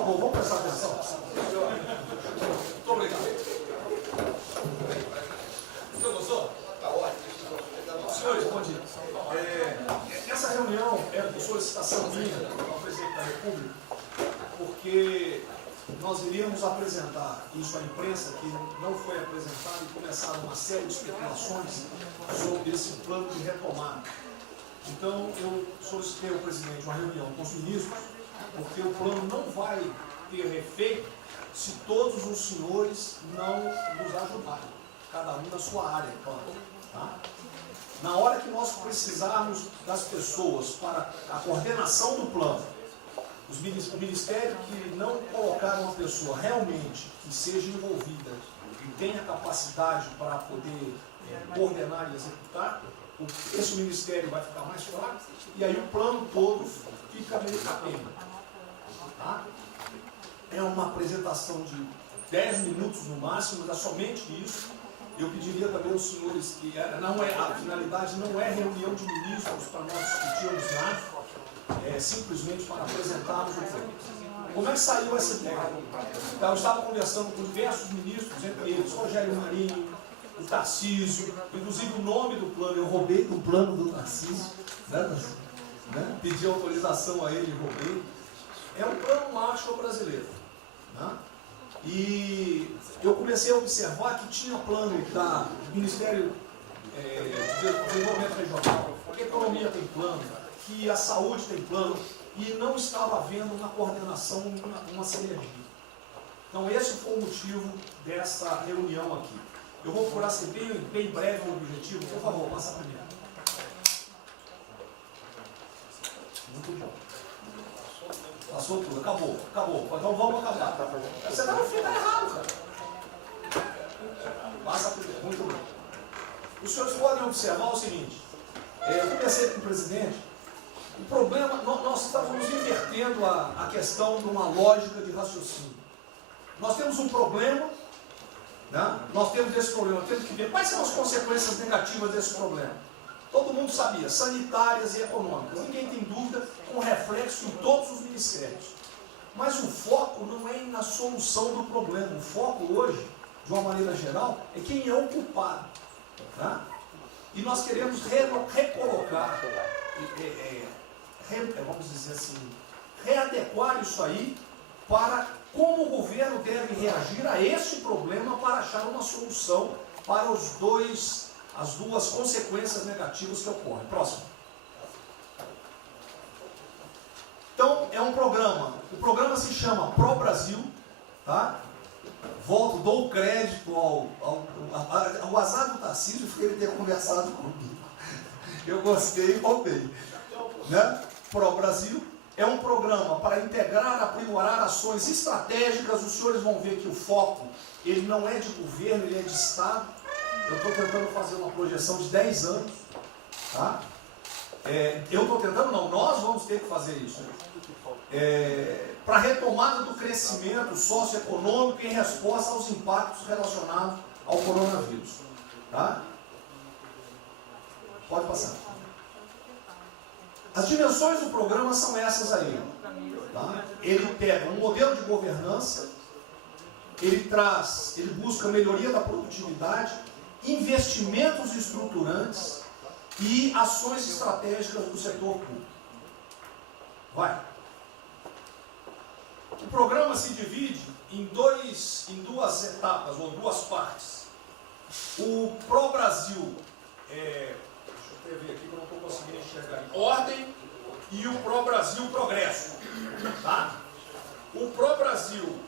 favor, vamos prestar atenção. Muito obrigado. Você gostou? Está ótimo. Senhores, bom dia. Essa reunião é por solicitação minha ao presidente da República, porque nós iríamos apresentar isso à imprensa, que não foi apresentado, e começaram uma série de especulações sobre esse plano de retomada. Então, eu solicitei ao presidente uma reunião com os ministros, porque o plano não vai ter efeito se todos os senhores não nos ajudarem, cada um na sua área, claro. Tá? Na hora que nós precisarmos das pessoas para a coordenação do plano, o Ministério que não colocar uma pessoa realmente que seja envolvida e tenha capacidade para poder coordenar e executar, esse Ministério vai ficar mais fraco e aí o plano todo fica meio capenga. Tá? É uma apresentação de 10 minutos no máximo, mas é somente isso. Eu pediria também aos senhores que a finalidade não é reunião de ministros para nós discutirmos nada, simplesmente para apresentarmos o plano. Como é que saiu essa ideia? Eu estava conversando com diversos ministros, entre eles Rogério Marinho, o Tarcísio, inclusive o nome do plano, eu roubei do plano do Tarcísio, né? Pedi autorização a ele e roubei. É um plano Marshall brasileiro. Né? E eu comecei a observar que tinha plano do Ministério de Desenvolvimento Regional, que a economia tem plano, que a saúde tem plano, e não estava havendo uma coordenação, uma sinergia. Então esse foi o motivo dessa reunião aqui. Eu vou procurar ser bem breve o objetivo. Por favor, passa primeiro. Muito bom. Passou tudo, acabou. Então vamos acabar. Você está no fim, está errado, cara. Passa primeiro, muito bem. Os senhores podem observar o seguinte. Eu conversei com o presidente. O problema, nós estamos invertendo a questão de uma lógica de raciocínio. Nós temos um problema, né? Nós temos esse problema, temos que ver quais são as consequências negativas desse problema. Todo mundo sabia, sanitárias e econômicas. Ninguém tem dúvida, com reflexo em todos os ministérios. Mas o foco não é na solução do problema. O foco hoje, de uma maneira geral, é quem é o culpado. Tá? E nós queremos recolocar, vamos dizer assim, readequar isso aí para como o governo deve reagir a esse problema para achar uma solução para as duas consequências negativas que ocorrem. Próximo. Então, é um programa. O programa se chama Pro Brasil. Tá? Dou crédito ao azar do Tarcísio por ele ter conversado comigo. Eu gostei e roubei. Né? Pro Brasil é um programa para integrar, aprimorar ações estratégicas. Os senhores vão ver que o foco, ele não é de governo, ele é de Estado. Eu estou tentando fazer uma projeção de 10 anos. Tá? Nós vamos ter que fazer isso. Para a retomada do crescimento socioeconômico em resposta aos impactos relacionados ao coronavírus. Tá? Pode passar. As dimensões do programa são essas aí. Tá? Ele pega um modelo de governança, ele busca melhoria da produtividade, investimentos estruturantes e ações estratégicas do setor público. Vai. O programa se divide em duas etapas, ou duas partes. O Pro Brasil, deixa eu ver aqui que eu não estou conseguindo enxergar, Ordem, e o Pro Brasil Progresso. Tá? O Pro Brasil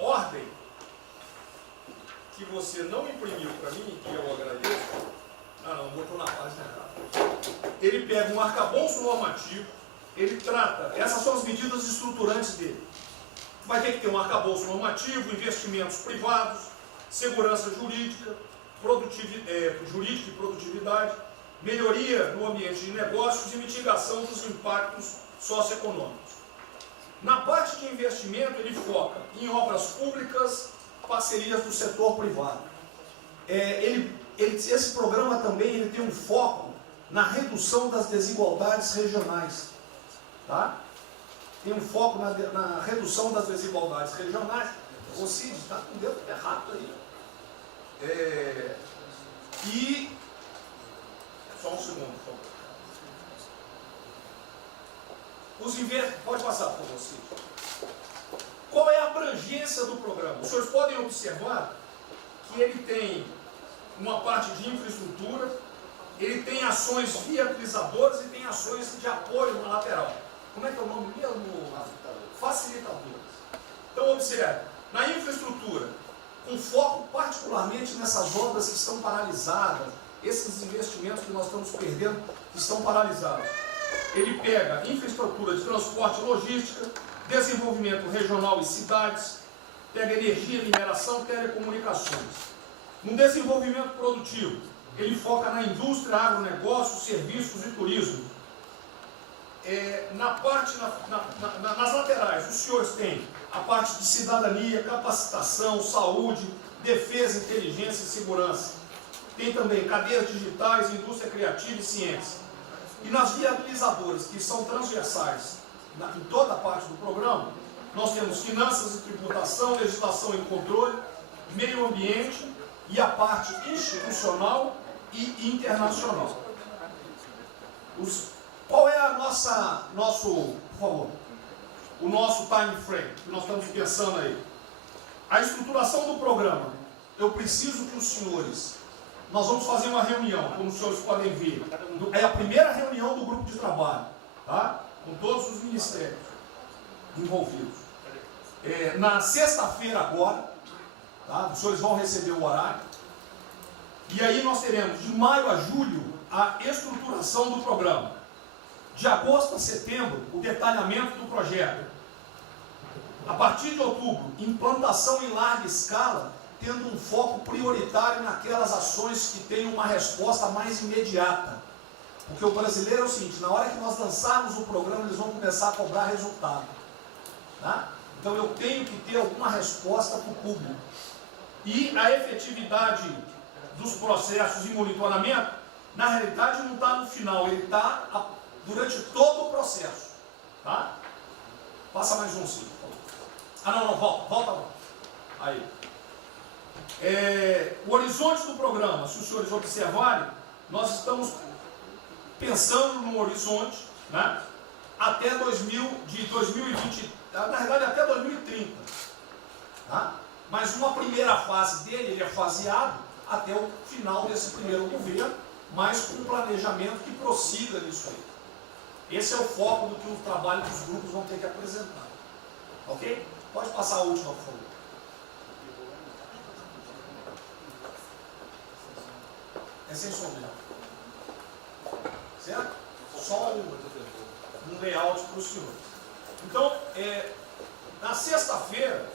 Ordem, que você não imprimiu para mim, que eu agradeço. Não, botou na página errada. Ele pega um arcabouço normativo, ele trata, essas são as medidas estruturantes dele. Vai ter que ter um arcabouço normativo, investimentos privados, segurança jurídica, jurídica e produtividade, melhoria no ambiente de negócios e mitigação dos impactos socioeconômicos. Na parte de investimento, ele foca em obras públicas, parcerias do setor privado. Esse programa também ele tem um foco na redução das desigualdades regionais. Tá? tem um foco na redução das desigualdades regionais. O Cid está com o dedo errado aí. E só um segundo, por favor. Pode passar, por favor, Cid. Qual é a abrangência do programa? Os senhores podem observar que ele tem uma parte de infraestrutura, ele tem ações viabilizadoras e tem ações de apoio na lateral. Como é que é o nome mesmo? Facilitadoras. Então, observe, na infraestrutura, com foco particularmente nessas obras que estão paralisadas, esses investimentos que nós estamos perdendo, que estão paralisados. Ele pega infraestrutura de transporte e logística, desenvolvimento regional e cidades, pega energia, mineração, telecomunicações. No desenvolvimento produtivo, ele foca na indústria, agronegócio, serviços e turismo. Nas laterais, os senhores têm a parte de cidadania, capacitação, saúde, defesa, inteligência e segurança. Tem também cadeias digitais, indústria criativa e ciência. E nas viabilizadoras, que são transversais em toda a parte do programa, nós temos finanças e tributação, legislação e controle, meio ambiente e a parte institucional e internacional. Qual é o nosso time frame que nós estamos pensando aí? A estruturação do programa. Eu preciso que os senhores, nós vamos fazer uma reunião, como os senhores podem ver. É a primeira reunião do grupo de trabalho, tá? Com todos os ministérios envolvidos. Na sexta-feira agora, tá? Os senhores vão receber o horário. E aí nós teremos de maio a julho a estruturação do programa. De agosto a setembro, o detalhamento do projeto. A partir de outubro, implantação em larga escala, tendo um foco prioritário naquelas ações que têm uma resposta mais imediata. Porque o brasileiro é o seguinte, na hora que nós lançarmos o programa, eles vão começar a cobrar resultado. Tá? Então eu tenho que ter alguma resposta para o público. E a efetividade dos processos de monitoramento, na realidade não está no final, ele está durante todo o processo. Tá? Passa mais um, sim. Volta. Aí. O horizonte do programa, se os senhores observarem, nós estamos pensando no horizonte, né, até 2020, na verdade até 2030. Tá? Mas uma primeira fase dele, ele é faseado até o final desse primeiro governo, mas com um planejamento que prossiga nisso aí. Esse é o foco do que o trabalho dos grupos vão ter que apresentar. Ok? Pode passar a última, por favor. É sem som mesmo. Certo? Só um layout para os senhores. Então, na sexta-feira,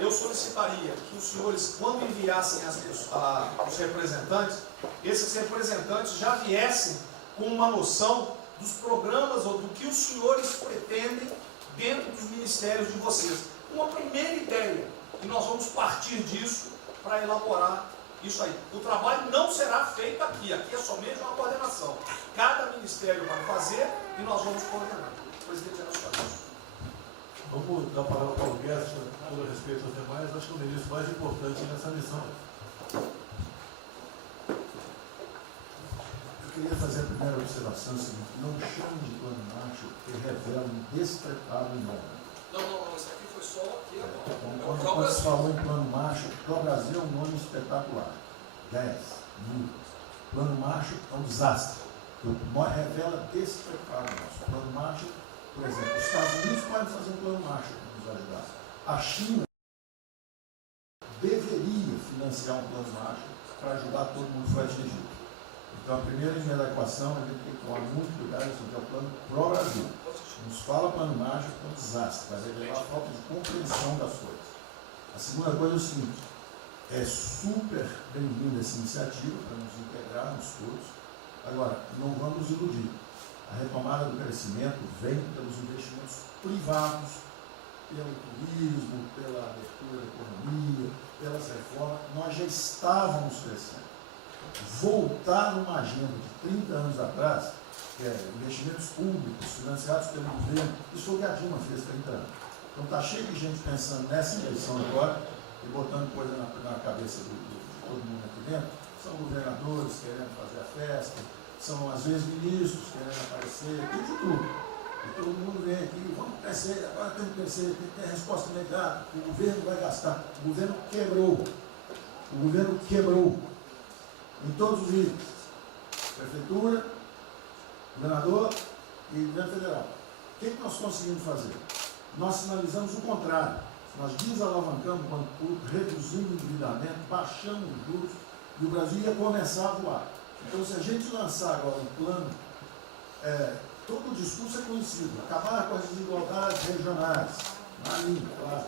eu solicitaria que os senhores, quando enviassem os representantes, esses representantes já viessem com uma noção dos programas ou do que os senhores pretendem dentro dos ministérios de vocês. Uma primeira ideia, e nós vamos partir disso para elaborar isso aí. O trabalho não será feito aqui é somente uma coordenação. Cada ministério vai fazer e nós vamos coordenar. O presidente era só isso. Vamos dar a palavra para o Guedes, com respeito aos demais, acho que é o ministro mais importante nessa missão. Eu queria fazer a primeira observação seguinte: não chame de plano Marshall que revela um despreparo enorme. Não, isso aqui foi só aqui agora. Quando se falou em plano Marshall, para o Brasil é um nome espetacular. 10, 1000. Plano Marshall é um desastre. Revela despreparo nosso. Plano Marshall, por exemplo, os Estados Unidos podem fazer um plano Marshall para nos ajudar. A China deveria financiar um plano Marshall para ajudar todo mundo que foi atingido. Então, a primeira linha da equação, a gente tem que tomar muito cuidado, isso aqui é o plano pro Brasil. Nos fala plano Marshall, é um desastre, vai revelar a falta de compreensão das coisas. A segunda coisa é o seguinte: é super bem-vinda essa iniciativa para nos integrarmos todos. Agora, não vamos nos iludir. A retomada do crescimento vem pelos investimentos privados, pelo turismo, pela abertura da economia, pelas reformas. Nós já estávamos crescendo. Voltar numa agenda de 30 anos atrás que é investimentos públicos financiados pelo governo. Isso foi o que a Dilma fez 30 anos. Então está cheio de gente pensando nessa eleição agora e botando coisa na cabeça de todo mundo aqui dentro. São governadores querendo fazer a festa, são às vezes ministros querendo aparecer, tem de tudo. E todo mundo vem aqui, vamos crescer, agora tem que crescer, tem que ter resposta imediata, o governo vai gastar. O governo quebrou. O governo quebrou em todos os níveis. Prefeitura, governador e governo federal. O que nós conseguimos fazer? Nós sinalizamos o contrário. Nós desalavancamos o banco público, reduzimos o endividamento, baixamos os juros e o Brasil ia começar a voar. Então, se a gente lançar agora um plano, todo o discurso é conhecido, acabar com as desigualdades regionais, na língua, claro,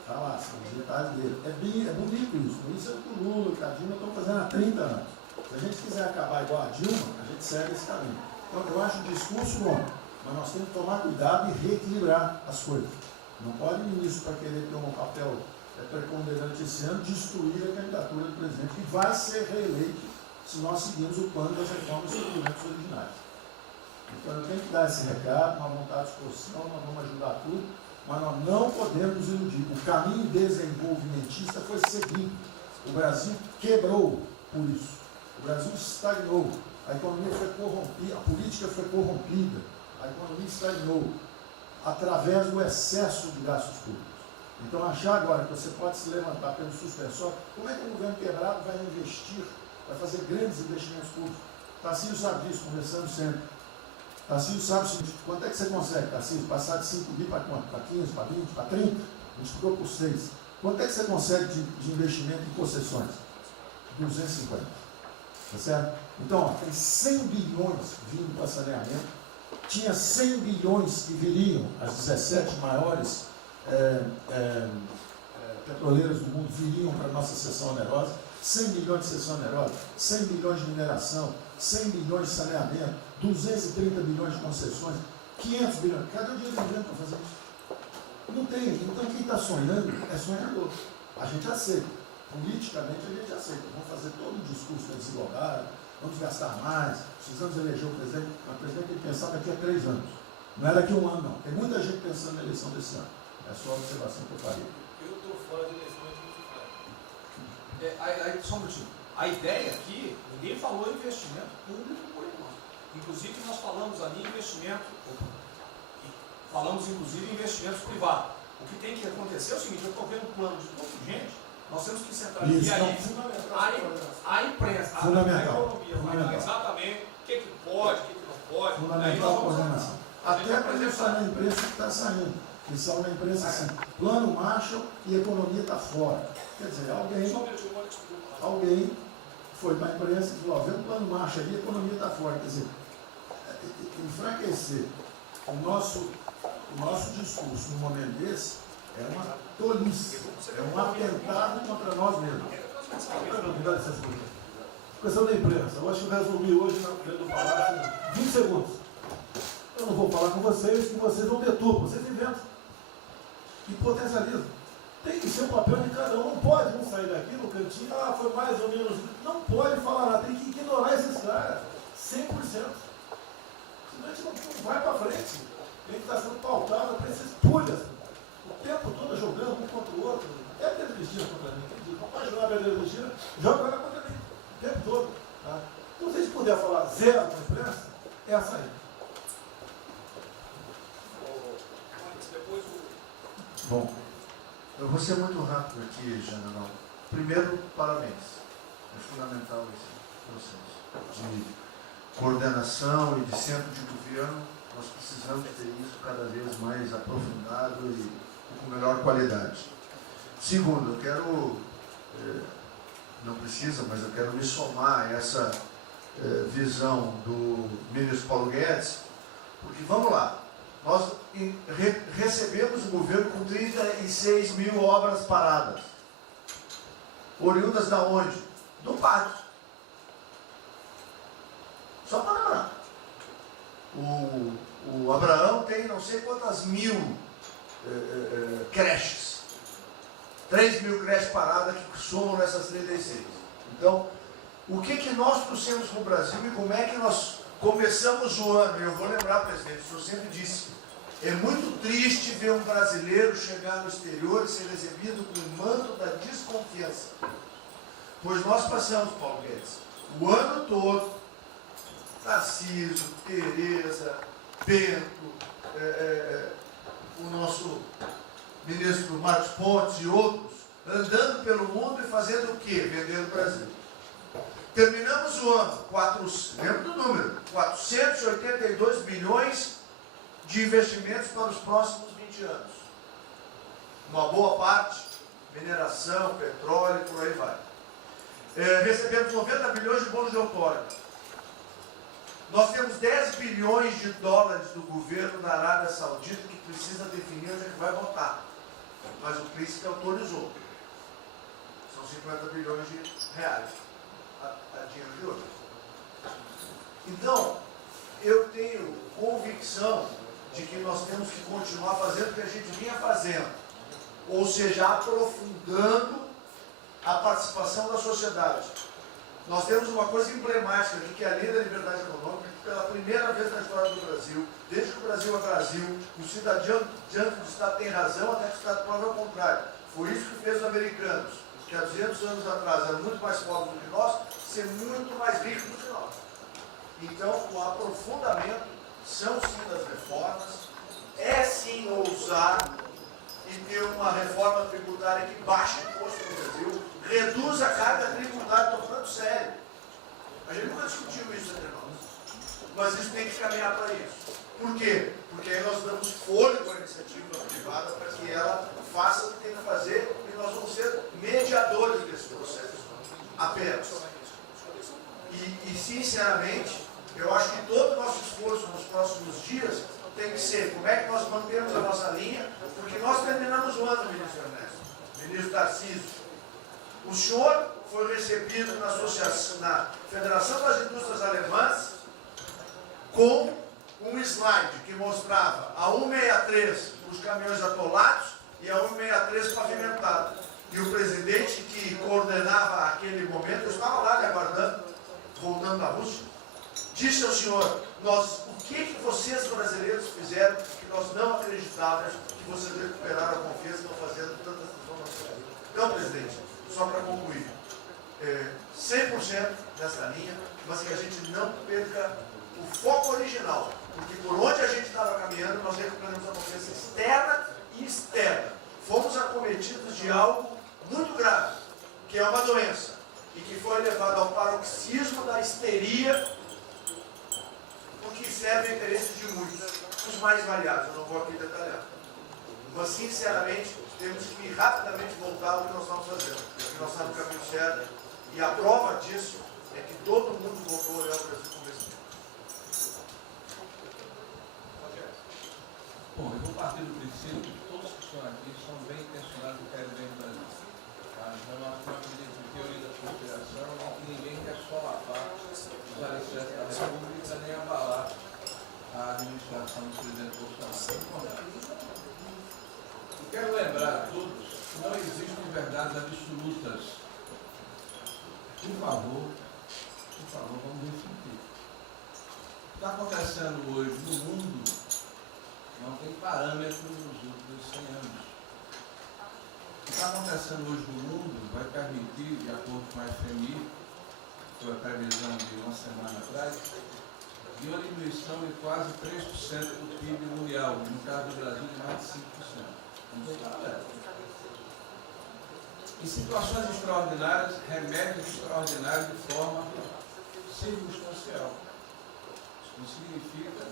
está lá, são os detalhes dele. É bonito isso, por isso é que o Lula e a Dilma estão fazendo há 30 anos. Se a gente quiser acabar igual a Dilma, a gente segue esse caminho. Então, eu acho o discurso bom, mas nós temos que tomar cuidado e reequilibrar as coisas. Não pode o ministro, para querer ter um papel preponderante esse ano, destruir a candidatura do presidente, que vai ser reeleito se nós seguirmos o plano das reformas estruturantes originárias. Então, eu tenho que dar esse recado, uma vontade de exposição, nós vamos ajudar tudo, mas nós não podemos nos iludir. O caminho desenvolvimentista foi seguido. O Brasil quebrou por isso. O Brasil estagnou. A economia foi corrompida, a política foi corrompida. A economia estagnou através do excesso de gastos públicos. Então, achar agora que você pode se levantar pelo suspensório, como é que o governo quebrado vai investir, vai fazer grandes investimentos públicos? Tarcísio sabe disso, conversando sempre. Tarcísio sabe o seguinte: quanto é que você consegue, Tarcísio, passar de 5 mil para quanto? Para 15, para 20, para 30? Multiplicou por 6. Quanto é que você consegue de investimento em concessões? 250. Tá certo? Então, ó, tem 100 bilhões vindo para saneamento. Tinha 100 bilhões que viriam, as 17 maiores petroleiras do mundo viriam para a nossa seção onerosa. 100 bilhões de seção onerosa, 100 bilhões de mineração, 100 bilhões de saneamento, 230 bilhões de concessões, 500 bilhões. Cadê o dinheiro do governo para fazer isso? Não tem. Então, quem está sonhando é sonhador. A gente aceita. Politicamente, a gente aceita. Vamos fazer todo o discurso da desigualdade, vamos gastar mais, precisamos eleger o presidente. Mas o presidente tem que pensar daqui a 3 anos. Não é daqui a 1 ano, não. Tem muita gente pensando na eleição desse ano. É só a observação que eu faria. Eu estou fora de eleição, só um minutinho. A ideia aqui, ninguém falou em investimento público por enquanto. Inclusive, nós falamos ali em investimento, falamos inclusive em investimentos privados. O que tem que acontecer é o seguinte: eu estou vendo um plano de pouca gente, nós temos que centralizar a imprensa, a economia, falar exatamente o que pode, o que não pode. Fundamental a coordenação. Até para isso na imprensa que está saindo. Que são na imprensa assim: plano Marshall e economia está fora. Quer dizer, alguém foi para a imprensa e falou: vê o plano Marshall ali, a economia está fora. Quer dizer, enfraquecer o nosso discurso no momento desse é uma tolice, é um atentado contra nós mesmos. Questão da imprensa, eu acho que eu resumi hoje dentro do palácio 20 segundos. Eu não vou falar com vocês, que vocês não deturpam, vocês inventam e potencializam. Tem que ser o papel de cada um, não pode um sair daqui no cantinho, foi mais ou menos. Não pode falar nada, tem que ignorar esses caras, 100%. Senão a gente não vai para frente. Tem que estar sendo pautado para esses pulhas, o tempo todo jogando um contra o outro. É a Pedro Cristina contra mim, não pode jogar a Pedro Cristina, joga ela contra mim, o tempo todo. Tá? Então, se a gente puder falar zero com a imprensa, é essa aí. Bom, eu vou ser muito rápido aqui, general. Primeiro, parabéns. É fundamental esse processo de coordenação e de centro de governo. Nós precisamos ter isso cada vez mais aprofundado e com melhor qualidade. Segundo, eu quero, não precisa, mas eu quero me somar a essa visão do ministro Paulo Guedes, porque vamos lá. Nós recebemos o governo com 36 mil obras paradas. Oriundas da onde? Do PAC. Só para lembrar. O Abraão tem não sei quantas mil creches. 3 mil creches paradas que somam nessas 36. Então, o que nós trouxemos para o Brasil e como é que nós começamos o ano, e eu vou lembrar, presidente, o senhor sempre disse, é muito triste ver um brasileiro chegar no exterior e ser recebido com o manto da desconfiança. Pois nós passamos, Paulo Guedes, o ano todo, Tarcísio, Tereza, Bento, o nosso ministro Marcos Pontes e outros, andando pelo mundo e fazendo o quê? Vendendo o Brasil. Terminamos o ano, lembra do número, 482 bilhões de investimentos para os próximos 20 anos. Uma boa parte, mineração, petróleo, por aí vai. Recebemos 90 bilhões de bônus de outorga. Nós temos 10 bilhões de dólares do governo da Arábia Saudita que precisa definir onde é que vai votar. Mas o príncipe autorizou. São 50 bilhões de reais. A dinheiro de hoje. Então, eu tenho convicção de que nós temos que continuar fazendo o que a gente vinha fazendo. Ou seja, aprofundando a participação da sociedade. Nós temos uma coisa emblemática aqui, que é a Lei da Liberdade Econômica, que pela primeira vez na história do Brasil, desde que o Brasil é Brasil, o cidadão diante do Estado tem razão, até que o Estado prova o contrário. Foi isso que fez os americanos, que há 200 anos atrás eram muito mais pobres do que nós, ser muito mais ricos do que nós. Então, o aprofundamento são sim das reformas, é sim ousar e ter uma reforma tributária que baixe o imposto no Brasil, reduz a carga tributária, estou falando sério. A gente nunca discutiu isso entre nós, mas isso tem que caminhar para isso. Por quê? Porque aí nós damos fôlego à iniciativa privada para que ela faça o que tem que fazer e nós vamos ser mediadores desse processo. Apenas. E sinceramente, eu acho que todo o nosso esforço nos próximos dias tem que ser como é que nós mantemos a nossa linha, porque nós terminamos o ano, ministro Ernesto, ministro Tarcísio. O senhor foi recebido na associação, na Federação das Indústrias Alemãs com um slide que mostrava a 163 para os caminhões atolados e a 163 pavimentado. E o presidente que coordenava aquele momento, eu estava lá lhe aguardando, voltando da Rússia, disse ao senhor, o que vocês brasileiros fizeram que nós não acreditávamos que vocês recuperaram a confiança e estão fazendo tantas transformações. Então, presidente, só para concluir, 100% dessa linha, mas que a gente não perca o foco original, porque por onde a gente estava caminhando, nós recuperamos a confiança externa e externa. Fomos acometidos de algo muito grave, que é uma doença, e que foi levado ao paroxismo da histeria, porque serve a interesse de muitos, os mais variados, eu não vou aqui detalhar. Mas, sinceramente, temos que rapidamente voltar ao que nós estamos fazendo, porque nós estamos no caminho certo, e a prova disso é que todo mundo voltou a olhar o Brasil como esse. Bom, eu vou partir do princípio que todos que estão aqui são bem intencionados e querem bem no Brasil. Tá? Então, nós não acreditamos em teoria da conspiração e que ninguém quer só lavar os alicerces da República nem abalar a administração do presidente Bolsonaro. Eu quero lembrar a todos que não existem verdades absolutas. Por favor, vamos refletir. O que está acontecendo hoje no mundo não tem parâmetro nos últimos 100 anos. O que está acontecendo hoje no mundo vai permitir, de acordo com a FMI, que foi a previsão de uma semana atrás, de uma diminuição de quase 3% do PIB mundial, no caso do Brasil de mais de 5%. Não tem parâmetro. Em situações extraordinárias, remédios extraordinários de forma circunstancial. Isso não significa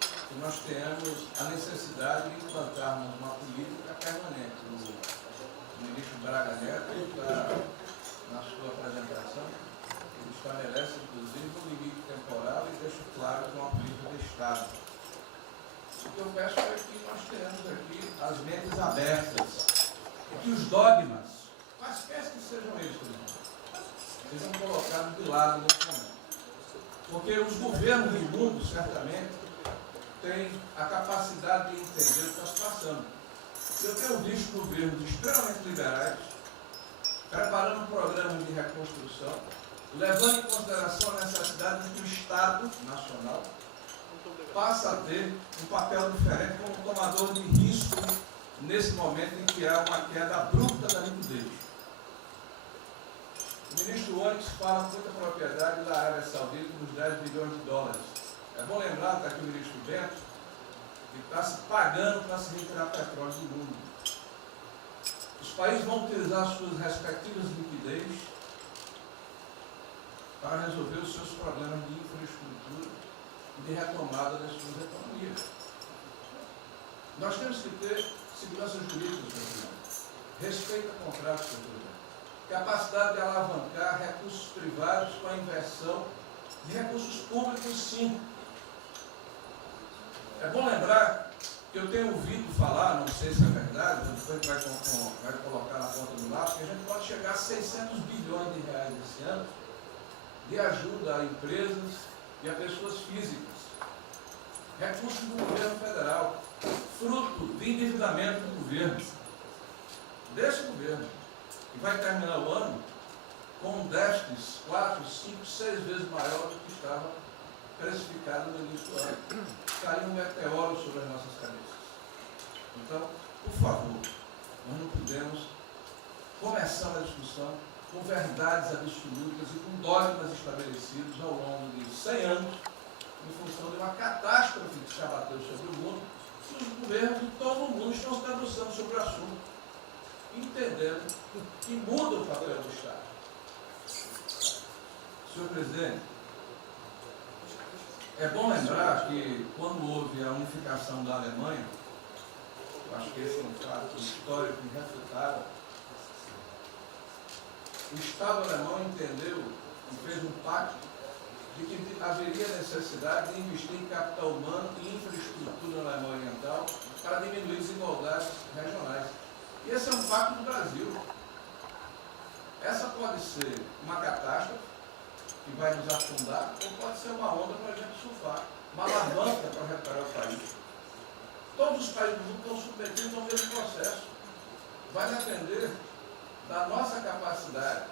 que nós tenhamos a necessidade de implantarmos uma política permanente. O ministro Braga Neto, na sua apresentação, ele estabelece, inclusive, um limite temporal e deixa claro que é uma política de Estado. O que eu peço é que nós tenhamos aqui as mentes abertas e que os dogmas, quaisquer que sejam eles, sejam colocados de lado nesse momento. Porque os governos do mundo, certamente, têm a capacidade de entender o que está se passando. Eu tenho visto governos extremamente liberais, preparando programas de reconstrução, levando em consideração a necessidade de que o Estado Estado Nacional passa a ter um papel diferente como tomador de risco nesse momento em que há uma queda abrupta da liquidez. O ministro Onyx fala com muita propriedade da Arábia Saudita nos 10 bilhões de dólares. É bom lembrar, está aqui o ministro Bento, que está se pagando para se retirar petróleo do mundo. Os países vão utilizar suas respectivas liquidez para resolver os seus problemas de infraestrutura e de retomada das suas economias. Nós temos que ter segurança jurídica, Sr. Presidente, respeito a contratos, Sr. Presidente, capacidade de alavancar recursos privados com a inversão de recursos públicos, sim. É bom lembrar que eu tenho ouvido falar, não sei se é verdade, depois vai colocar na ponta do lápis, que a gente pode chegar a 600 bilhões de reais esse ano de ajuda a empresas e a pessoas físicas. Recursos do governo federal, fruto de endividamento do governo, desse governo, que vai terminar o ano com um déficit 4, 5, 6 vezes maior do que estava precificado no início do ano. Caiu um meteoro sobre as nossas cabeças. Então, por favor, nós não podemos começar a discussão com verdades absolutas e com dogmas estabelecidos ao longo de 100 anos, em função de uma catástrofe que se abateu sobre o mundo, e os governos de todo o mundo estão se debruçando sobre o assunto, entendendo que muda o papel do Estado. Senhor Presidente, é bom lembrar que quando houve a unificação da Alemanha, eu acho que esse é um fato histórico irrefutável, o Estado alemão entendeu e fez um pacto de que haveria necessidade de investir em capital humano e infraestrutura na Alemanha Oriental para diminuir desigualdades regionais. E esse é um pacto do Brasil. Essa pode ser uma catástrofe que vai nos afundar, ou pode ser uma onda para a gente surfar, uma alavanca para reparar o país. Todos os países do mundo estão submetidos ao mesmo processo. Vai depender da nossa capacidade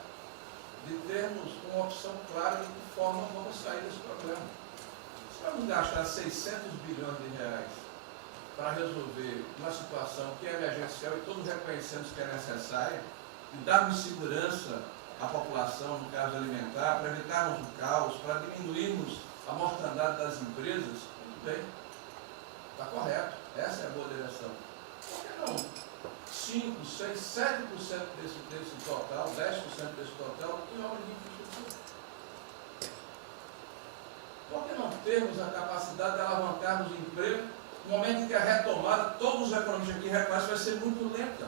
de termos uma opção clara de que forma vamos sair desse problema. Se vamos gastar 600 bilhões de reais para resolver uma situação que é emergencial e todos reconhecemos que é necessária, e darmos segurança à população, no caso alimentar, para evitarmos o caos, para diminuirmos a mortandade das empresas, tudo bem, está correto, essa é a boa direção. Por que não 5, 6, 7% desse total, 10% desse total, em obra de infraestrutura? Por que não termos a capacidade de alavancarmos o emprego no momento em que a retomada, todos os economistas aqui reconhecem, vai ser muito lenta?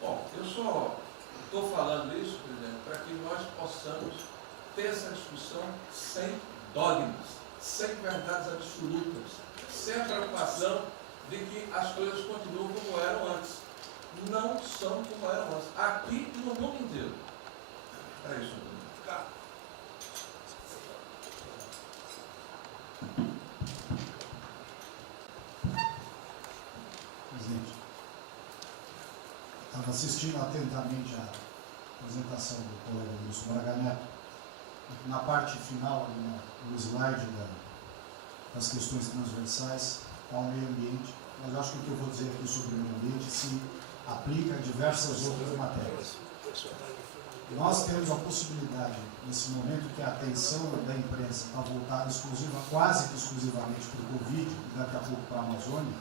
Bom, eu só estou falando isso, presidente, para que nós possamos ter essa discussão sem dogmas, sem verdades absolutas, sem a preocupação de que as coisas continuam como eram antes. Não são como eram antes. Aqui e no mundo inteiro. É isso. Presidente, estava assistindo atentamente a apresentação do colega Wilson Braga Neto. Na parte final, no slide das questões transversais, ao meio ambiente, mas eu acho que o que eu vou dizer aqui sobre o meio ambiente se aplica a diversas outras matérias. Nós temos a possibilidade, nesse momento que a atenção da imprensa está voltada quase que exclusivamente para o Covid e daqui a pouco para a Amazônia,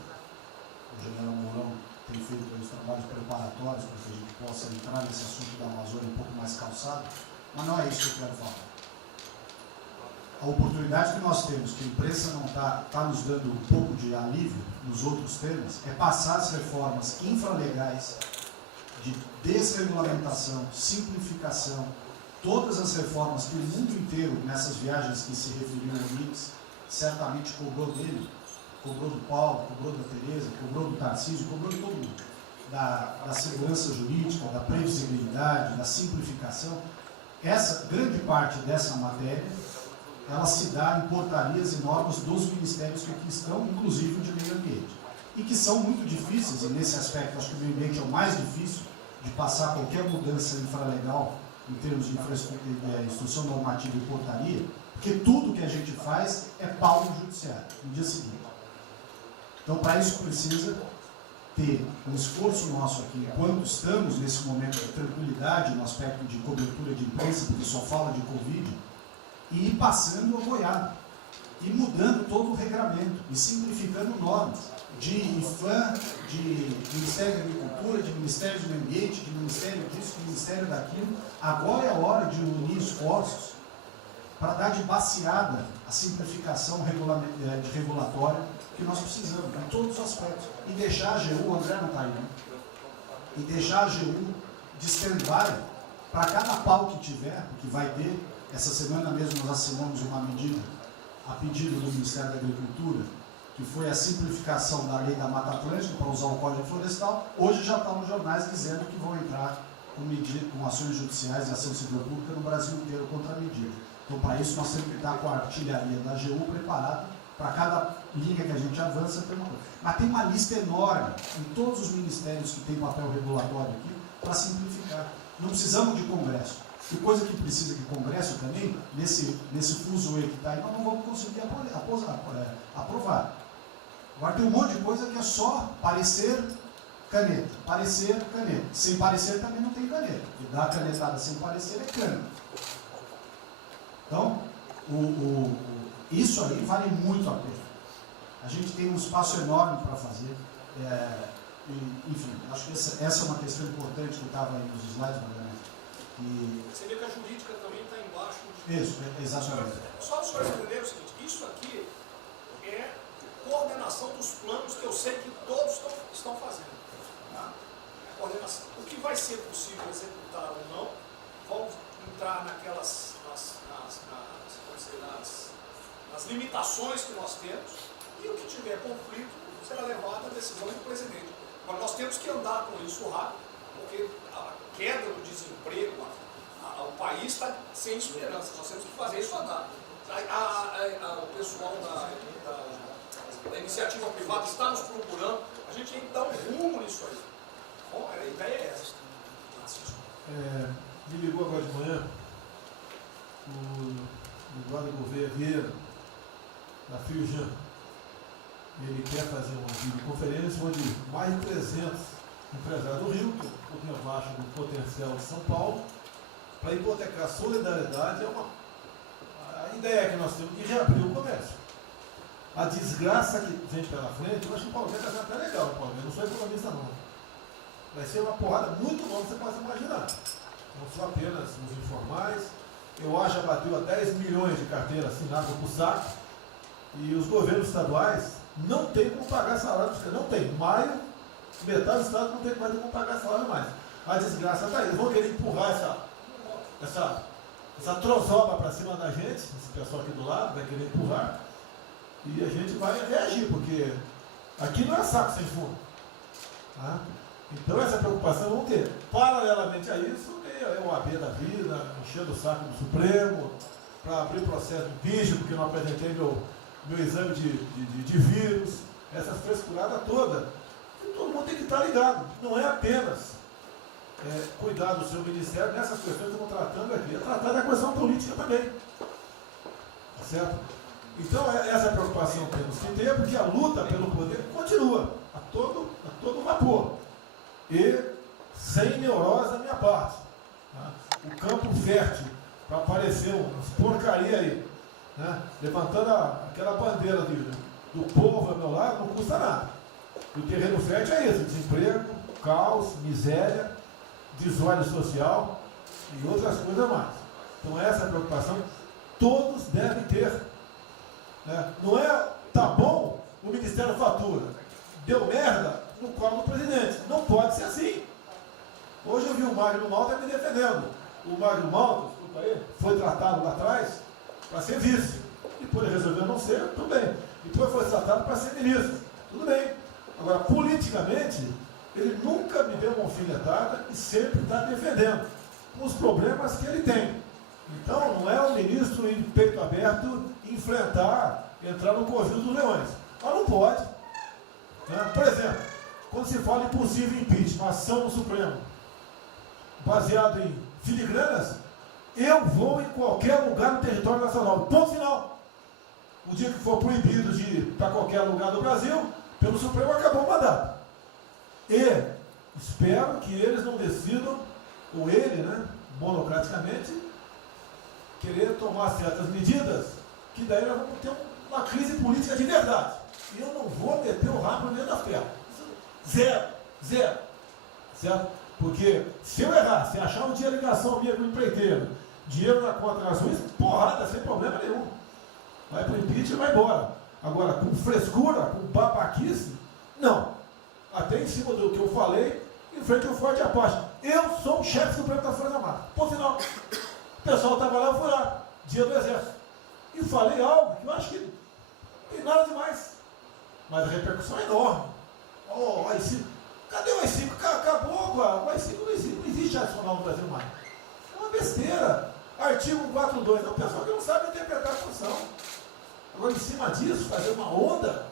o general Mourão tem feito os trabalhos preparatórios para que a gente possa entrar nesse assunto da Amazônia um pouco mais calçado, mas não é isso que eu quero falar. A oportunidade que nós temos, que a imprensa não está nos dando um pouco de alívio nos outros temas, é passar as reformas infralegais de desregulamentação, simplificação, todas as reformas que o mundo inteiro, nessas viagens que se referiu ao Mix, certamente cobrou dele, cobrou do Paulo, cobrou da Tereza, cobrou do Tarcísio, cobrou de todo mundo, da segurança jurídica, da previsibilidade, da simplificação. Essa grande parte dessa matéria, ela se dá em portarias e normas dos ministérios que aqui estão, inclusive de meio ambiente, e que são muito difíceis, e nesse aspecto acho que o meio ambiente é o mais difícil de passar qualquer mudança infralegal em termos de instrução normativa e portaria, porque tudo que a gente faz é pau no judiciário, no dia seguinte. Então, para isso precisa ter um esforço nosso aqui, enquanto estamos nesse momento de tranquilidade, no aspecto de cobertura de imprensa, porque só fala de Covid, e ir passando a boiada, e mudando todo o regramento, e simplificando normas, de IFAM, de Ministério da Agricultura, de Ministério do Meio Ambiente, de Ministério disso, de Ministério daquilo. Agora é a hora de unir esforços para dar de baseada a simplificação regulatória que nós precisamos, em todos os aspectos. E deixar a AGU, o André não está aí, né? E deixar a AGU de stand-by para cada pau que tiver, porque vai ter. Essa semana mesmo nós assinamos uma medida a pedido do Ministério da Agricultura, que foi a simplificação da lei da Mata Atlântica para usar o Código Florestal. Hoje já está nos jornais dizendo que vão entrar com ações judiciais e ação civil pública no Brasil inteiro contra a medida. Então, para isso, nós temos que estar com a artilharia da AGU preparada para cada linha que a gente avança. Mas tem uma lista enorme em todos os ministérios que têm papel regulatório aqui para simplificar. Não precisamos de Congresso. E coisa que precisa de Congresso também, nesse fuso que está aí, nós não vamos conseguir aprovar. Agora tem um monte de coisa que é só parecer, caneta. Parecer, caneta. Sem parecer também não tem caneta. E dar canetada sem parecer é cana. Então, isso aí vale muito a pena. A gente tem um espaço enorme para fazer. Enfim, acho que essa é uma questão importante que estava aí nos slides, Você vê que a jurídica também está embaixo. Isso, exatamente. Só para os senhores entenderem o seguinte, isso aqui é coordenação dos planos que eu sei que todos estão fazendo. Tá? Coordenação. O que vai ser possível executar ou não, vão entrar nas limitações que nós temos, e o que tiver conflito será levado à decisão do presidente. Agora, nós temos que andar com isso rápido, porque a queda do desemprego, o país está sem esperança, nós temos que fazer isso andar. O pessoal da iniciativa privada está nos procurando, a gente tem que dar um rumo nisso aí. Bom, a ideia é essa. Me ligou agora de manhã o Eduardo Gouveia Vieira, da Fiujan. Ele quer fazer uma videoconferência onde mais de 300 empresários do Rio, que é um pouquinho abaixo do potencial de São Paulo, para hipotecar solidariedade. A ideia que nós temos de reabrir o comércio. A desgraça que vem pela frente, eu acho que o Paulo vai estar até legal, Paulo. Eu não sou economista não. Vai ser uma porrada muito longa, você pode imaginar. Não são apenas os informais. Eu acho que bateu a 10 milhões de carteiras assinadas por saco. E os governos estaduais não têm como pagar salário. Não tem. Maio, metade do estado não tem mais como pagar salário mais. A desgraça está aí. Eles vão querer empurrar essa trozoba para cima da gente. Esse pessoal aqui do lado vai querer empurrar. E a gente vai reagir, porque aqui não é saco sem fundo. Tá? Então essa preocupação vamos ter. Paralelamente a isso, é o AB da vida, enchendo o saco do Supremo, para abrir processo de bicho, porque não apresentei meu exame de vírus, essa frescurada toda. E todo mundo tem que estar ligado. Não é apenas cuidar do seu ministério nessas questões que estamos tratando aqui, é tratar da questão política também. Tá certo? Então essa preocupação temos que ter, porque a luta pelo poder continua a todo vapor. E sem neurose da minha parte. Tá? O campo fértil para aparecer umas porcaria aí, né? Levantando aquela bandeira do povo ao meu lado, não custa nada. E o terreno fértil é isso: desemprego, caos, miséria, desordem social e outras coisas mais. Então essa preocupação todos devem ter. Né? Não é, tá bom, o Ministério fatura, deu merda no colo do presidente. Não pode ser assim. Hoje eu vi o Magno Malta me defendendo. O Magno Malta, desculpa aí, foi tratado lá atrás para ser vice. Depois resolveu não ser, tudo bem. Depois foi tratado para ser ministro, tudo bem. Agora, politicamente, ele nunca me deu uma alfinetada e sempre está defendendo os problemas que ele tem. Então, não é o ministro em peito aberto entrar no covil dos leões. Mas não pode. Né? Por exemplo, quando se fala em possível impeachment, ação no Supremo, baseado em filigranas, eu vou em qualquer lugar no território nacional. Ponto final. O dia que for proibido de ir para qualquer lugar do Brasil, pelo Supremo acabou o mandato. E espero que eles não decidam, ou ele, né, monocraticamente, querer tomar certas medidas, que daí nós vamos ter uma crise política de verdade. E eu não vou meter o rabo dentro da ferro. Zero. Certo? Porque se eu errar, se achar um dia ligação minha com o empreiteiro, dinheiro na conta nas ruas, porrada, sem problema nenhum. Vai para o impeachment e vai embora. Agora, com frescura, com babaquice, não. Até em cima do que eu falei, em frente ao Forte Apache. Eu sou o chefe supremo das Forças Armadas. Ponto final. O pessoal estava lá, eu fui lá, dia do Exército. E falei algo que eu acho que não tem nada demais. Mas a repercussão é enorme. Oh, AI-5. Cadê o AI-5? Acabou, o AI-5 não existe adicional no Brasil mais. É uma besteira. Artigo 142. É um pessoal que não sabe interpretar a função. Agora, em cima disso, fazer uma onda.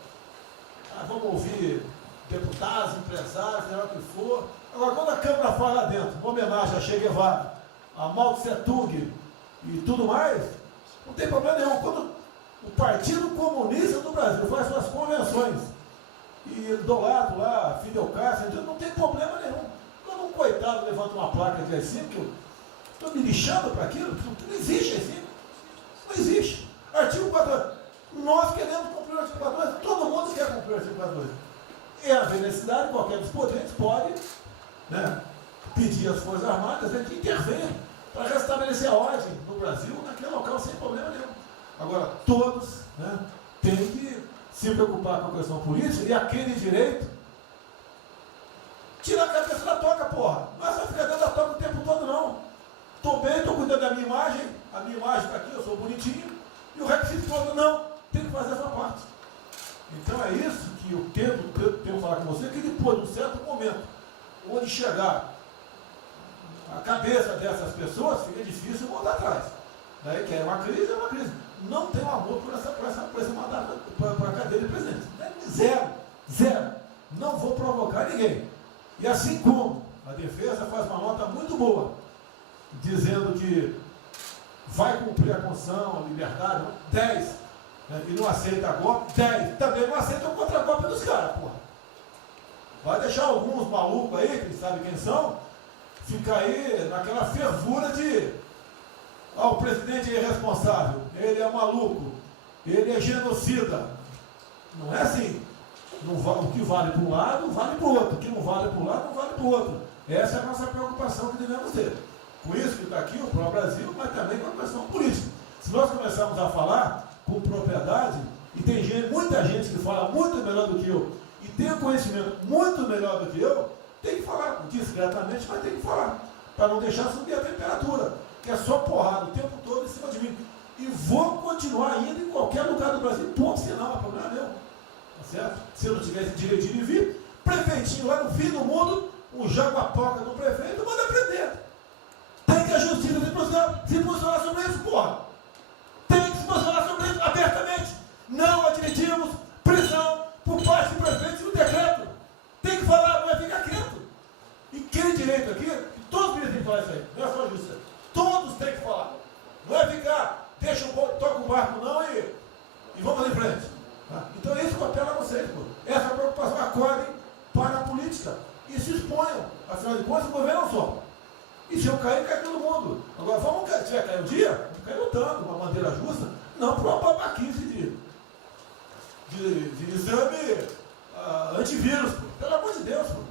Vamos ouvir deputados, empresários, seja o que for. Agora, quando a Câmara fala lá dentro, uma homenagem a Che Guevara, a Mao Tse Tung e tudo mais, não tem problema nenhum. Quando o Partido Comunista do Brasil faz suas convenções e do lado lá, Fidel Castro, não tem problema nenhum. Quando um coitado levanta uma placa de AI-5, que eu estou me lixando para aquilo, não existe AI-5. Não existe. Artigo 42. Nós queremos cumprir o artigo 42, todo mundo quer cumprir o artigo 42. E haver necessidade, qualquer dos potentes pode, né, pedir às Forças Armadas, né, que intervenham para restabelecer a ordem no Brasil, naquele local, sem problema nenhum. Agora, todos, né, têm que se preocupar com a questão política e aquele direito, tira a cabeça da toca, porra. Não é só ficar dentro da toca o tempo todo, não. Estou bem, estou cuidando da minha imagem, a minha imagem está aqui, eu sou bonitinho, e o requisito todo, não, tem que fazer essa parte. Então é isso que eu tenho falar com você, que depois de um certo momento, onde chegar a cabeça dessas pessoas, fica difícil voltar atrás. Daí que é uma crise, é uma crise. Não tenho amor por esse mandato, para a cadeira de presidente. Zero. Não vou provocar ninguém. E assim como a defesa faz uma nota muito boa, dizendo que vai cumprir a Constituição, a liberdade, 10, né, e não aceita golpe, 10, também não aceita o contra-golpe dos caras, porra. Vai deixar alguns malucos aí, que sabe quem são, ficar aí naquela fervura de o presidente é irresponsável, ele é maluco, ele é genocida. Não é assim. O que vale para um lado, vale para o outro. O que não vale para um lado, não vale para o outro. Essa é a nossa preocupação que devemos ter. Com isso que está aqui, o pró-Brasil, mas também com a questão política. Se nós começarmos a falar com propriedade, e tem muita gente que fala muito melhor do que eu, e tem um conhecimento muito melhor do que eu, tem que falar, discretamente, mas tem que falar, para não deixar subir a temperatura, que é só porrada o tempo todo em cima de mim. E vou continuar indo em qualquer lugar do Brasil, ponto final, não é problema meu. Tá certo? Se eu não tivesse direitinho de vir, prefeitinho lá no fim do mundo, um jaguapoca do prefeito, manda prender. Tem que a justiça se posicionar sobre isso, porra. Tem que se posicionar sobre isso abertamente. Não admitimos prisão por parte do prefeito no decreto. Tem que falar, não é ficar quieto. E quem direito aqui, todos têm que falar isso aí, não é só a justiça. Todos têm que falar. Não é ficar, toca o barco não e vamos em frente. Tá? Então é isso que eu apelo a vocês, pô. Essa preocupação, acordem para a política e se exponham. Afinal de contas, o governo não só. E se eu cair, cai todo mundo. Agora, se tiver cair um dia, vamos cair lutando, uma bandeira justa, não por uma babaquice de exame antivírus, pô. Pelo amor de Deus, pô.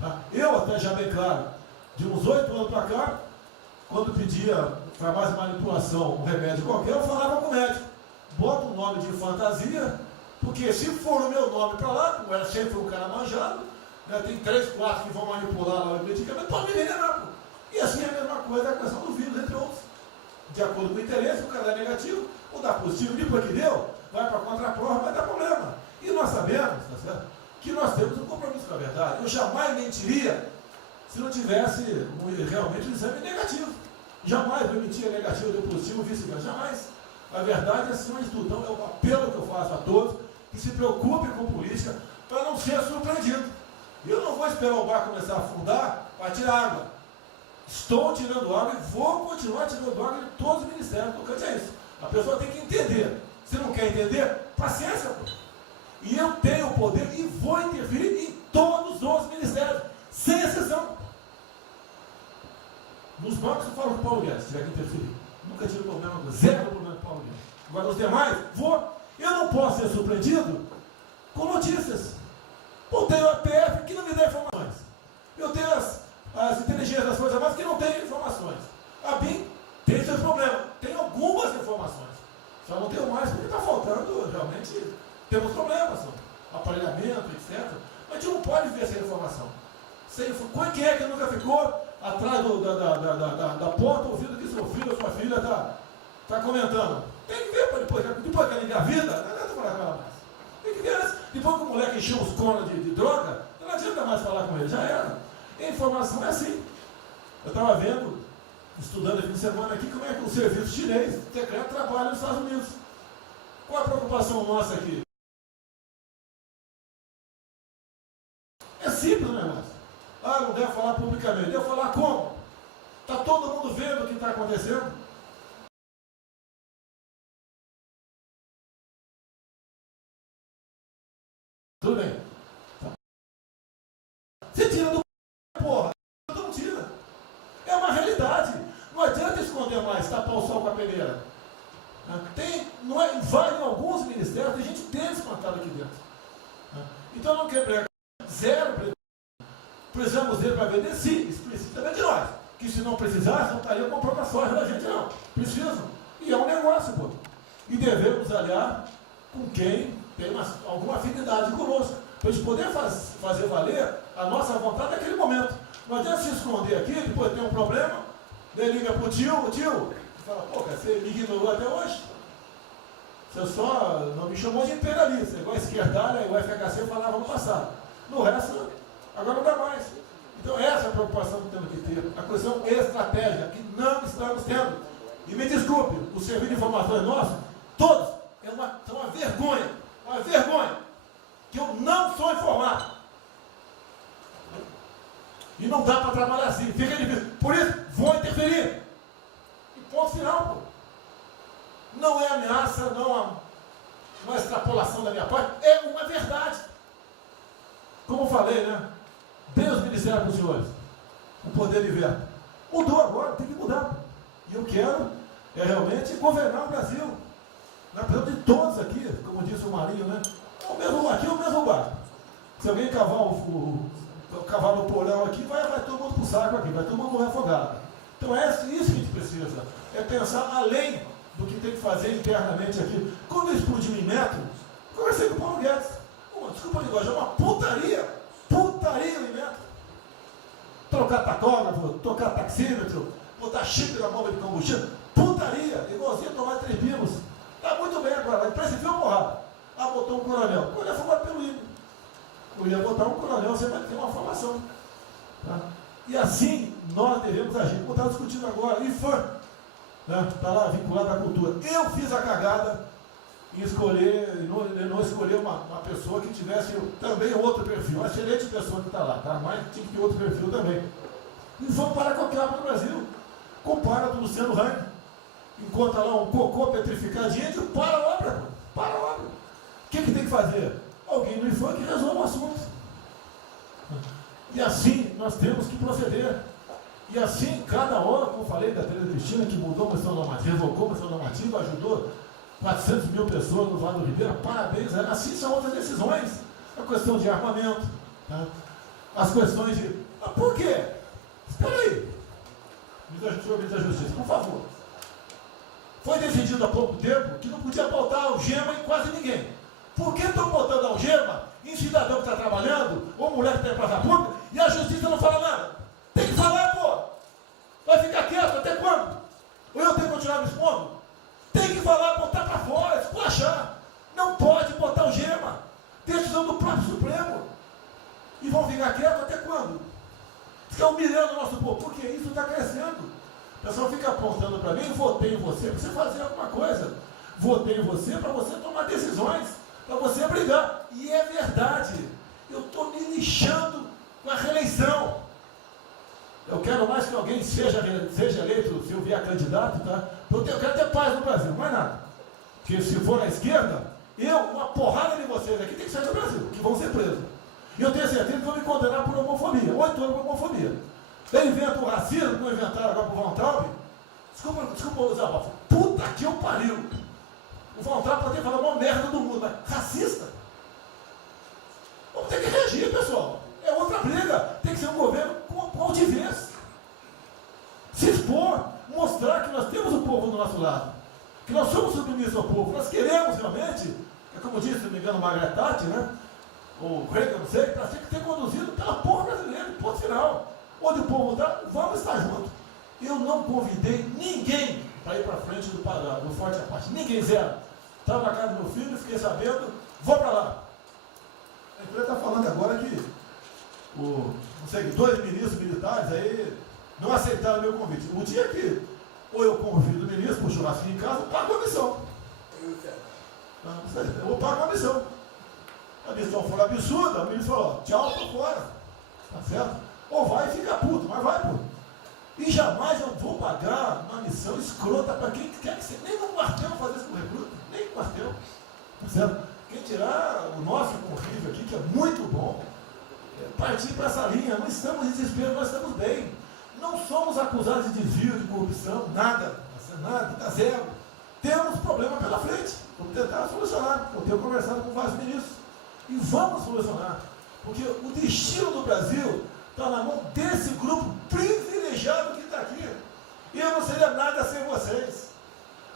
Tá? Eu até já bem claro, de uns 8 anos para cá, quando pedia farmácia de manipulação, um remédio qualquer, eu falava com o médico. Bota um nome de fantasia, porque se for o meu nome para lá, como era sempre um cara manjado, né, tem 3, 4 que vão manipular lá o medicamento, pode me envenenar, pô. E assim é a mesma coisa a questão do vírus, entre outros. De acordo com o interesse, o cara dá negativo, ou dá positivo, depois que deu, vai para a contraprova, vai dar problema. E nós sabemos, tá certo, que nós temos um compromisso com a verdade. Eu jamais mentiria se não tivesse realmente um exame negativo. Jamais eu mentia negativo, eu deu positivo, vice-versa. Jamais. A verdade é acima de tudo. Então é um apelo que eu faço a todos que se preocupem com política para não ser surpreendido. Eu não vou esperar o barco começar a afundar para tirar água. Estou tirando água e vou continuar tirando água de todos os ministérios. Tocante a isso. A pessoa tem que entender. Se não quer entender, paciência, pô. E eu tenho o poder e vou interferir em todos os ministérios, sem exceção. Nos bancos eu falo com o Paulo Guedes, se tiver que interferir. Nunca tive problema, zero problema com o Paulo Guedes. Agora os demais, vou. Eu não posso ser surpreendido com notícias. Eu tenho a PF que não me dá informações. Eu tenho as inteligências das Forças Armadas que não têm informações. A BIM tem seus problemas. Tem algumas informações. Só não tenho mais porque está faltando, realmente, temos problemas. Aparelhamento, etc. Mas a gente não pode ver essa informação. Quem é que nunca ficou atrás da porta ouvindo que seu filho ou sua filha está comentando? Tem que ver, depois que ela engravida, não adianta falar com ela mais. Tem que ver antes. Depois que o moleque encheu os conos de droga, não adianta mais falar com ele, já era. A informação é assim. Eu estava vendo, estudando aqui no semana aqui, como é que o serviço chinês secreto trabalha nos Estados Unidos. Qual a preocupação nossa aqui? É simples o negócio. Ah, não deve falar publicamente. Deve falar como? Está todo mundo vendo o que está acontecendo? Tudo bem. Você tira do porra. Não tira. É uma realidade. Não adianta esconder mais, tapar o sol com a peneira. Vai em alguns ministérios, tem gente descontada aqui dentro. Então não quer zero. Precisamos dele para vender? Sim, isso precisa também de nós. Que se não precisasse, não estaria comprando a soja da gente, não. Precisam. E é um negócio, pô. E devemos aliar com quem tem alguma afinidade conosco, para a gente poder fazer valer a nossa vontade naquele momento. Não adianta se esconder aqui, depois tem um problema, daí liga para o tio, fala, pô, cara, você me ignorou até hoje? Você só não me chamou de imperialista, igual a esquerdalha e o FHC falava no passado. No resto, agora não dá mais. Então essa é a preocupação que temos que ter, a questão estratégica, que não estamos tendo. E me desculpe, o serviço de informações nosso, todos, são uma vergonha, que eu não sou informado. E não dá para trabalhar assim, fica difícil. Por isso, vou interferir. E ponto final, pô. Não é ameaça, não é extrapolação da minha parte, é uma verdade. Como eu falei, né? Deus ministério para os senhores, o poder de veto. Mudou agora, tem que mudar. E eu quero realmente governar o Brasil. Nós precisamos de todos aqui, como disse o Marinho, né? Aqui é o mesmo barco. Se alguém cavar no porão aqui, vai todo mundo para o saco aqui, vai todo mundo morrer afogado. Então é isso que a gente precisa, é pensar além do que tem que fazer internamente aqui. Quando explodiu em Metro, conversei com o Paulo Guedes. Desculpa a linguagem, é uma putaria em Metro. Trocar tacógrafo, trocar taxímetro, botar chip na bomba de combustível, putaria, igualzinho tomar 3 pinos. Está muito bem agora, a empresa enfiou porrada. Botou um coronel. O coronel foi formado pelo INE. Eu ia botar um coronel, você vai ter uma formação. Tá? E assim nós devemos agir. Como estava discutindo agora, IFAM, está lá vinculado à cultura. Eu fiz a cagada em escolher, não escolher uma pessoa que tivesse também outro perfil. Uma excelente pessoa que está lá, tá? Mas tinha que ter outro perfil também. IFAM para qualquer obra no Brasil. Compara com o Luciano Hang. Encontra lá um cocô petrificadinho, para a obra. Para a obra. O que tem que fazer? Alguém no IFAM que resolva o assunto. E assim nós temos que proceder. E assim, cada hora, como eu falei da Tereza Cristina, que mudou a questão normativa, revocou a questão normativa, ajudou 400 mil pessoas no Vale do Ribeira, parabéns. Assim são outras decisões. A questão de armamento, tá? As questões de... por quê? Espera aí. Ministro da Justiça, por favor. Foi decidido há pouco tempo que não podia botar algema em quase ninguém. Por que estão botando algema em cidadão que está trabalhando, ou mulher que está em praça pública, e a justiça não fala nada? Tem que falar, pô! Vai ficar quieto até quando? Ou eu tenho que continuar me expondo? Tem que falar, botar para fora, esculachar. Não pode botar algema. Decisão do próprio Supremo. E vão ficar quietos até quando? Fica humilhando o nosso povo, porque isso está crescendo. O pessoal fica apontando para mim, votei em você para você fazer alguma coisa. Votei em você para você tomar decisões, para você brigar. E é verdade. Eu estou me lixando com a reeleição. Eu quero mais que alguém seja eleito, se eu vier candidato, tá? Eu quero ter paz no Brasil, mais nada. Porque se for à esquerda, uma porrada de vocês aqui tem que sair do Brasil, que vão ser presos. E eu tenho certeza que vão me condenar por homofobia, 8 anos por homofobia. Ele inventa o racismo, que não inventaram agora por Von Traub. Desculpa usar a puta que eu pariu. O Von Traub pode ter falado uma merda do mundo, mas racista? Vamos ter que reagir, pessoal. É outra briga. Tem que ser um governo com altivez. Se expor, mostrar que nós temos o povo do nosso lado. Que nós somos submissos ao povo. Nós queremos realmente, como disse, se não me engano, Margaret Thatcher, né? O Reagan, não sei, para ser conduzido pela povo brasileira, ponto final. Onde o povo está, vamos estar juntos. Eu não convidei ninguém para ir para frente do Forte Apache. Ninguém, zero. Estava na casa do meu filho, fiquei sabendo, vou para lá. A empresa está falando agora que não sei, 2 ministros militares aí não aceitaram meu convite. O dia que ou eu convido o ministro para o churrasquinho em casa, eu pago a missão. Eu vou pagar a missão. A missão for absurda, o ministro falou, tchau, tô fora. Tá certo? Ou vai e fica puto, mas vai, pô. E jamais eu vou pagar uma missão escrota para quem quer que seja. Nem no quartel fazer isso com o recruta, nem no quartel. Tá certo? Quem tirar o nosso convívio aqui, que é muito bom, partir para essa linha. Não estamos em desespero, nós estamos bem. Não somos acusados de desvio, de corrupção, nada. Nada, está zero. Temos problema pela frente. Vamos tentar solucionar. Eu tenho conversado com vários ministros. E vamos solucionar. Porque o destino do Brasil está na mão desse grupo privilegiado que está aqui. E eu não seria nada sem vocês.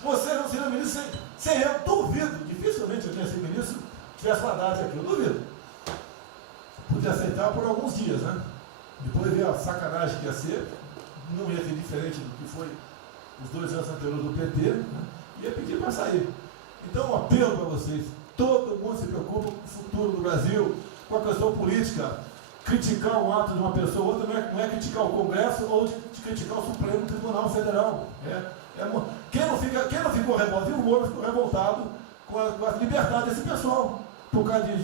Vocês não seriam ministros sem eu. Duvido. Dificilmente eu tinha sido ministro se tivesse uma data aqui. Eu duvido. Podia aceitar por alguns dias, né? Depois ver a sacanagem que ia ser. Não ia ser diferente do que foi os 2 anos anteriores do PT. Né? Ia pedir para sair. Então, um apelo para vocês. Todo mundo se preocupa com o futuro do Brasil, com a questão política. Criticar o ato de uma pessoa ou outra não é criticar o Congresso ou de criticar o Supremo Tribunal Federal. Quem não ficou revoltado, o Moro ficou revoltado com a liberdade desse pessoal. Por causa de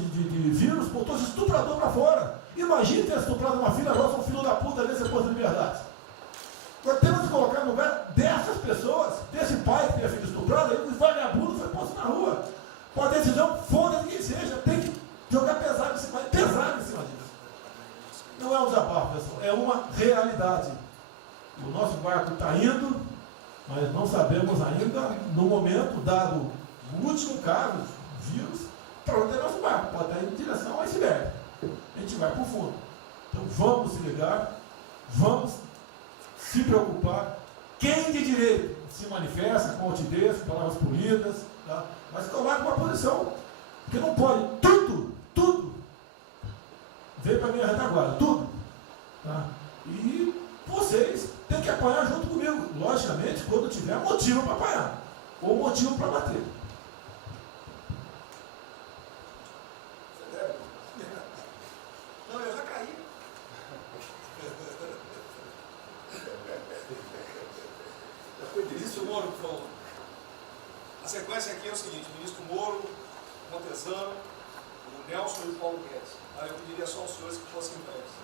vírus, botou esse estuprador para fora. Imagine ter estuprado uma filha nossa, um filho da puta desse posto de liberdade. Nós temos que colocar no lugar dessas pessoas, desse pai que tem a filha estuprada, e o vagabundo foi posto na rua. Com a decisão, foda-se quem seja, tem que jogar pesado em cima disso. Não é um desabafo, pessoal, é uma realidade. O nosso barco está indo, mas não sabemos ainda, no momento, dado o último caso, vírus, para onde é nosso barco. Pode estar indo em direção ao iceberg. A gente vai para o fundo. Então vamos se ligar, vamos se preocupar. Quem de direito se manifesta com altivez, com palavras polidas, tá? Mas tomar uma posição. Porque não pode tudo veio para a minha retaguarda, tudo. Tá? E vocês têm que apanhar junto comigo, logicamente, quando tiver motivo para apanhar, ou motivo para bater. Não, eu já caí. O ministro Moro, por favor. A sequência aqui é o seguinte: o ministro Moro, Montezano, o Nelson e o Paulo Guedes. Aí eu pediria só aos senhores que fossem presos.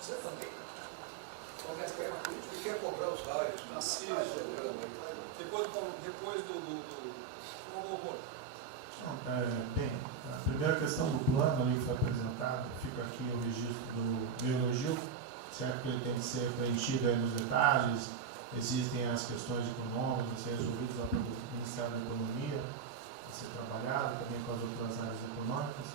Você também. O Paulo Guedes quer uma política e quer cobrar os raios. Assim, depois do Moro. Bem, a primeira questão do plano ali que foi apresentado, fica aqui o registro do meu elogio, certo que ele tem que ser preenchido aí nos detalhes, existem as questões econômicas a ser resolvidas lá pelo Ministério da Economia, a ser trabalhado também com as outras áreas econômicas.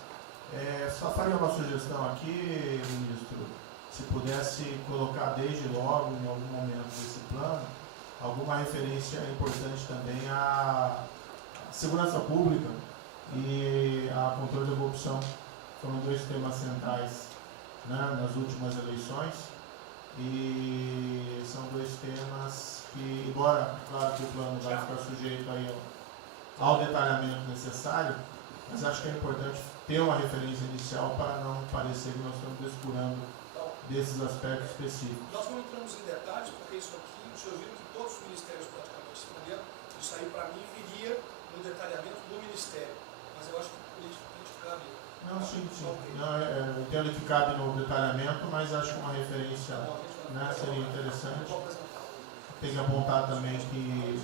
Só faria uma sugestão aqui, ministro, se pudesse colocar desde logo, em algum momento desse plano, alguma referência importante também à segurança pública e a controle da corrupção. Foram 2 temas centrais, né, nas últimas eleições, e são 2 temas que, embora, claro que o plano vai ficar sujeito aí ao detalhamento necessário, mas acho que é importante ter uma referência inicial para não parecer que nós estamos descurando desses aspectos específicos. Nós não entramos em detalhes, porque isso aqui, os senhores viram que todos os ministérios praticamente responderam, isso aí para mim viria no detalhamento do Ministério. Mas eu acho que politicamente cabe. Não, sim. Não, eu entendo que cabe no detalhamento, mas acho que uma referência né, seria interessante. Tem que apontar também que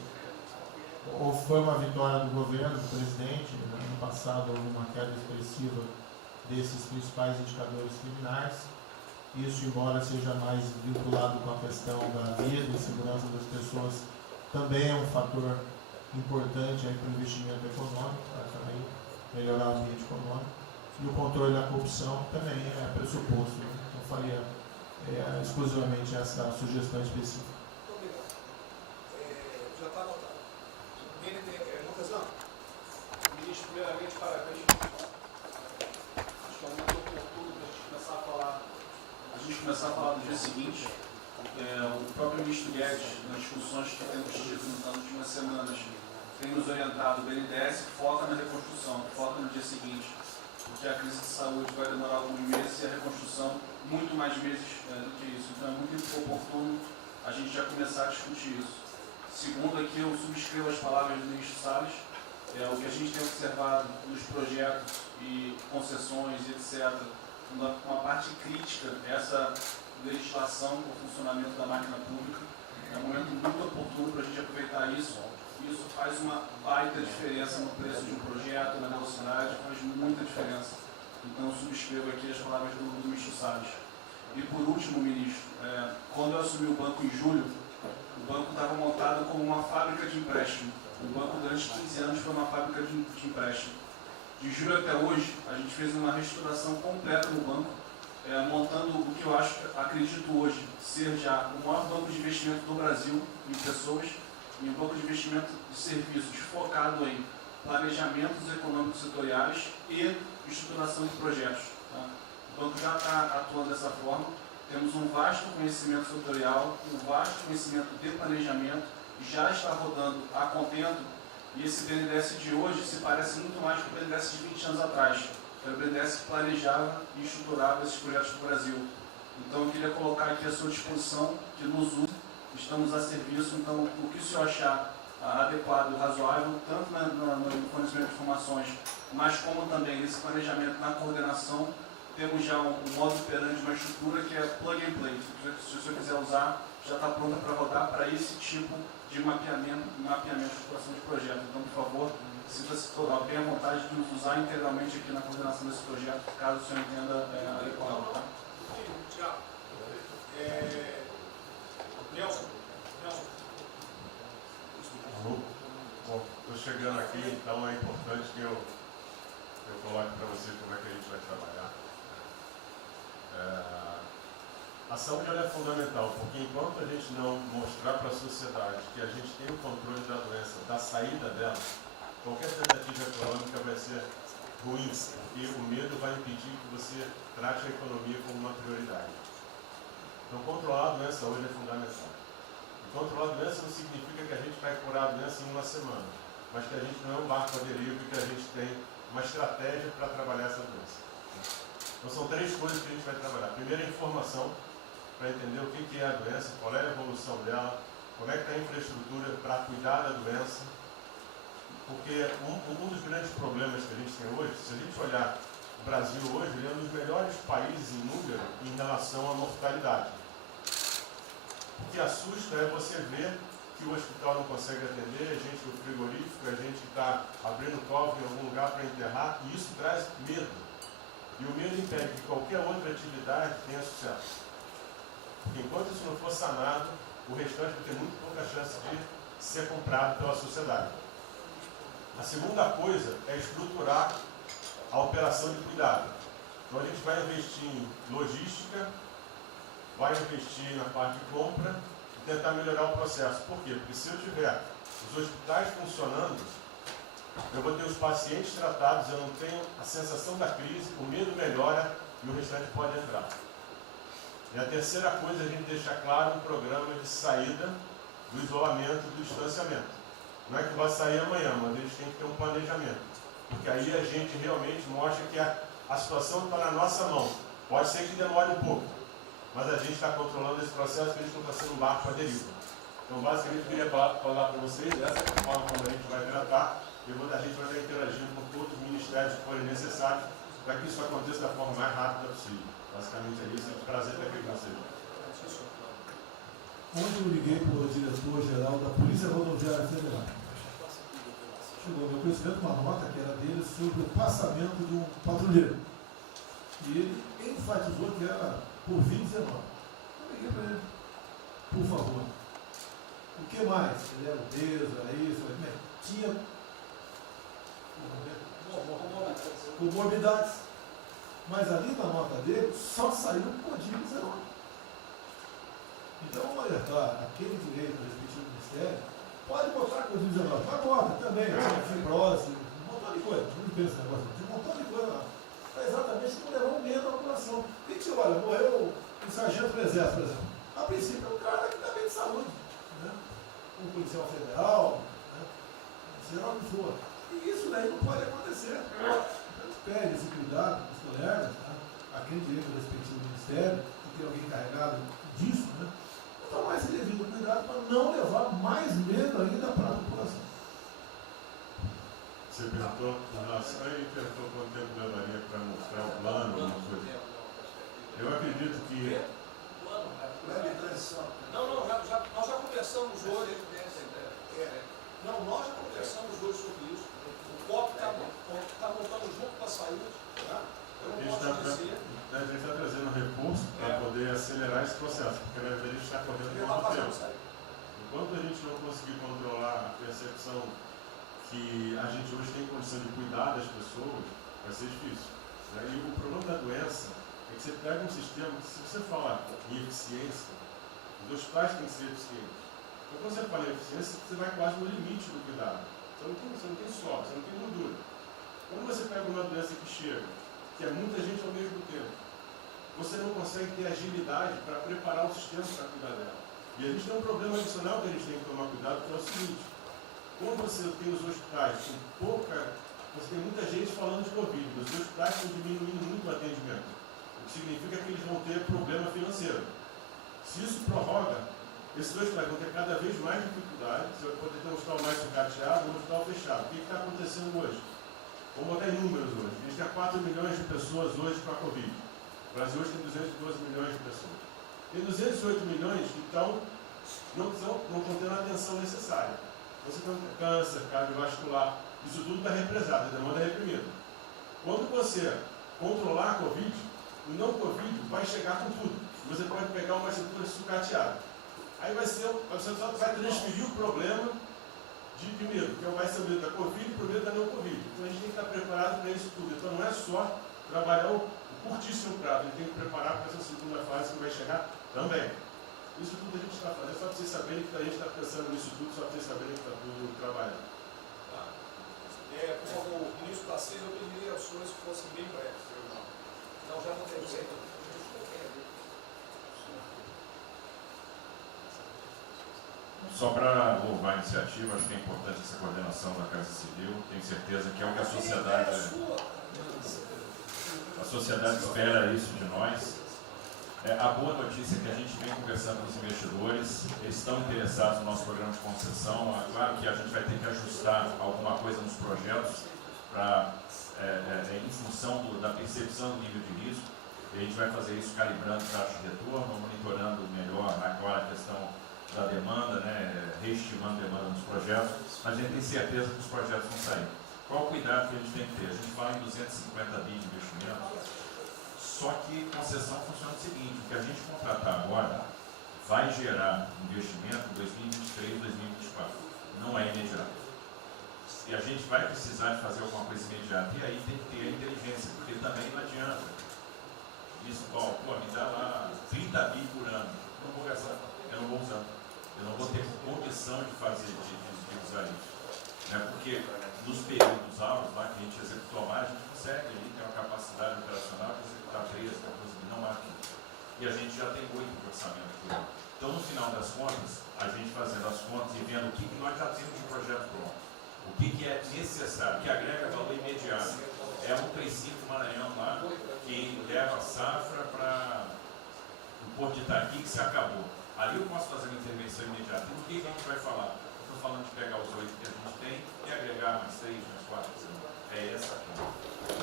foi uma vitória do governo, do presidente. No ano passado houve uma queda expressiva desses principais indicadores criminais. Isso, embora seja mais vinculado com a questão da vida e segurança das pessoas, também é um fator importante para o investimento econômico, para também melhorar o ambiente econômico. E o controle da corrupção também é pressuposto. Né? Então, faria exclusivamente essa sugestão específica. Já está anotado. Montezano, ministro, primeiramente, parabéns. Acho que é um momento oportuno para a gente começar a falar. No dia seguinte. O próprio ministro Guedes, nas discussões que temos tido nas últimas semanas, tem nos orientado. O BNDES foca na reconstrução, foca no dia seguinte, porque a crise de saúde vai demorar alguns meses e a reconstrução muito mais meses do que isso. Então é muito oportuno a gente já começar a discutir isso. Segundo, aqui eu subscrevo as palavras do ministro Salles. O que a gente tem observado nos projetos e concessões, etc., uma parte crítica, essa legislação para o funcionamento da máquina pública. É um momento muito oportuno para a gente aproveitar isso. Isso faz uma baita diferença no preço de um projeto, na velocidade, faz muita diferença. Então, eu subscrevo aqui as palavras do ministro Salles. E, por último, ministro, quando eu assumi o banco em julho, o banco estava montado como uma fábrica de empréstimo. O banco, durante 15 anos, foi uma fábrica de empréstimo. De julho até hoje, a gente fez uma reestruturação completa no banco, montando o que eu acredito hoje ser já o maior banco de investimento do Brasil em pessoas e um banco de investimento de serviços focado em planejamentos econômicos setoriais e estruturação de projetos. Tá? O banco já está atuando dessa forma. Temos um vasto conhecimento setorial, um vasto conhecimento de planejamento, já está rodando a contento. E esse BNDES de hoje se parece muito mais com o BNDES de 20 anos atrás, que era o BNDES que planejava e estruturava esses projetos no Brasil. Então, eu queria colocar aqui à sua disposição, que nos use, estamos a serviço. Então, o que o senhor achar adequado, razoável, tanto no fornecimento de informações, mas como também nesse planejamento, na coordenação, temos já um modo operante, uma estrutura que é plug and play. Se o senhor quiser usar, já está pronta para rodar para esse tipo de mapeamento e estruturação de projeto. Então, por favor, sinta-se bem à vontade de nos usar integralmente aqui na coordenação desse projeto, caso o senhor entenda adequado. Tá? Tiago. Nelson. Bom, estou chegando aqui, então é importante que eu coloque para vocês como é que a gente vai trabalhar. A saúde é fundamental, porque enquanto a gente não mostrar para a sociedade que a gente tem o controle da doença, da saída dela, qualquer tentativa econômica vai ser ruim, porque o medo vai impedir que você trate a economia como uma prioridade. Então, controlar a doença hoje é fundamental. E controlar a doença não significa que a gente vai curar a doença em uma semana, mas que a gente não é um barco à deriva e que a gente tem uma estratégia para trabalhar essa doença. Então, são 3 coisas que a gente vai trabalhar. Primeiro, a informação, para entender o que é a doença, qual é a evolução dela, como é que está a infraestrutura para cuidar da doença. Porque um dos grandes problemas que a gente tem hoje, se a gente olhar o Brasil hoje, ele é um dos melhores países em número em relação à mortalidade. O que assusta é você ver que o hospital não consegue atender, a gente do frigorífico, a gente está abrindo cofre em algum lugar para enterrar, e isso traz medo. E o medo impede que qualquer outra atividade tenha sucesso. Porque enquanto isso não for sanado, o restante vai ter muito pouca chance de ser comprado pela sociedade. A segunda coisa é estruturar a operação de cuidado. Então a gente vai investir em logística, vai investir na parte de compra e tentar melhorar o processo. Por quê? Porque se eu tiver os hospitais funcionando, eu vou ter os pacientes tratados, eu não tenho a sensação da crise, o medo melhora e o restante pode entrar. E a terceira coisa é a gente deixar claro um programa de saída do isolamento e do distanciamento. Não é que vai sair amanhã, mas a gente tem que ter um planejamento. Porque aí a gente realmente mostra que a situação está na nossa mão. Pode ser que demore um pouco, mas a gente está controlando esse processo, que a gente não está sendo um barco à deriva. Então, basicamente, eu queria falar para vocês, essa é a forma como a gente vai tratar, e a gente vai estar interagindo com todos os ministérios que forem necessários, para que isso aconteça da forma mais rápida possível. Basicamente é isso, é um prazer estar aqui com vocês. onde eu liguei para o diretor-geral da Polícia Rodoviária Federal. Chegou ao meu conhecimento uma nota que era dele sobre o passamento de um patrulheiro. E ele enfatizou que era por 2019. Eu liguei para ele, por favor. O que mais? Ele era obeso, era isso, tinha comorbidades. Mas ali na nota dele só saiu por 19. Então vamos alertar aquele direito do respectivo ministério, pode botar Covid-19, mas bota também, fibrose, um montão de coisa, não pensa nesse negócio, tem um montão de coisa lá. Para exatamente não levar um medo à população. E que olha, morreu um sargento do exército, por exemplo. A princípio é um cara que está bem de saúde, né? Um policial federal, né? Seja lá o que for. E isso daí não pode acontecer. Então, pede esse cuidado dos colegas, né? Aquele direito do respectivo ministério, que tem alguém encarregado disso, né? Tomar esse devido cuidado para não levar mais medo ainda para a população. Você perguntou em relação aí, perguntou quanto tempo levaria para mostrar o plano, alguma coisa. Eu acredito que. Nós já conversamos hoje. Não, nós já conversamos hoje sobre isso. O COP está montando junto com a saúde. Tá? Eu não posso dizer. A gente está trazendo recurso para poder acelerar esse processo, porque na verdade a gente está correndo muito tempo. Enquanto a gente não conseguir controlar a percepção que a gente hoje tem condição de cuidar das pessoas, vai ser difícil. Né? E o problema da doença é que você pega um sistema que, se você falar em eficiência, os hospitais têm que ser eficientes. Então, quando você fala em eficiência, você vai quase no limite do cuidado. Você não tem sobra, você não tem gordura. Quando você pega uma doença que chega, que é muita gente ao mesmo tempo, você não consegue ter agilidade para preparar o sistema para cuidar dela. E a gente tem um problema adicional que a gente tem que tomar cuidado, que é o seguinte: quando você tem os hospitais com pouca, você tem muita gente falando de Covid, os hospitais estão diminuindo muito o atendimento, o que significa que eles vão ter problema financeiro. Se isso prorroga, esses hospitais vão ter cada vez mais dificuldade, você vai poder ter um hospital mais sucateado, um hospital fechado. O que está acontecendo hoje? Vamos botar em números hoje. A gente tem 4 milhões de pessoas hoje com a Covid. O Brasil hoje tem 212 milhões de pessoas. Tem 208 milhões que não estão tendo a atenção necessária. Você tem câncer, cardiovascular, isso tudo está represado, a demanda é reprimida. Quando você controlar a Covid, o não Covid vai chegar com tudo. Você pode pegar uma estrutura sucateada. Aí você só vai transferir o problema primeiro, que vai ser o medo da Covid e o medo da não Covid. Então a gente tem que estar preparado para isso tudo. Então não é só trabalhar o curtíssimo prazo, a gente tem que preparar para essa segunda fase que vai chegar também. Isso tudo a gente está fazendo, só para vocês saberem que a gente está pensando nisso tudo, só para vocês saberem que está tudo trabalhando. Tá. Por favor, o ministro Tarcísio, eu pediria aos senhores que fossem bem breves. Não, já não tem jeito. Só para louvar a iniciativa, acho que é importante essa coordenação da Casa Civil. Tenho certeza que é o que a sociedade espera isso de nós. A boa notícia é que a gente vem conversando com os investidores, eles estão interessados no nosso programa de concessão. Claro que a gente vai ter que ajustar alguma coisa nos projetos em função da percepção do nível de risco. E a gente vai fazer isso calibrando taxa de retorno, monitorando melhor agora a questão da demanda, né, reestimando a demanda nos projetos, mas a gente tem certeza que os projetos vão sair. Qual o cuidado que a gente tem que ter? A gente fala em 250 bi de investimento, só que concessão funciona o seguinte: o que a gente contratar agora vai gerar investimento em 2023, 2024, não é imediato. E a gente vai precisar de fazer alguma coisa imediata, e aí tem que ter a inteligência, porque também não adianta. Isso, me dá lá 30 bi por ano, não vou gastar, eu não vou usar. Eu não vou ter condição de fazer, de usar isso. Né? Porque nos períodos altos lá que a gente executou mais, a gente consegue ali ter uma capacidade operacional de executar 13, 14 mil máquinas. E a gente já tem 8 de orçamento por ano. Então, no final das contas, a gente fazendo as contas e vendo o que nós já temos de projeto pronto, o que é necessário, que agrega valor imediato. É um 35 Maranhão lá, que leva a safra para o Porto de Itaqui, que se acabou. Ali eu posso fazer uma intervenção imediata. E o que a gente vai falar? Estou falando de pegar os 8 que a gente tem e agregar mais 3, mais 4. É essa aqui.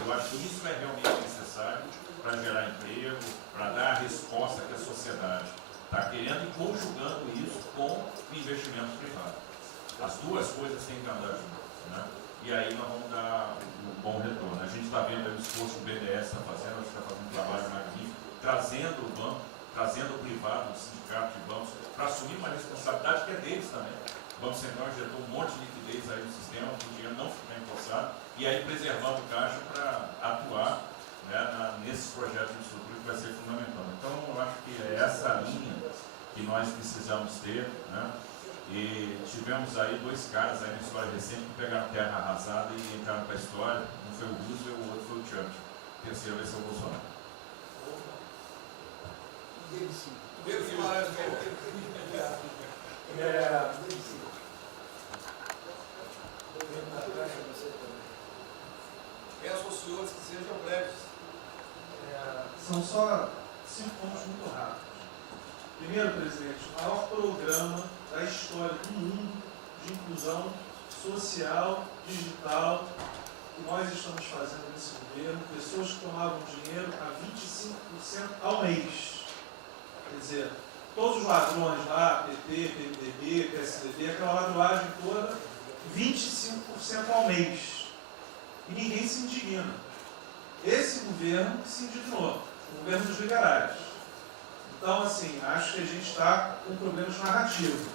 Eu acho que isso é realmente necessário para gerar emprego, para dar a resposta que a sociedade está querendo e conjugando e investimento privado. As duas coisas têm que andar juntas, né? E aí nós vamos dar um bom retorno. A gente está vendo aí o esforço que o BNDES está fazendo, acho que está fazendo um trabalho magnífico, trazendo o banco, trazendo o privado, o sindicato de bancos, para assumir uma responsabilidade que é deles também. O Banco Central injetou um monte de liquidez aí no sistema, para o dinheiro não ficar empossado, e aí preservando o caixa para atuar, né, nesses projetos de estrutura que vai ser fundamental. Então, eu acho que é essa linha que nós precisamos ter, né? E tivemos aí dois caras aí na história recente que pegaram terra arrasada e entraram para a história. Um foi o Roosevelt, o outro foi o Churchill. O terceiro vai ser o Bolsonaro. Pedro Guimarães, peço aos senhores que sejam breves. São só 5 pontos muito rápidos. Primeiro, presidente, o maior programa da história do mundo de inclusão social, digital, que nós estamos fazendo nesse governo, pessoas que tomavam dinheiro a 25% ao mês. Quer dizer, todos os ladrões lá, PT, PMDB, PSDB, aquela ladroagem toda, 25% ao mês. E ninguém se indigna. Esse governo se indignou, o governo dos liberais. Então, assim, acho que a gente está com problemas narrativos.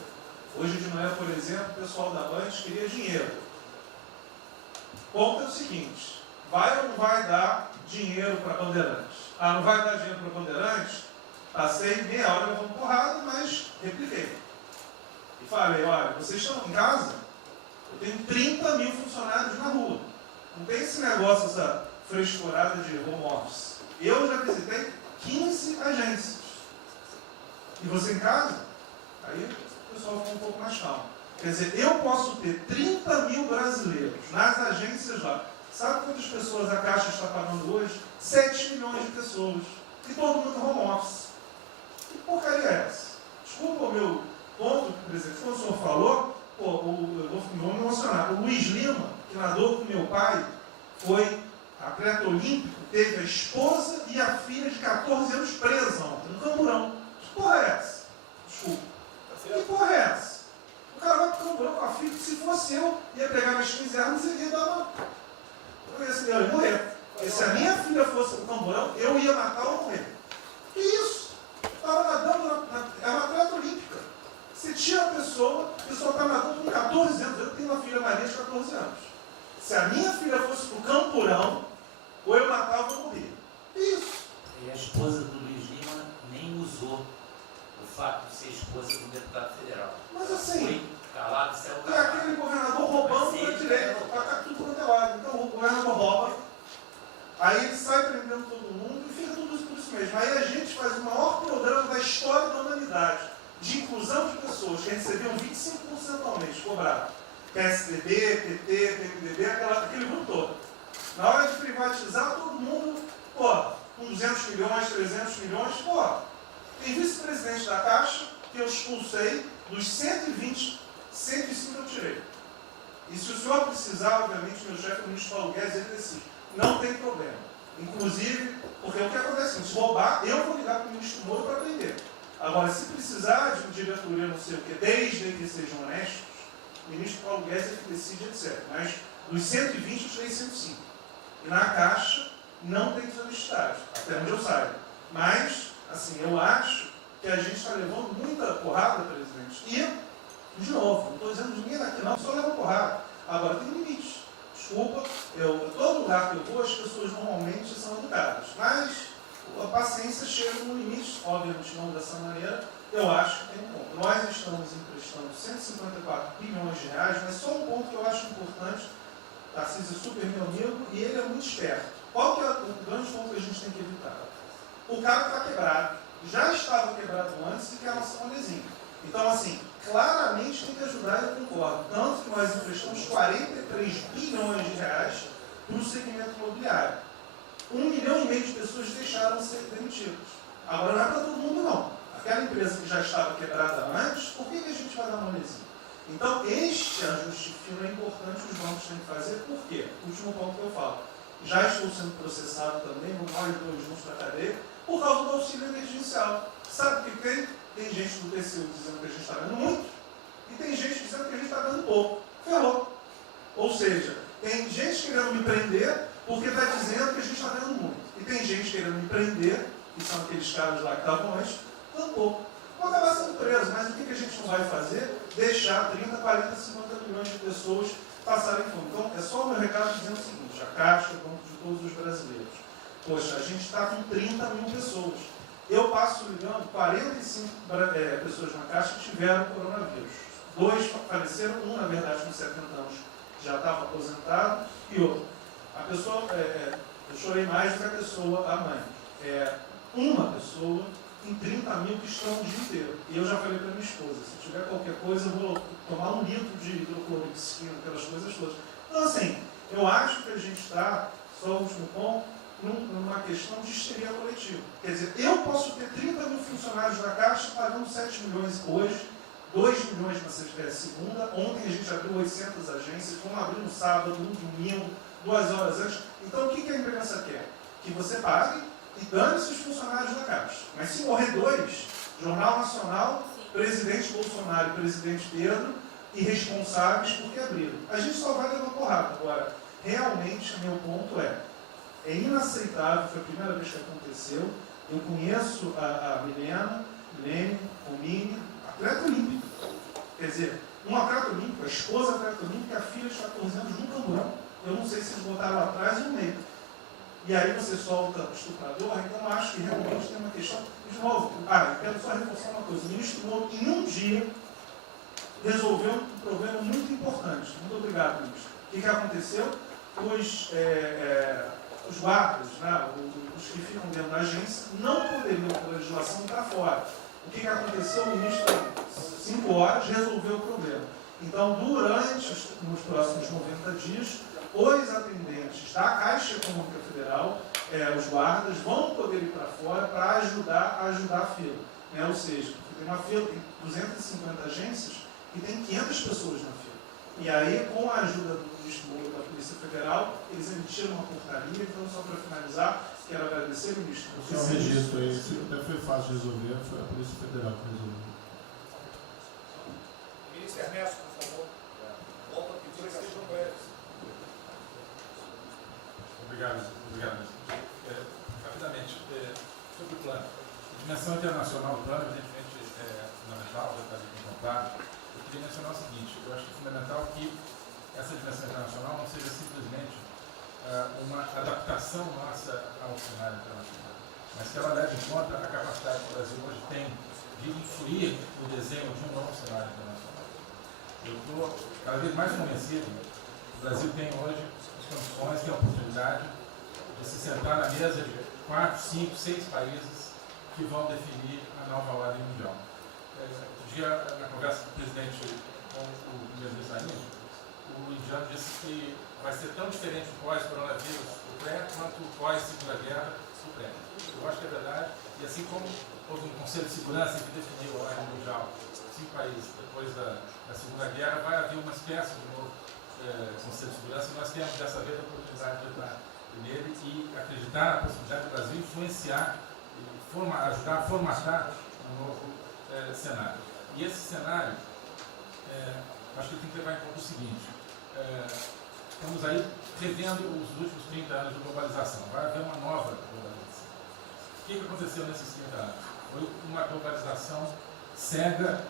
Hoje de manhã, por exemplo, o pessoal da Band queria dinheiro. O ponto é o seguinte, vai ou não vai dar dinheiro para Bandeirantes? Ah, não vai dar dinheiro para Bandeirantes? Passei meia hora levando porrada, mas repliquei. E falei, olha, vocês estão em casa? Eu tenho 30 mil funcionários na rua. Não tem esse negócio, essa frescurada de home office. Eu já visitei 15 agências. E você em casa? Aí o pessoal ficou um pouco mais calmo. Quer dizer, eu posso ter 30 mil brasileiros nas agências lá. Sabe quantas pessoas a Caixa está pagando hoje? 7 milhões de pessoas. E todo mundo home office. Que porcaria é essa? Desculpa o meu ponto, presidente. Quando o senhor falou, eu vou me emocionar. O Luiz Lima, que nadou com meu pai, foi atleta olímpico, teve a esposa e a filha de 14 anos presa ontem, no Camburão. Que porra é essa? Desculpa. Que porra é essa? O cara vai pro Camburão com a filha, que se fosse eu, ia pegar minhas 15 armas e ia dar uma... Eu ia morrer. E se a minha filha fosse pro Camburão, eu ia matar ou morrer. Que isso? Estava nadando, é uma atleta olímpica. Você tira a pessoa está nadando com 14 anos. Eu tenho uma filha Maria de 14 anos. Se a minha filha fosse pro Camburão, ou eu matava ou morria. Que isso? E a esposa do Luiz Lima nem usou o fato de ser esposa do deputado federal. Mas assim, foi calado, céu é aquele governador roubando para direito, está tudo quanto é lado. Então o governador rouba, aí ele sai prendendo todo mundo e fica tudo isso por isso mesmo. Aí a gente faz o maior programa da história da humanidade de inclusão de pessoas que recebiam 25% ao mês, cobrado. PSDB, PT, PMDB, aquele grupo todo. Na hora de privatizar, todo mundo, com 200 milhões, 300 milhões, tem vice-presidente da Caixa que eu expulsei, dos 120, 105 eu tirei. E se o senhor precisar, obviamente, meu chefe, o ministro Paulo Guedes, ele decide. Não tem problema. Inclusive, porque o que acontece? Se roubar, eu vou ligar para o ministro Moro para prender. Agora, se precisar de uma diretoria, não sei o quê, desde que sejam honestos, o ministro Paulo Guedes é que decide, etc. Mas dos 120, eu tirei 105. E na Caixa, não tem solicitado, até onde eu saiba. Mas, assim, eu acho que a gente está levando muita porrada, presidente. E, de novo, não estou dizendo de ninguém daqui, não, só leva porrada. Agora, tem limite. Desculpa, todo lugar que eu vou, as pessoas normalmente são educadas. Mas a paciência chega no limite, obviamente não dessa maneira. Eu acho que tem um ponto. Nós estamos emprestando 154 bilhões de reais, mas só um ponto que eu acho importante. Tarcísio é super meu amigo e ele é muito esperto. Qual que é o grande ponto que a gente tem que evitar? O cara está quebrado, já estava quebrado antes e quer lançar um lesinho. Então, assim, claramente tem que ajudar, eu concordo. Tanto que nós emprestamos 43 bilhões de reais para o segmento imobiliário. 1,5 milhão de pessoas deixaram de ser demitidas. Agora não é para todo mundo, não. Aquela empresa que já estava quebrada antes, por que a gente vai dar uma lesinha? Então, este ajuste fino é importante que os bancos têm que fazer. Por quê? Último ponto que eu falo. Já estou sendo processado também, nós dois juntos na cadeia, por causa do auxílio emergencial. Sabe o que tem? Tem gente do TCU dizendo que a gente está ganhando muito, E tem gente dizendo que a gente está dando pouco. Ferrou. Ou seja, tem gente querendo me prender porque está dizendo que a gente está dando muito. E tem gente querendo me prender, que são aqueles caras lá que estavam antes, dando pouco. Vou acabar sendo preso, mas o que a gente não vai fazer? Deixar 30, 40, 50 milhões de pessoas passarem fome. Então, é só o meu recado dizendo o seguinte: a Caixa, Banco de todos os brasileiros. Poxa, a gente está com 30 mil pessoas. Eu passo ligando 45 pessoas na Caixa que tiveram coronavírus. 2 faleceram, um, na verdade, com 70 anos, já estava aposentado, e outro. A pessoa, eu chorei mais do que a pessoa, a mãe. Uma pessoa em 30 mil que estão o dia inteiro. E eu já falei para minha esposa, se tiver qualquer coisa, eu vou tomar 1 litro de hidrocloroquina, aquelas coisas todas. Então, assim, eu acho que a gente está, só o último ponto, numa questão de histeria coletiva. Quer dizer, eu posso ter 30 mil funcionários da Caixa pagando 7 milhões hoje, 2 milhões na segunda, ontem a gente abriu 800 agências, vamos abrir no sábado, no domingo, 2 horas antes. Então, o que a imprensa quer? Que você pague e dane-se os funcionários da Caixa. Mas se morrer 2, Jornal Nacional, presidente Bolsonaro e presidente Pedro, irresponsáveis porque abriram. A gente só vai levar porrada. Agora, realmente, meu ponto é inaceitável, foi a primeira vez que aconteceu. Eu conheço a Milena, o Mini, atleta olímpico. Quer dizer, um atleta olímpico, a esposa atleta olímpica, a filha de 14 anos num camburão. Eu não sei se eles botaram lá atrás ou no meio. E aí você solta o estuprador, então acho que realmente tem uma questão. De novo, eu quero só reforçar uma coisa. O ministro Moro, em um dia, resolveu um problema muito importante. Muito obrigado, ministro. O que aconteceu? Os guardas, né, os que ficam dentro da agência, não poderiam, pela legislação, estar fora. O que aconteceu? O ministro, 5 horas, resolveu o problema. Então, nos próximos 90 dias, os atendentes da Caixa Econômica Federal, os guardas, vão poder ir para fora para ajudar a fila. Né? Ou seja, tem uma fila, tem 250 agências e tem 500 pessoas na fila. E aí, com a ajuda do ministro Moro da Polícia Federal, eles emitiram uma portaria. Então, só para finalizar, quero agradecer, ministro. Esse é um registro aí, até foi fácil de resolver, foi a Polícia Federal que resolveu. Ministro Ernesto, por favor. Volta a pedir que sejam breves. Obrigado. Rapidamente, sobre o plano. A dimensão internacional do plano, evidentemente, é fundamental, já está ali contemplado. Eu queria mencionar o seguinte: eu acho que é fundamental que essa dimensão internacional não seja simplesmente uma adaptação nossa ao cenário internacional, mas que ela leve em conta a capacidade que o Brasil hoje tem de influir no desenho de um novo cenário internacional. Eu estou cada vez mais convencido que o Brasil tem hoje as condições, tem a oportunidade de se sentar na mesa de 4, 5, 6 países que vão definir a nova ordem mundial. Um dia, na conversa do presidente com o primeiro-ministro da Índia, o indiano disse que vai ser tão diferente o pós-coronavírus, o pré, quanto o pós-segunda guerra, o pré. Eu acho que é verdade, e assim como houve um Conselho de Segurança que definiu a ordem mundial, 5 países depois da Segunda Guerra, vai haver uma espécie de novo Conselho de Segurança, e nós temos dessa vez a oportunidade de entrar nele e acreditar na possibilidade do Brasil influenciar, ajudar a formatar um novo cenário. E esse cenário, acho que tem que levar em conta o seguinte: estamos aí revendo os últimos 30 anos de globalização. Vai haver uma nova globalização. O que aconteceu nesses 30 anos? Foi uma globalização cega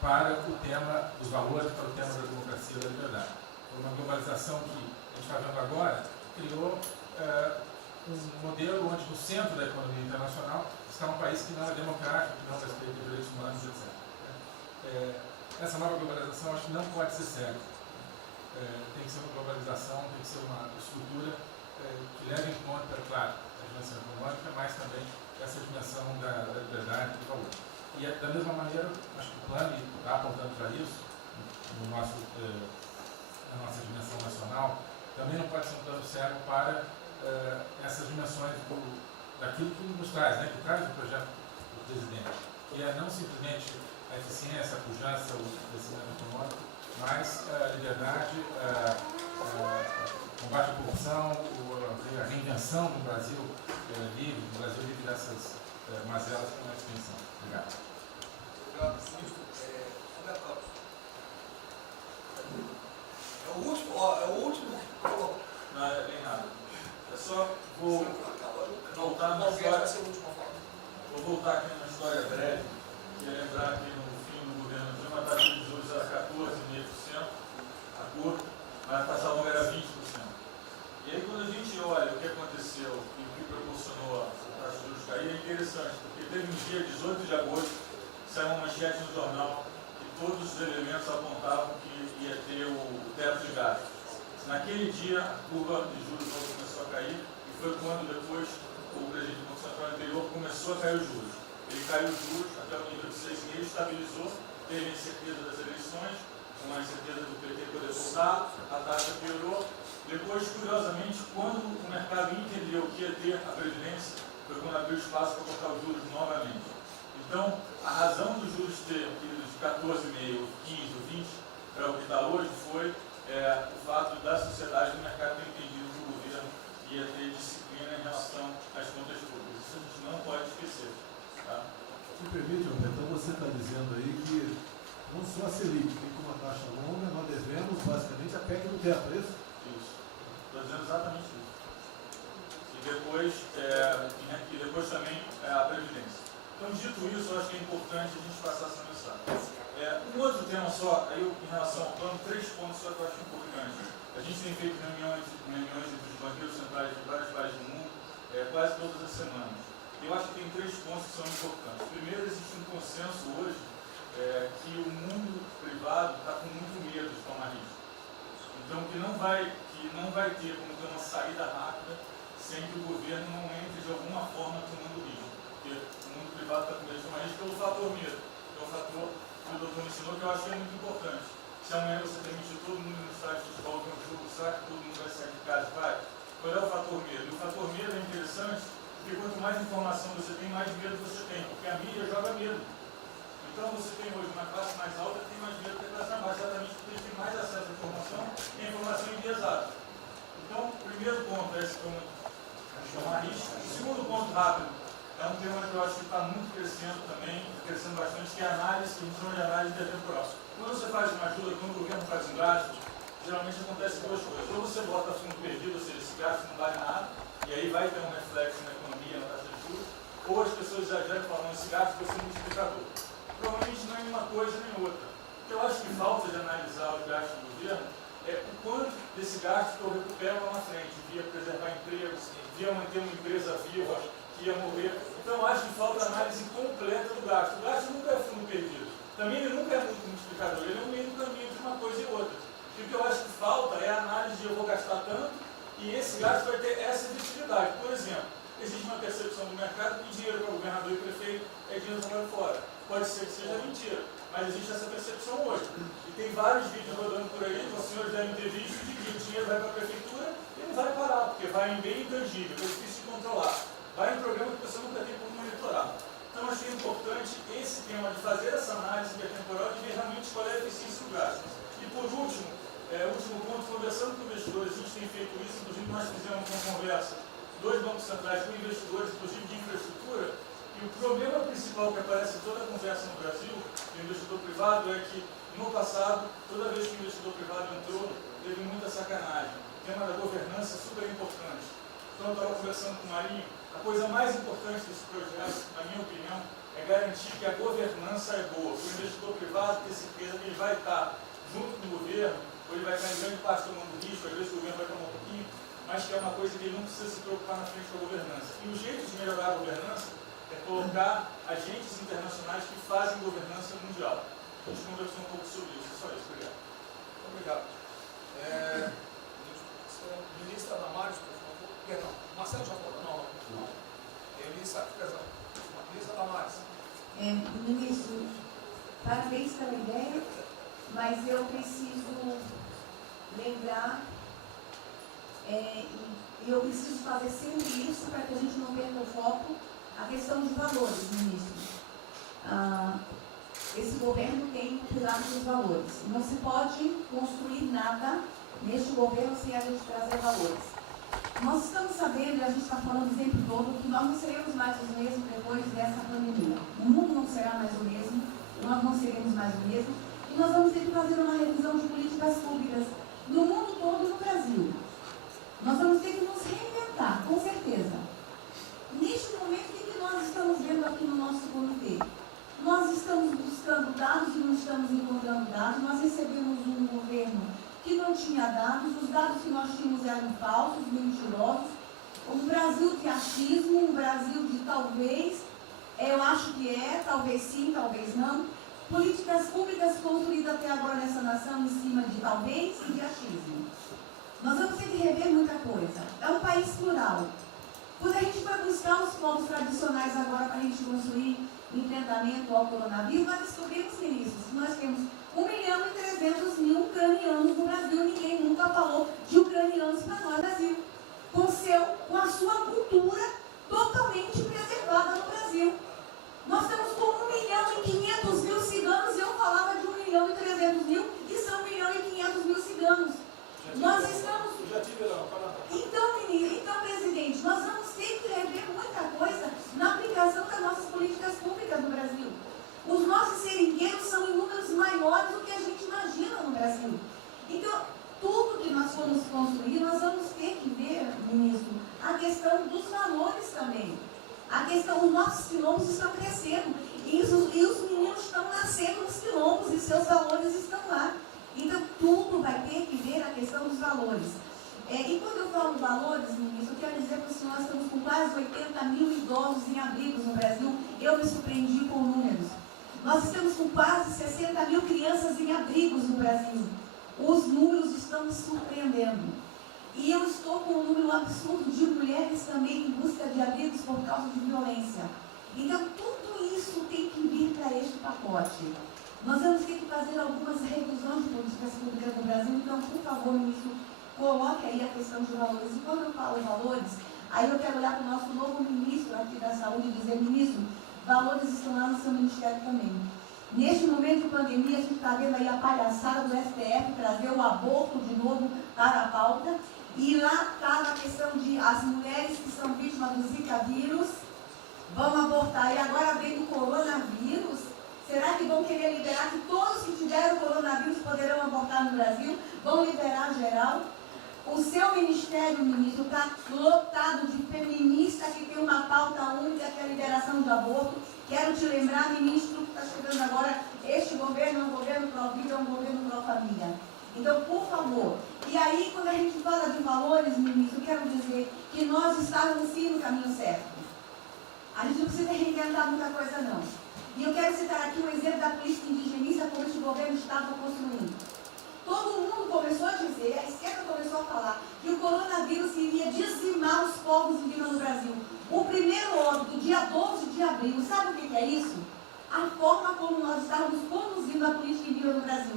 para o tema dos valores, para o tema da democracia e da liberdade. Foi uma globalização que a gente está vendo agora, criou um modelo onde no centro da economia internacional está um país que não é democrático, que não respeita os direitos humanos, etc. Essa nova globalização acho que não pode ser cega. Tem que ser uma globalização, tem que ser uma estrutura que leve em conta, claro, a dimensão econômica, mas também essa dimensão da liberdade e do valor. E da mesma maneira, acho que o plano está apontando para isso, na nossa dimensão nacional, também não pode ser um plano cego para essas dimensões daquilo que nos traz, né, que traz o projeto do presidente, que é não simplesmente a eficiência, a pujança, o crescimento econômico, mas a liberdade, o combate à corrupção, a reinvenção do Brasil livre, do Brasil livre dessas mazelas que nós pensamos. Obrigado. Obrigado, ministro. Roberto Alves. contar aqui uma história breve, que é lembrar que no fim do governo Dilma a taxa de juros era 14,5%, a curta, mas a taxa longa era 20%. E aí quando a gente olha o que aconteceu e o que proporcionou a taxa de juros cair, é interessante, porque teve um dia, 18 de agosto, saiu uma manchete no jornal que todos os elementos apontavam que ia ter o teto de gastos. Naquele dia, a curva de juros começou a cair, e foi quando depois o presidente do Banco Central anterior começou a cair os juros. Ele caiu os juros até o nível de 6,5, estabilizou, teve a incerteza das eleições, com a incerteza do PT poder voltar, a taxa piorou. Depois, curiosamente, quando o mercado entendeu que ia ter a Previdência, foi quando abriu espaço para colocar os juros novamente. Então, a razão dos juros ter ido de 14,5, 15, 20 para o que está hoje foi o fato da sociedade do mercado ter entendido que o governo ia ter disciplina em relação às contas públicas. Isso a gente não pode esquecer. Tá? Me permite, Roberto, então você está dizendo aí que não só a Selic tem como uma taxa longa, nós devemos basicamente a PEC do teto, é isso? Isso. Estou dizendo exatamente isso. E depois também a Previdência. Então, dito isso, eu acho que é importante a gente passar essa mensagem. Um outro tema só, aí em relação ao plano, 3 pontos só que eu acho importantes. A gente tem feito reuniões entre os banqueiros centrais de vários países do mundo, quase todas as semanas. Eu acho que tem 3 pontos que são importantes. Primeiro, existe um consenso hoje que o mundo privado está com muito medo de tomar risco. Então, que não vai ter como ter uma saída rápida sem que o governo não entre de alguma forma tomando risco. Porque o mundo privado está com medo de tomar risco pelo fator medo. Que é o fator que o doutor mencionou, que eu acho que é muito importante. Se amanhã você demitir todo mundo no estádio de futebol, que é um jogo, será que todo mundo vai sair de casa e vai? Qual é o fator medo? E o fator medo é interessante, porque quanto mais informação você tem, mais medo você tem. Porque a mídia joga medo. Então você tem hoje uma classe mais alta que tem mais medo que a classe mais baixa, exatamente porque eles têm mais acesso à informação e a informação enviesada. Então, o primeiro ponto é esse como tomar risco. O segundo ponto rápido é um tema que eu acho que está muito crescendo também, crescendo bastante, que é a análise, que a gente chama de análise intertemporal. Quando você faz uma ajuda, quando o governo faz um gasto, geralmente acontece 2 coisas. Ou você bota fundo perdido, ou seja, esse gasto não vale nada, e aí vai ter um reflexo na economia, na taxa de juros, ou as pessoas exageram falando esse gasto vai ser multiplicador. Provavelmente não é nenhuma coisa nem outra. O que eu acho que falta de analisar os gastos do governo é o quanto desse gasto que eu recupero lá na frente, via preservar empregos, via manter uma empresa viva, que ia morrer. Então, eu acho que falta análise completa do gasto. O gasto nunca é fundo perdido. Também ele nunca é muito multiplicador. Ele é um meio do caminho de uma coisa e outra. E o que eu acho que falta é a análise de eu vou gastar tanto e esse gasto vai ter essa efetividade. Por exemplo, existe uma percepção do mercado que dinheiro para governador e prefeito é dinheiro jogado fora. Pode ser que seja mentira, mas existe essa percepção hoje. E tem vários vídeos rodando por aí, os senhores devem ter visto, de que o dinheiro vai para a prefeitura e não vai parar, porque vai em bem intangível, que é difícil de controlar. Vai em programa que a pessoa nunca tem como monitorar. Então, acho que é importante esse tema de fazer essa análise intertemporal e ver realmente qual é a eficiência do gasto. E por último, último ponto, conversando com investidores, a gente tem feito isso, inclusive nós fizemos uma conversa, 2 bancos centrais com investidores, inclusive de infraestrutura, e o problema principal que aparece em toda a conversa no Brasil, do investidor privado, é que no passado, toda vez que o investidor privado entrou, teve muita sacanagem. O tema da governança é super importante. Então, eu estava conversando com o Marinho, a coisa mais importante desse projeto, na minha opinião, é garantir que a governança é boa. O investidor privado ter certeza que ele vai estar junto com o governo, ou ele vai estar em grande parte tomando risco, às vezes o governo vai tomar um pouquinho, mas que é uma coisa que ele não precisa se preocupar na frente da governança. E o jeito de melhorar a governança é colocar agentes internacionais que fazem governança mundial. A gente conversou um pouco sobre isso. Só isso. Obrigado. Obrigado. Ministra Damares, por favor. Perdão. Marcelo já falou? Não. Ministra Damares. Ministro, parabéns pela ideia, mas eu preciso lembrar e eu preciso fazer sempre isso para que a gente não perca o foco, a questão de valores, ministro. Esse governo tem um pilar dos valores. Não se pode construir nada neste governo sem a gente trazer valores. Nós estamos sabendo, e a gente está falando o tempo todo, que nós não seremos mais os mesmos depois dessa pandemia. O mundo não será mais o mesmo, nós não seremos mais o mesmo, e nós vamos ter que fazer uma revisão de políticas públicas no mundo todo e no Brasil. Nós vamos ter que nos reinventar, com certeza. Neste momento, o que nós estamos vendo aqui no nosso dados, os dados que nós tínhamos eram falsos, mentirosos, um Brasil de achismo, um Brasil de talvez, eu acho que é, talvez sim, talvez não, políticas públicas construídas até agora nessa nação em cima de talvez e de achismo. Nós vamos ter que rever muita coisa. É um país plural. Quando a gente vai buscar os povos tradicionais agora para a gente construir enfrentamento ao coronavírus, nós descobrimos, ministros, que nós temos 1.300.000 ucranianos no Brasil. Ninguém nunca falou de ucranianos para nós no Brasil. Com a sua cultura totalmente preservada no Brasil. Nós estamos com 1.500.000 ciganos e eu falava de 1.300.000 e são 1.500.000 ciganos. Nós estamos... Então, presidente, nós vamos ter que rever muita coisa na aplicação das nossas políticas públicas no Brasil. Os nossos seringueiros são em números maiores do que a gente imagina no Brasil. Então, tudo que nós formos construir, nós vamos ter que ver, ministro, a questão dos valores também. A questão, os nossos quilombos estão crescendo e os meninos estão nascendo nos quilombos e seus valores estão lá. Então, tudo vai ter que ver a questão dos valores. E quando eu falo valores, ministro, eu quero dizer para o senhor, nós estamos com quase 80.000 idosos em abrigos no Brasil. Eu me surpreendi com números. Nós estamos com quase 60.000 crianças em abrigos no Brasil. Os números estão me surpreendendo. E eu estou com um número absurdo de mulheres também em busca de abrigos por causa de violência. Então, tudo isso tem que vir para este pacote. Nós vamos ter que fazer algumas revisões de políticas públicas no Brasil. Então, por favor, ministro, coloque aí a questão de valores. E quando eu falo valores, aí eu quero olhar para o nosso novo ministro aqui da Saúde e dizer, ministro, valores estão lá no seu ministério também. Neste momento de pandemia, a gente está vendo aí a palhaçada do STF trazer o aborto de novo para a pauta. E lá está a questão de as mulheres que são vítimas do Zika vírus vão abortar. E agora vem do coronavírus. Será que vão querer liberar que todos que tiveram coronavírus poderão abortar no Brasil? Vão liberar geral? O seu ministério, ministro, está lotado de feminista que tem uma pauta única, que é a liberação do aborto. Quero te lembrar, ministro, que está chegando agora, este governo é um governo pró-vida, é um governo pró-família. Então, por favor. E aí, quando a gente fala de valores, ministro, quero dizer que nós estávamos sim no caminho certo. A gente não precisa reinventar muita coisa, não. E eu quero citar aqui um exemplo da política indigenista como este governo estava construindo. Todo mundo começou a dizer, a esquerda começou a falar, que o coronavírus iria dizimar os povos indígenas no Brasil. O primeiro óbito, dia 12 de abril, sabe o que é isso? A forma como nós estávamos conduzindo a política indígena no Brasil.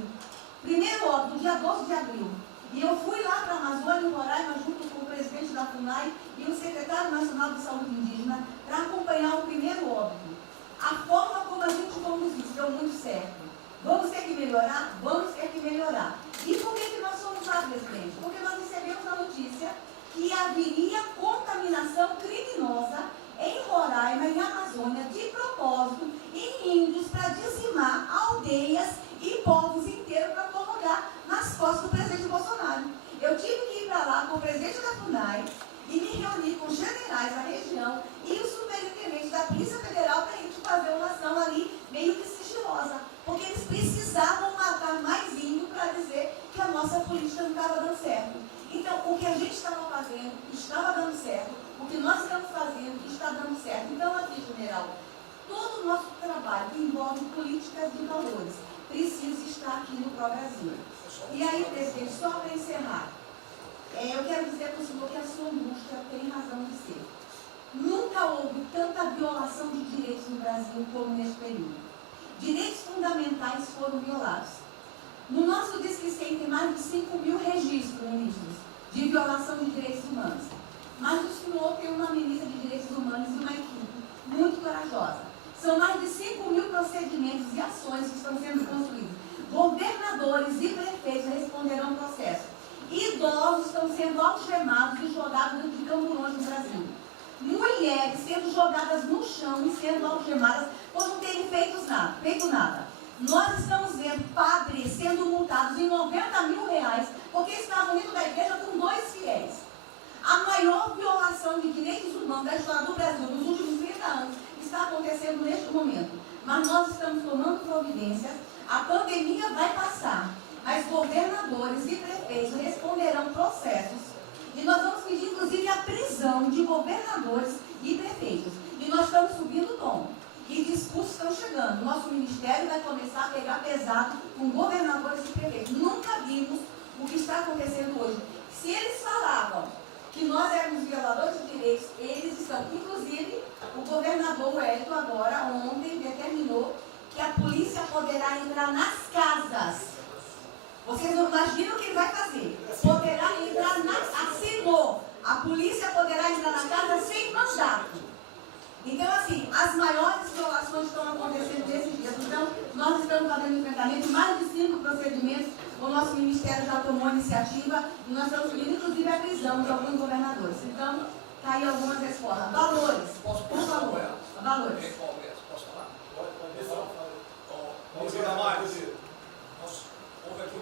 Primeiro óbito, dia 12 de abril. E eu fui lá para a Amazônia, em Roraima, junto com o presidente da FUNAI e o secretário nacional de saúde indígena, para acompanhar o primeiro óbito. A forma como a gente conduziu deu muito certo. Vamos ter que melhorar? Vamos ter que melhorar. E por que nós fomos lá, presidente? Porque nós recebemos a notícia que haveria contaminação criminosa em Roraima, em Amazônia, de propósito, em índios, para dizimar aldeias e povos inteiros para colocar nas costas do presidente Bolsonaro. Eu tive que ir para lá com o presidente da FUNAI e me reunir com os generais da região e o superintendente da Polícia Federal para a gente fazer uma ação ali meio que sigilosa. Porque eles precisavam matar mais índio para dizer que a nossa política não estava dando certo. Então, o que a gente estava fazendo estava dando certo. O que nós estamos fazendo está dando certo. Então, aqui, general, todo o nosso trabalho que envolve políticas de valores precisa estar aqui no Pró-Brasil. E aí, presidente, só para encerrar, eu quero dizer para o senhor que a sua angústia tem razão de ser. Nunca houve tanta violação de direitos no Brasil como neste período. Direitos fundamentais foram violados. No nosso Disque 100 tem mais de 5.000 registros, ministros, de violação de direitos humanos. Mas o senhor tem uma ministra de direitos humanos e uma equipe muito corajosa. São mais de 5.000 procedimentos e ações que estão sendo construídos. Governadores e prefeitos responderão ao processo. Idosos estão sendo algemados e jogados dentro de camburões no Brasil. Mulheres sendo jogadas no chão e sendo algemadas por não terem feito nada. Nós estamos vendo padres sendo multados em R$90.000 porque estavam indo da igreja com 2 fiéis. A maior violação de direitos humanos da história do Brasil nos últimos 30 anos está acontecendo neste momento. Mas nós estamos tomando providências, a pandemia vai passar, mas governadores e prefeitos respondem reunião de governadores e prefeitos. E nós estamos subindo o tom. E discursos estão chegando. Nosso ministério vai começar a pegar pesado com governadores e prefeitos. Nunca vimos o que está acontecendo hoje. Se eles falavam que nós éramos violadores de direitos, eles estão. Inclusive, o governador Wellington agora, ontem, determinou que a polícia poderá entrar nas casas. Vocês não imaginam o que ele vai fazer. Poderá entrar assinou. A polícia poderá entrar na casa sem mandato. Então, assim, as maiores violações estão acontecendo nesses dias. Então, nós estamos fazendo enfrentamento, mais de 5 procedimentos. O nosso Ministério já tomou a iniciativa e nós estamos subindo, inclusive, a prisão de alguns governadores. Então, está aí algumas respostas. Valores. Posso por favor. Valores. Posso falar? Pode falar. Vamos ver mais. Houve aqui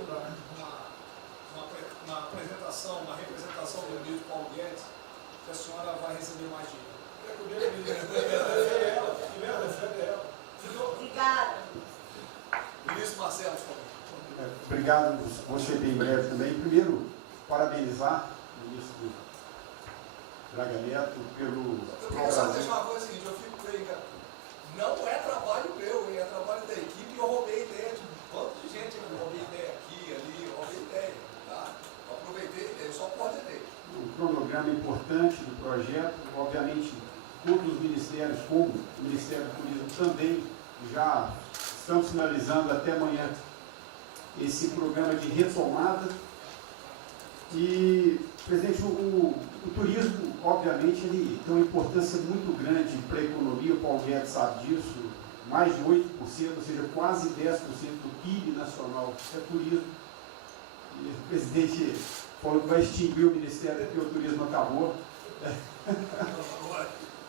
uma apresentação, uma representação do ministro Paulo Guedes, que a senhora vai receber mais dinheiro. Obrigada. Ministro Marcelo, obrigado, vou ser bem breve também. Primeiro, parabenizar o ministro Braga Neto pelo... Eu queria só deixar uma coisa seguinte, eu fico bem, cara. Não é trabalho meu, é trabalho da equipe e eu roubei ideia de um tanto de gente. Eu roubei ideia aqui, ali, eu roubei ideia, tá? Eu aproveitei a ideia, eu só coordenei. Um cronograma importante do projeto, obviamente, todos os ministérios, como o Ministério do Turismo, também já estão finalizando até amanhã esse programa de retomada. E, presidente, o turismo, obviamente, ele tem uma importância muito grande para a economia, o Paulo Guedes sabe disso, mais de 8%, ou seja, quase 10% do PIB nacional é turismo. E o presidente falou que vai extinguir o Ministério porque o turismo acabou.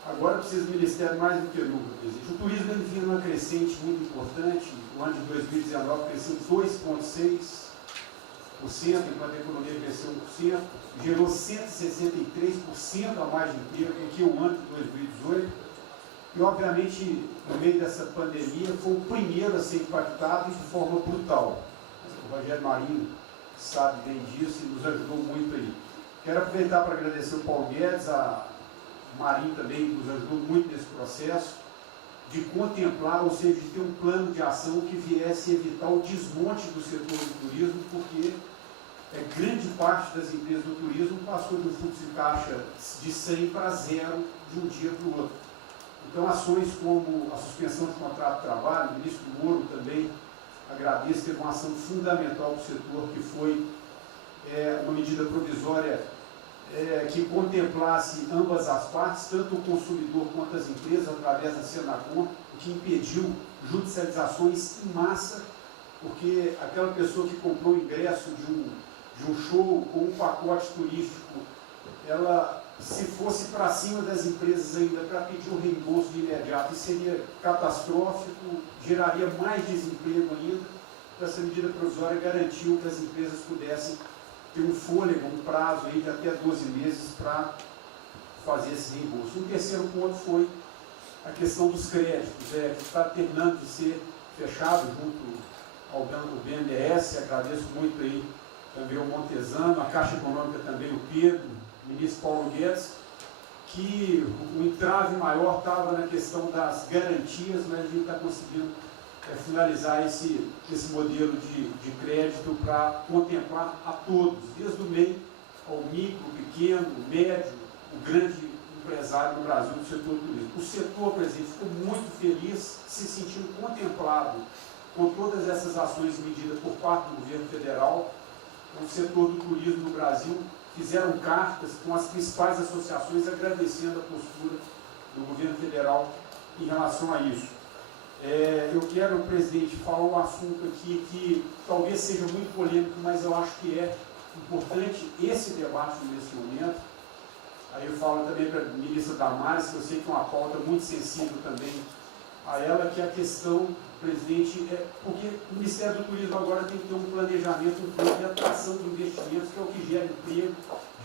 Agora precisa do Ministério mais do que nunca, presidente. O turismo ele vinha numa crescente muito importante. O ano de 2019 cresceu 2,6%, enquanto a economia cresceu 1%, gerou 163% a mais de emprego do que o ano de 2018. E, obviamente, no meio dessa pandemia, foi o primeiro a ser impactado de forma brutal. O Rogério Marinho sabe bem disso e nos ajudou muito aí. Quero aproveitar para agradecer o Paulo Guedes, a Marinho também nos ajudou muito nesse processo, de contemplar, ou seja, de ter um plano de ação que viesse evitar o desmonte do setor do turismo, porque grande parte das empresas do turismo passou de um fluxo de caixa de 100 para 0 de um dia para o outro. Então, ações como a suspensão de contrato de trabalho, o ministro Moro também agradeço, teve uma ação fundamental para o setor, que foi uma medida provisória que contemplasse ambas as partes, tanto o consumidor quanto as empresas, através da Senacom, o que impediu judicializações em massa, porque aquela pessoa que comprou o ingresso de um show ou um pacote turístico, ela, se fosse para cima das empresas ainda para pedir o reembolso de imediato, isso seria catastrófico, geraria mais desemprego ainda. Então, essa medida provisória garantiu que as empresas pudessem ter um fôlego, um prazo aí de até 12 meses para fazer esse reembolso. Um terceiro ponto foi a questão dos créditos, que está terminando de ser fechado junto ao BNDES. Agradeço muito aí também o Montesano, a Caixa Econômica também, o Pedro, o ministro Paulo Guedes, que o entrave maior estava na questão das garantias, mas a gente está conseguindo finalizar esse modelo de crédito para contemplar a todos, desde o MEI ao micro, pequeno, médio, o grande empresário no Brasil do setor turístico. O setor, presidente, ficou muito feliz, se sentindo contemplado com todas essas ações e medidas por parte do governo federal. O setor do turismo no Brasil fizeram cartas com as principais associações agradecendo a postura do governo federal em relação a isso. Eu quero, presidente, falar um assunto aqui que talvez seja muito polêmico, mas eu acho que é importante esse debate nesse momento. Aí eu falo também para a ministra Damares, que eu sei que é uma pauta muito sensível também a ela, que é a questão, presidente, porque o Ministério do Turismo agora tem que ter um planejamento, um plano de atração de investimentos, que é o que gera emprego,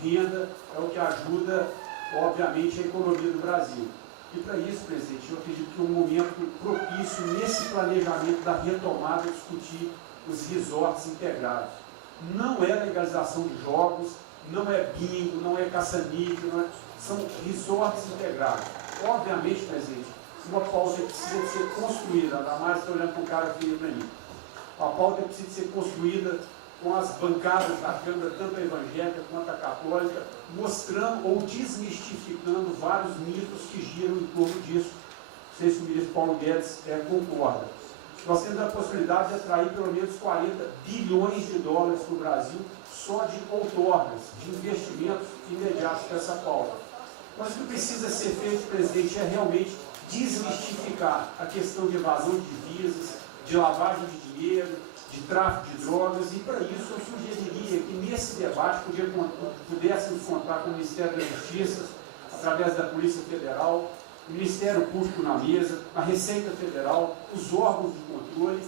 renda, é o que ajuda, obviamente, a economia do Brasil. E para isso, presidente, eu acredito que é um momento propício nesse planejamento da retomada discutir os resorts integrados. Não é legalização de jogos, não é bingo, não é caça-níquel, são resorts integrados. Obviamente, presidente, uma pauta precisa de ser construída, ainda mais estou olhando para um cara que veio para mim. A pauta precisa de ser construída com as bancadas da Câmara, tanto a evangélica quanto a católica, mostrando ou desmistificando vários mitos que giram em torno disso. Não sei se o ministro Paulo Guedes concorda. Nós temos a possibilidade de atrair pelo menos 40 bilhões de dólares para o Brasil só de outorgas, de investimentos imediatos para essa pauta. Mas o que precisa ser feito, presidente, é realmente desmistificar a questão de evasão de divisas, de lavagem de dinheiro, de tráfico de drogas, e para isso eu sugeriria que nesse debate pudéssemos contar com o Ministério da Justiça, através da Polícia Federal, o Ministério Público na mesa, a Receita Federal, os órgãos de controle,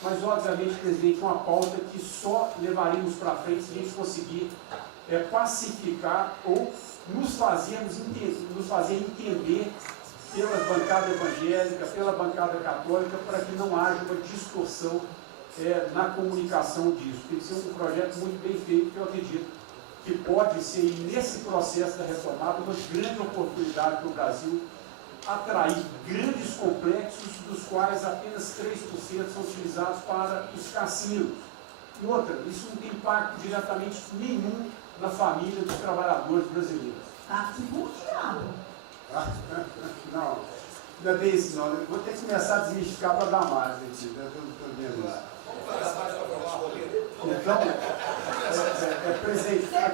mas obviamente, presidente, uma pauta que só levaríamos para frente se a gente conseguir pacificar ou nos fazer entender pela bancada evangélica, pela bancada católica, para que não haja uma distorção na comunicação disso. Tem que ser um projeto muito bem feito, que eu acredito que pode ser, nesse processo da retomada, uma grande oportunidade para o Brasil atrair grandes complexos, dos quais apenas 3% são utilizados para os cassinos. E outra, isso não tem impacto diretamente nenhum na família dos trabalhadores brasileiros. Tá diabo. Não, não é bem isso não. Eu vou ter que começar a desmistificar para dar mais, gente. Eu estou vendo isso. Então, presidente, aqui,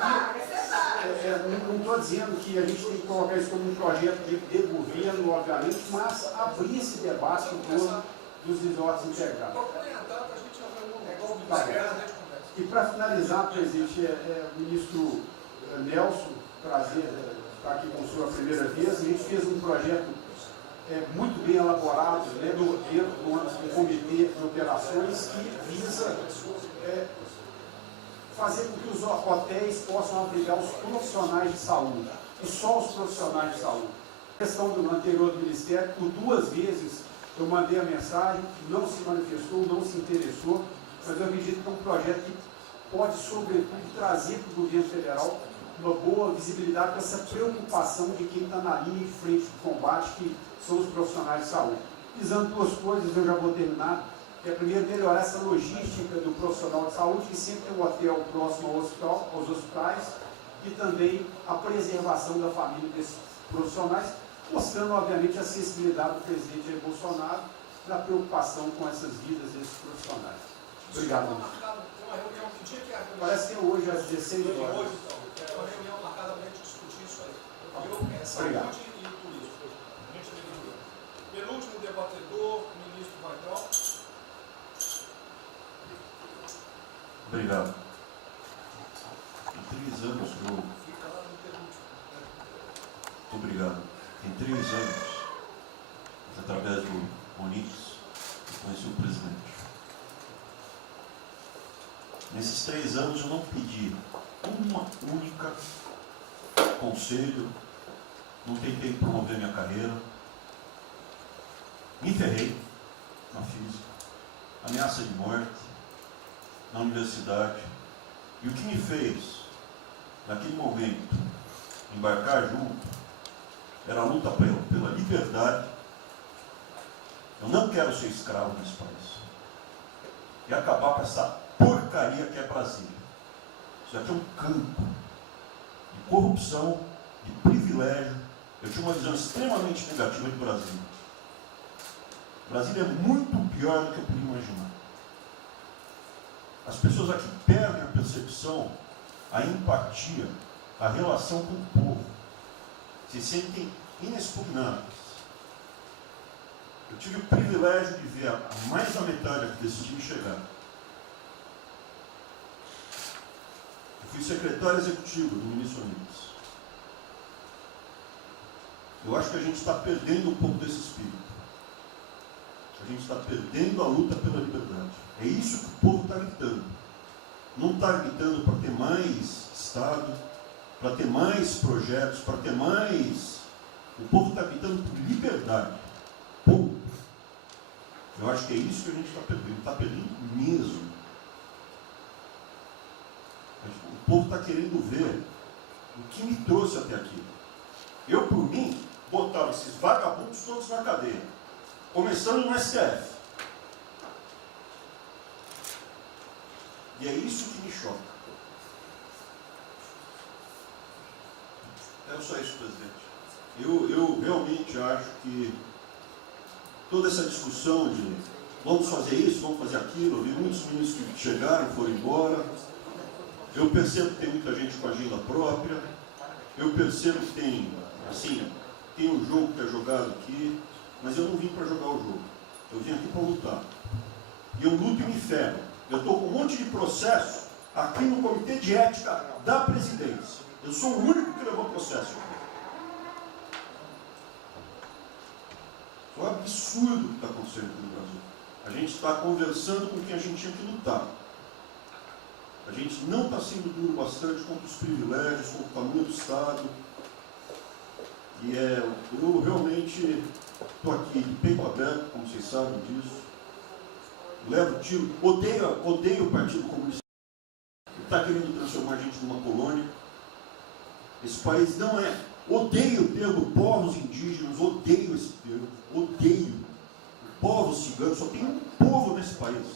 não estou dizendo que a gente tem que colocar isso como um projeto de governo, obviamente, mas abrir esse debate em torno dos resorts integrados. E para finalizar, presidente, o ministro Nelson, prazer estar aqui com o senhor a primeira vez, a gente fez um projeto muito bem elaborado, né, dentro do comitê de operações, que visa fazer com que os hotéis possam abrigar os profissionais de saúde, e só os profissionais de saúde. A questão do anterior do Ministério, por 2 vezes eu mandei a mensagem, não se manifestou, não se interessou, mas eu acredito que é um projeto que pode, sobretudo, trazer para o governo federal uma boa visibilidade dessa preocupação de quem está na linha de frente de combate, que são os profissionais de saúde. Visando 2 coisas, eu já vou terminar. É, primeiro, melhorar essa logística do profissional de saúde, que sempre tem um hotel próximo ao hospital, aos hospitais, e também a preservação da família desses profissionais, mostrando, obviamente, a sensibilidade do presidente Jair Bolsonaro na preocupação com essas vidas desses profissionais. Obrigado. Parece que é hoje, às 16 horas. Hoje, então. É uma reunião marcada para a gente discutir isso aí. Obrigado. Saúde e turismo. Penúltimo debatedor, o ministro Weintraub. Obrigado. Em 3 anos eu... Obrigado. Em 3 anos, através do Onix, eu conheci o presidente. Nesses 3 anos eu não pedi uma única conselho, não tentei promover minha carreira, me ferrei na física, ameaça de morte, na universidade, e o que me fez, naquele momento, embarcar junto, era a luta pela liberdade. Eu não quero ser escravo nesse país, e acabar com essa porcaria que é Brasília. Isso aqui é um campo de corrupção, de privilégio. Eu tinha uma visão extremamente negativa de Brasília. Brasília é muito pior do que eu podia imaginar. As pessoas aqui perdem a percepção, a empatia, a relação com o povo. Se sentem inexpugnáveis. Eu tive o privilégio de ver a mais da metade aqui desse time chegar. Eu fui secretário executivo do ministro Onix. Eu acho que a gente está perdendo um pouco desse espírito. A gente está perdendo a luta pela liberdade. É isso que o povo está gritando. Não está gritando para ter mais Estado, para ter mais projetos, para ter mais... O povo está gritando por liberdade. Ponto. Eu acho que é isso que a gente está perdendo. Está perdendo mesmo. O povo está querendo ver o que me trouxe até aqui. Eu, por mim, botava esses vagabundos todos na cadeia, começando no STF. E é isso que me choca. É só isso, presidente. Eu realmente acho que toda essa discussão de vamos fazer isso, vamos fazer aquilo, eu vi muitos ministros que chegaram, foram embora. Eu percebo que tem muita gente com agenda própria. Eu percebo que tem, assim, tem um jogo que é jogado aqui, mas eu não vim para jogar o jogo. Eu vim aqui para lutar. E eu luto e me ferro. Eu estou com um monte de processo aqui no Comitê de Ética da Presidência. Eu sou o único que levou processo. É um absurdo o que está acontecendo aqui no Brasil. A gente está conversando com quem a gente tinha que lutar. A gente não está sendo duro bastante contra os privilégios, contra o tamanho do Estado. E eu realmente estou aqui de peito aberto, como vocês sabem disso. Levo tiro, odeio o Partido Comunista. Que está querendo transformar a gente numa colônia. Esse país não é. Odeio o termo povos indígenas, odeio esse termo, odeio. Povos ciganos, só tem um povo nesse país.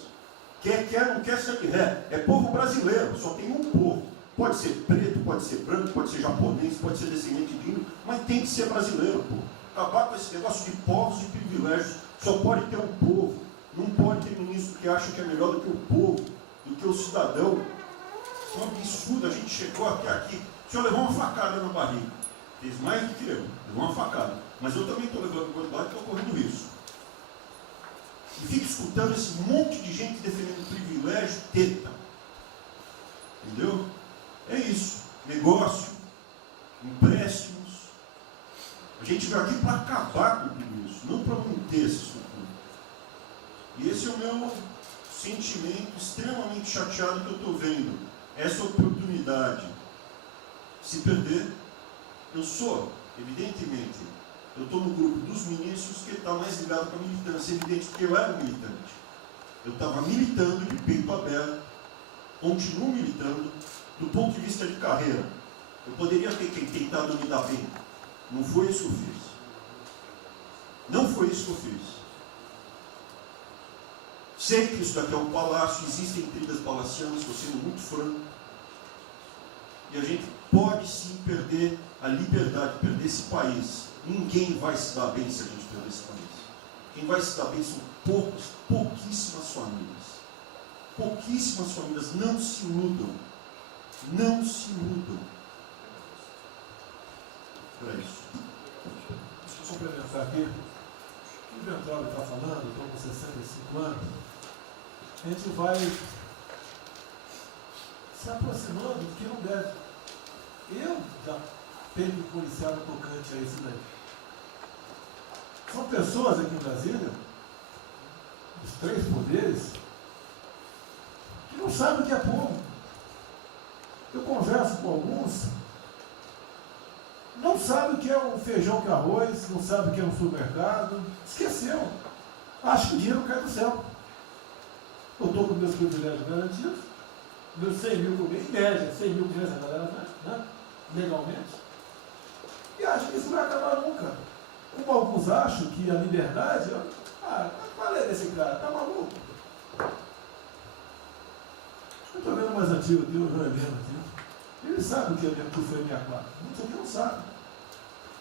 Quer, não quer sangue ré. É povo brasileiro, só tem um povo. Pode ser preto, pode ser branco, pode ser japonês, pode ser descendente de índio, mas tem que ser brasileiro, pô. Acabar com esse negócio de povos e privilégios. Só pode ter um povo. Não pode ter ministro que acha que é melhor do que o povo, do que o cidadão. É um absurdo, a gente chegou até aqui. O senhor levou uma facada na barriga. Fez mais do que eu, levou uma facada. Mas eu também estou levando quantidade que estou correndo risco. E fico escutando esse monte de gente defendendo privilégio, teta. Entendeu? É isso. Negócio, empréstimos. A gente veio aqui para acabar com tudo isso, não para manter essa estrutura. E esse é o meu sentimento extremamente chateado que eu estou vendo. Essa oportunidade se perder. Eu sou, evidentemente, eu estou no grupo dos ministros que está mais ligado com a militância, evidente, porque eu era um militante. Eu estava militando de peito aberto, continuo militando, do ponto de vista de carreira. Eu poderia ter tentado me dar bem. Não foi isso que eu fiz. Não foi isso que eu fiz. Sei que isso daqui é um palácio, existem intrigas palacianas, estou sendo muito franco. E a gente pode sim perder a liberdade, perder esse país. Ninguém vai se dar bem se a gente perder esse país. Quem vai se dar bem são pouquíssimas famílias. Pouquíssimas famílias. Não se iludam. Não se iludam. É isso. Deixa eu complementar aqui. O que o Ventório está falando, estou com 65 anos, a gente vai se aproximando do que não deve. Eu já tenho me policiado tocante a isso daí. São pessoas aqui em Brasília, os três poderes, que não sabem o que é povo. Eu converso com alguns, não sabem o que é um feijão com arroz, não sabem o que é um supermercado, esqueceu. Acho que o dinheiro cai do céu. Eu estou com meus privilégios garantidos, meus 100 mil por mês, em média, 100 mil por mês, a galera, né? Legalmente. E acho que isso não vai acabar nunca. Como alguns acham que a liberdade, qual é desse cara? Tá maluco? Eu estou vendo mais antigo aqui, o Joelino aqui. Ele sabe o que foi 64. Muitos aqui não sabem.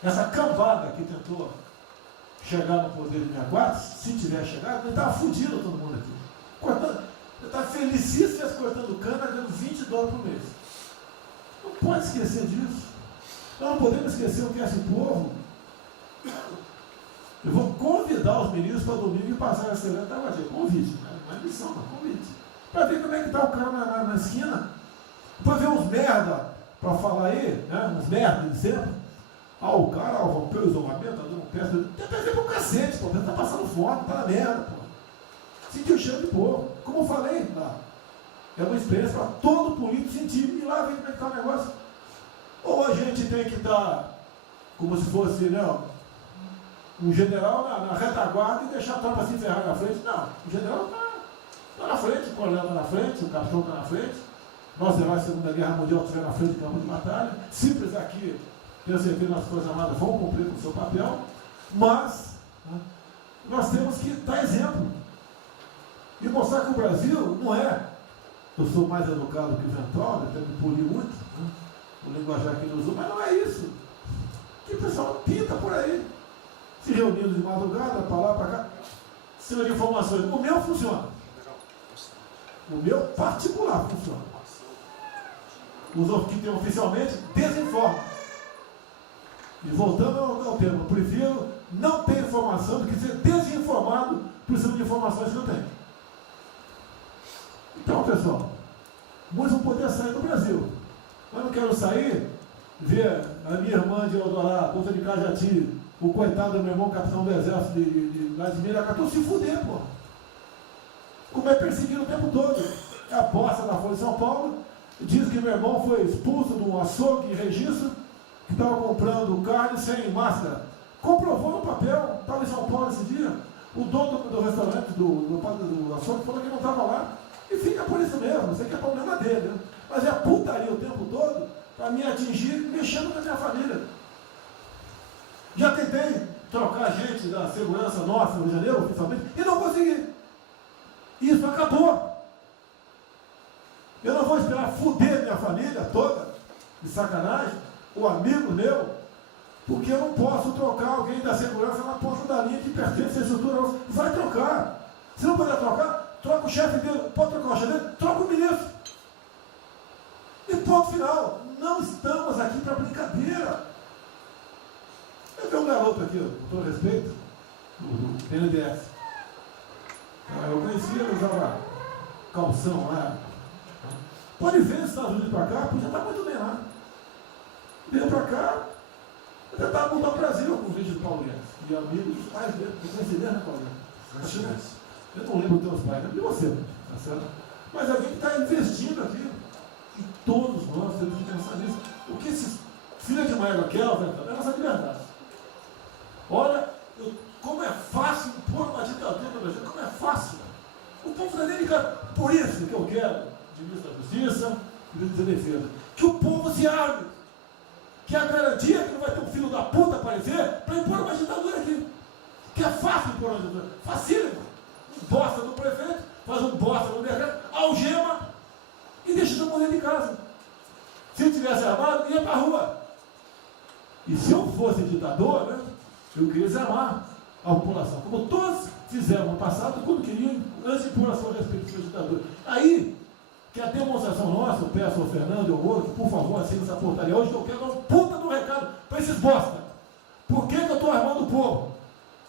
Essa cambada que tentou chegar no poder de 64, se tiver chegado, ele estava fudido todo mundo aqui. Cortando, ele estava felicíssimo cortando cana, ganhando $20 por mês. Não pode esquecer disso. Nós não podemos esquecer o que é esse povo. Eu vou convidar os ministros para domingo e passar essa semana. Convite, né? Não é missão, não, convite. Para ver como é que está o cara na esquina. Para ver uns merda para falar aí, né? Uns merda de sempre. O cara rompeu o isolamento, está dando peça. Tem peça pro cacete, pô. Está passando fome, está na merda, pô. Sentiu o cheiro de povo. Como eu falei lá. É uma experiência para todo político sentir e lá ver como é que está o negócio. Ou a gente tem que estar como se fosse, né, um general na retaguarda e deixar a tropa se ferrar na frente. Não, o general está na frente, o coronel está na frente, o capitão está na frente. Nossos heróis da Segunda Guerra Mundial estiveram na frente do campo de batalha. Se precisar aqui, tenho certeza, nas Forças Armadas vão cumprir com o seu papel, mas nós temos que dar exemplo e mostrar que o Brasil não é. Eu sou mais educado que o Ventral, até me polir muito, o linguajar que ele usou, mas não é isso. Que o pessoal pinta por aí, se reunindo de madrugada, para lá, para cá, cima de informações. O meu funciona. O meu particular funciona. Os que tem oficialmente desinformam. E voltando ao termo, eu prefiro não ter informação do que ser desinformado por cima de informações que eu tenho. Então, pessoal, muitos vão poder sair do Brasil. Mas não quero sair, ver a minha irmã de Eldorado, outra de Cajati, o coitado do meu irmão, capitão do exército de Miracatu, se fuder, pô. Como é perseguido o tempo todo. É a bosta da Folha de São Paulo. Diz que meu irmão foi expulso de um açougue em Registro, que estava comprando carne sem máscara. Comprovou no papel, estava em São Paulo esse dia. O dono do restaurante, do açougue, falou que não estava lá. E fica por isso mesmo, isso aqui é problema dele. Né? Mas é putaria o tempo todo para me atingir, mexendo com a minha família. Já tentei trocar gente da segurança nossa no Rio de Janeiro, oficialmente, e não consegui. Isso acabou. Eu não vou esperar fuder minha família toda, de sacanagem, ou amigo meu, porque eu não posso trocar alguém da segurança na ponta da linha que pertence à estrutura. Vai trocar. Se não puder trocar, troca o chefe dele. Pode trocar o chefe dele? Troca o ministro. E ponto final. Não estamos aqui para brincadeira. Eu tenho um garoto aqui, com todo respeito, do BNDES. Eu conhecia, ele usava calção lá. Pode ver se Estados Unidos para cá, podia estar muito bem lá. Veio para cá, eu tentava voltar ao Brasil com o vídeo do Paulo Guedes. E amigos dos pais dele, eu conheci ele, né, Paulo Guedes? Eu não lembro dos teus pais, não de você, tá certo? Mas alguém que está investindo aqui. E todos nós temos que pensar nisso. O que esses filhos de Maia querem, é a nossa liberdade. Olha, como é fácil impor uma ditadura no Brasil, como é fácil. O povo da delicado. Por isso que eu quero, de ministro da Justiça e ministro da Defesa, que o povo se arme. Que a garantia que não vai ter um filho da puta aparecer para impor uma ditadura aqui. Que é fácil impor uma ditadura. Facílimo. Um bosta do prefeito, faz um bosta no decreto, algema e deixa todo mundo dentro de casa. Se ele tivesse armado, ia para a rua. E se eu fosse ditador, né, eu queria desarmar a população, como todos fizeram no passado, quando queriam, antes de impor a sua respeito da ditadura. Aí, que a demonstração nossa, eu peço ao Fernando e ao Moro, que por favor assine essa portaria hoje, que eu quero dar um puta do recado para esses bosta. Por que eu estou armando o povo?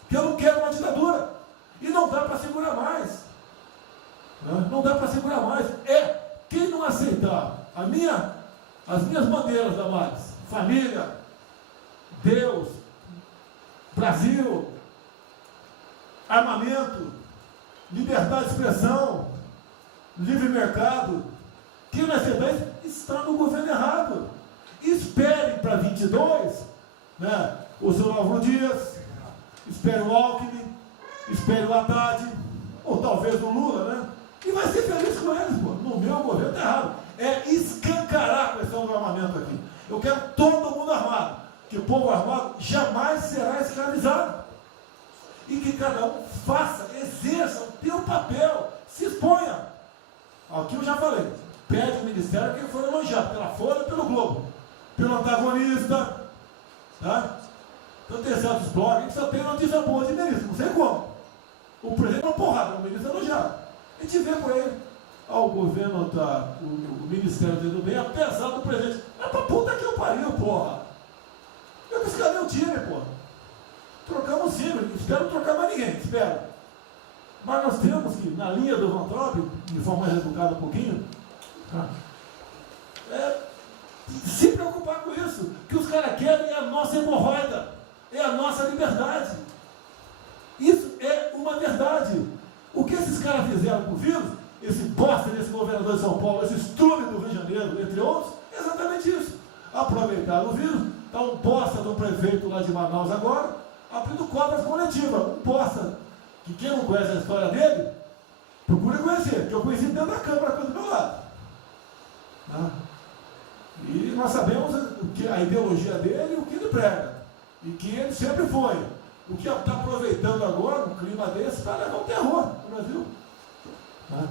Porque eu não quero uma ditadura. E não dá para segurar mais. Não dá para segurar mais. Quem não aceitar as minhas bandeiras, Damares, família, Deus, Brasil, armamento, liberdade de expressão, livre mercado, quem não aceitar isso está no governo errado. Espere para 22, né, o seu Álvaro Dias, espere o Alckmin, espere o Haddad, ou talvez o Lula, né? E vai ser feliz com eles, pô. No meu governo está errado. É escancarar a questão do armamento aqui. Eu quero todo mundo armado. Que o povo armado jamais será escravizado. E que cada um faça, exerça o seu papel, se exponha. Aqui eu já falei. Pede o ministério quem for elogiado, pela Folha e pelo Globo. Pelo antagonista. Tá? Então tem certos blogs que só tem notícia boa de ministro, não sei como. O presidente é uma porrada, o ministro é elogiado. A gente vê por aí. O governo tá, o ministério está indo bem, apesar do presidente. É pra puta que eu pariu, porra. Eu disse, cadê o time, porra? Trocamos o time, espero trocar mais ninguém, espero. Mas nós temos que, na linha do Van Traub, de forma mais educada um pouquinho, se preocupar com isso. Que os caras querem é a nossa hemorroida, é a nossa liberdade. Isso é uma verdade. O que esses caras fizeram com o vírus, esse bosta desse governador de São Paulo, esse estrume do Rio de Janeiro, entre outros, é exatamente isso. Aproveitaram o vírus, está um bosta do prefeito lá de Manaus agora, abrindo cobras coletivas. Um bosta, que quem não conhece a história dele, procure conhecer, que eu conheci dentro da Câmara aqui do meu lado. Né? E nós sabemos a ideologia dele e o que ele prega. E que ele sempre foi. O que está aproveitando agora, um clima desse, para levar o terror no Brasil. Né?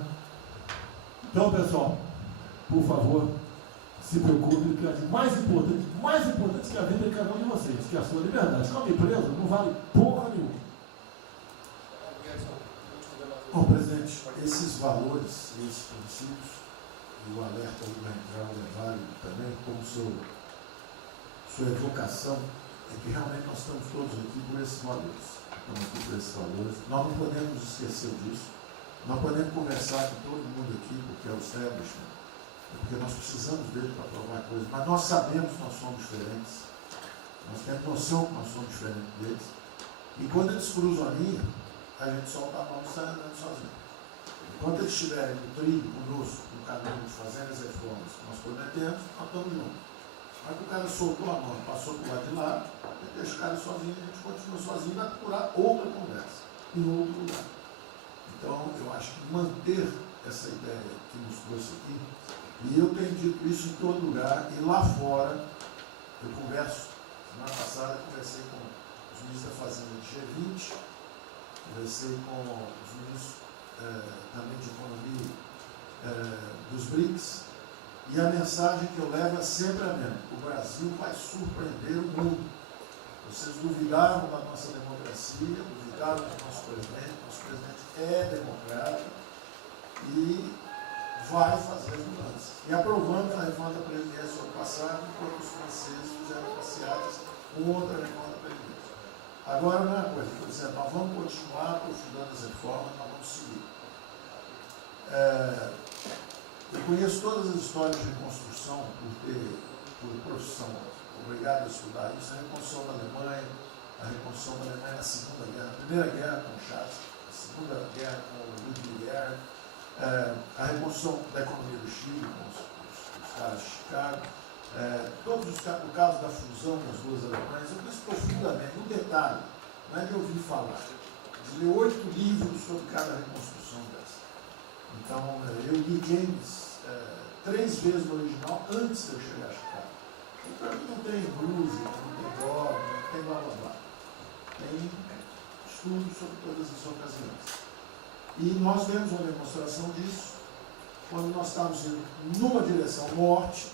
Então, pessoal, por favor, se preocupe, que é mais importante que a vida de cada um de vocês, que é a sua liberdade. Se não me preso, não vale porra nenhuma. Bom, presidente, esses valores, esses princípios, e o alerta do Ventral é válido também, como sua evocação, é que realmente nós estamos todos aqui por esses valores. Estamos aqui por esses valores. Nós não podemos esquecer disso. Nós podemos conversar com todo mundo aqui, porque é o establishment, porque nós precisamos dele para provar coisas, mas nós sabemos que nós somos diferentes. Nós temos noção que nós somos diferentes deles. E quando eles cruzam a linha, a gente solta a mão e sai andando sozinho. Enquanto eles estiverem no trilho conosco, no caminho, fazendo as reformas que nós prometemos, nós estamos juntos. Mas que o cara soltou a mão, passou para o lado de lá, deixa o cara sozinho, a gente continua sozinho, vai procurar outra conversa, em outro lugar. Então, eu acho que manter essa ideia que nos trouxe aqui, e eu tenho dito isso em todo lugar, e lá fora, eu converso, semana passada eu conversei com os ministros da Fazenda de G20, conversei com os ministros também de Economia dos BRICS, e a mensagem que eu levo é sempre a mesma: o Brasil vai surpreender o mundo. Vocês duvidaram da nossa democracia, duvidaram do nosso presidente é democrático e vai fazer as mudanças. E aprovamos a reforma da Previdência no ano passado, enquanto os franceses fizeram passeatas com outra reforma da Previdência. Agora, não é uma coisa, por exemplo, nós vamos continuar aprofundando as reformas, nós vamos seguir. Eu conheço todas as histórias de reconstrução por profissão, obrigado a estudar isso, a reconstrução da Alemanha, na Segunda Guerra, a Primeira Guerra com Chaves, a Segunda Guerra com Ludwig Erhard, a reconstrução da economia do Chile com os caras de Chicago, o caso da fusão das duas Alemanhas. Eu conheço profundamente, no detalhe, não é de ouvir falar, de ler 8 livros sobre cada reconstrução dessa. Então, eu li James 3 vezes no original antes de eu chegar a Chicago. Então, não tem música, não tem dogma, não tem blá blá blá. Tem estudos sobre todas as ocasiões. E nós demos uma demonstração disso quando nós estávamos indo numa direção norte,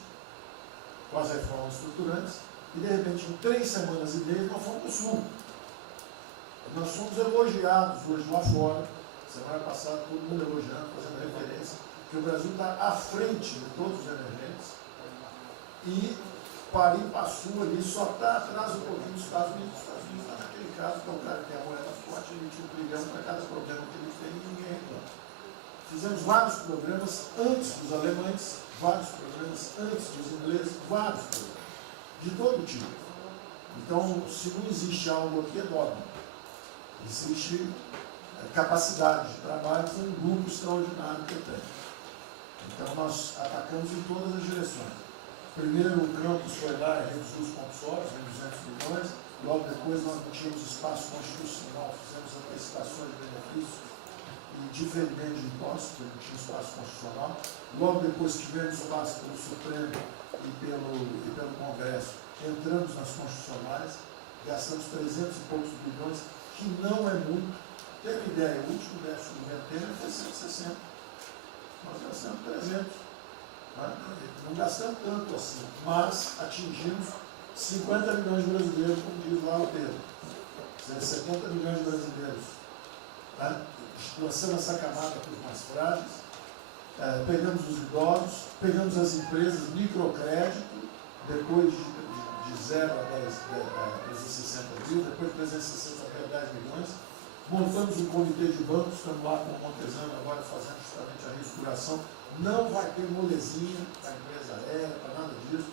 com as reformas estruturantes, e de repente, em 3 semanas e meia, nós fomos para o sul. Nós fomos elogiados hoje lá fora, semana passada, todo mundo elogiando, fazendo referência, que o Brasil está à frente de todos os emergentes, e Paris passou ali, só está atrás um pouquinho dos Estados Unidos. Os Estados Unidos está naquele caso, que é um cara que tem a moeda forte, emitiu $1 trilhão para cada problema que ele tem e ninguém reclama. Fizemos vários programas antes dos alemães, vários programas antes dos ingleses, vários programas, de todo tipo. Então, se não existe algo aqui, é dogma. Existe capacidade de trabalho com um grupo extraordinário que eu tenho. Então, nós atacamos em todas as direções. Primeiro, o campus foi lá e reduziu os compulsórios em 200 milhões. Logo depois, nós não tínhamos espaço constitucional, fizemos antecipações de benefícios e diferimento de impostos, porque não tinha espaço constitucional. Logo depois, tivemos espaço pelo Supremo e pelo Congresso. Entramos nas constitucionais, gastamos 300 e poucos bilhões, que não é muito. Tem uma ideia, o último déficit do governo Temer foi 160. Nós gastamos 300. Não gastamos tanto assim, mas atingimos 50 milhões de brasileiros, como diz lá o Pedro. 70 milhões de brasileiros. Lançando essa camada para os mais frágeis, pegamos os idosos, pegamos as empresas, microcrédito, depois de 0 a 360 mil, depois de 360 a 10 milhões. Montamos um comitê de bancos, estamos lá com o Montezano agora fazendo justamente a reestruturação. Não vai ter molezinha para a empresa aérea, para nada disso.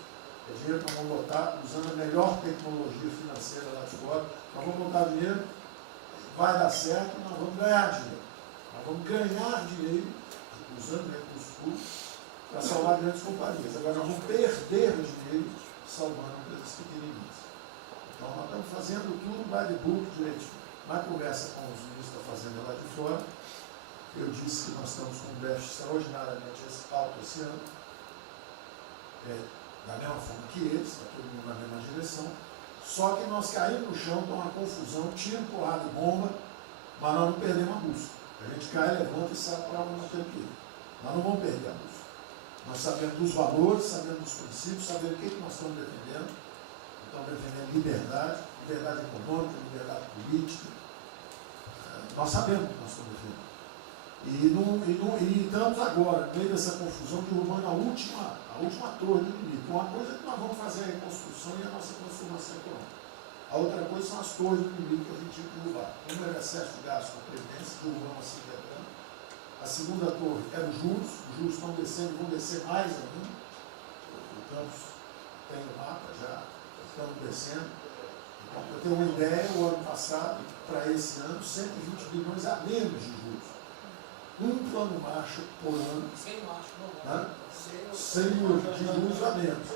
É dinheiro que nós vamos botar usando a melhor tecnologia financeira lá de fora. Nós vamos botar dinheiro, vai dar certo, nós vamos ganhar dinheiro. Nós vamos ganhar dinheiro, usando recursos públicos, para salvar grandes companhias. Agora nós vamos perder dinheiro salvando empresas pequenininhas. Então nós estamos fazendo tudo by the book direitinho. Na conversa com os ministros da Fazenda lá de fora, eu disse que nós estamos com um déficit extraordinariamente alto esse ano, da mesma forma que eles, está todo mundo na mesma direção, só que nós caímos no chão, dá uma confusão, tiro, porrada e bomba, mas nós não perdemos a busca. A gente cai, levanta e sabe para onde nós temos que ir. Nós não vamos perder a busca. Nós sabemos dos valores, sabemos dos princípios, sabemos o que nós estamos defendendo. Estamos defendendo liberdade, liberdade econômica, liberdade política. Nós sabemos o que nós estamos defendendo. E estamos agora, no meio dessa confusão, derrubando a última torre do inimigo. Uma coisa é que nós vamos fazer a reconstrução e a nossa transformação econômica. A outra coisa são as torres do inimigo que a gente tinha que derrubar. Uma era excesso de gasto com a Previdência, derrubamos assim quebrando. A segunda torre era os juros estão descendo e vão descer mais ainda. O Campos tem o mapa já, estamos descendo. Então, para ter uma ideia, o ano passado, para esse ano, 120 bilhões a menos de juros. Um plano marcha por ano, sem de juros a menos.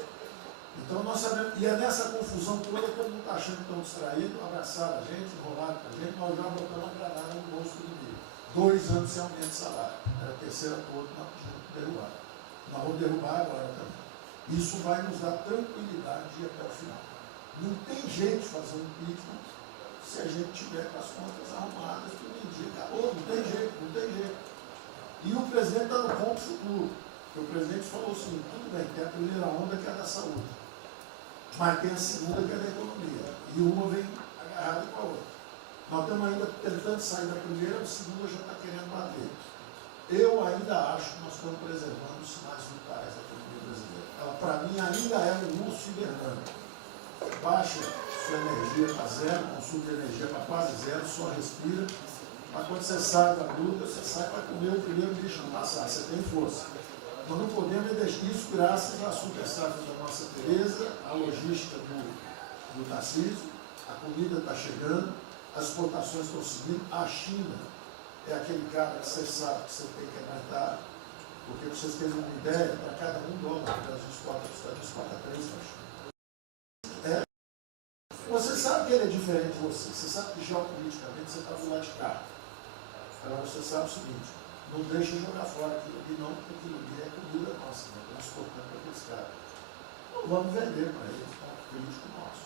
Então nós sabemos, e é nessa confusão toda, todo mundo está achando que estão distraídos, abraçaram a gente, enrolaram com a gente, nós já botamos a granada no bolso do inimigo. 2 anos sem aumento de salário. Era a terceira toda que nós tínhamos que derrubar. Nós vamos derrubar agora também. Isso vai nos dar tranquilidade de ir até o final. Não tem jeito de fazer um impeachment se a gente tiver com as contas arrumadas, tudo indica. Não tem jeito, não tem jeito. E o presidente está no ponto futuro. Porque o presidente falou assim, tudo bem, tem a primeira onda que é a da saúde, mas tem a segunda que é da economia. E uma vem agarrada com a outra. Nós estamos ainda tentando sair da primeira, a segunda já está querendo bater. Eu ainda acho que nós estamos preservando os sinais vitais da economia brasileira. Ela, para mim, ainda é um urso hibernando. Baixa sua energia para zero, consumo de energia para quase zero, só respira. Mas quando você sai da luta, você sai para comer o primeiro bicho não passar, você tem força. Nós não podemos deixar isso graças à super safra da nossa Tereza, à logística do Tarcísio, a comida está chegando, as exportações estão subindo, a China é aquele cara que você sabe que você tem que aguentar, porque para vocês terem uma ideia, para cada $1 que a gente exporta para os Estados Unidos, exporta 3 para a China. Você sabe que ele é diferente de você sabe que geopoliticamente você está do lado de cá. Agora você sabe o seguinte, não deixa jogar fora aquilo ali não, porque aquilo ali é comida nossa, né? Estamos exportando para aqueles caras. Não vamos vender para eles, é um político nosso.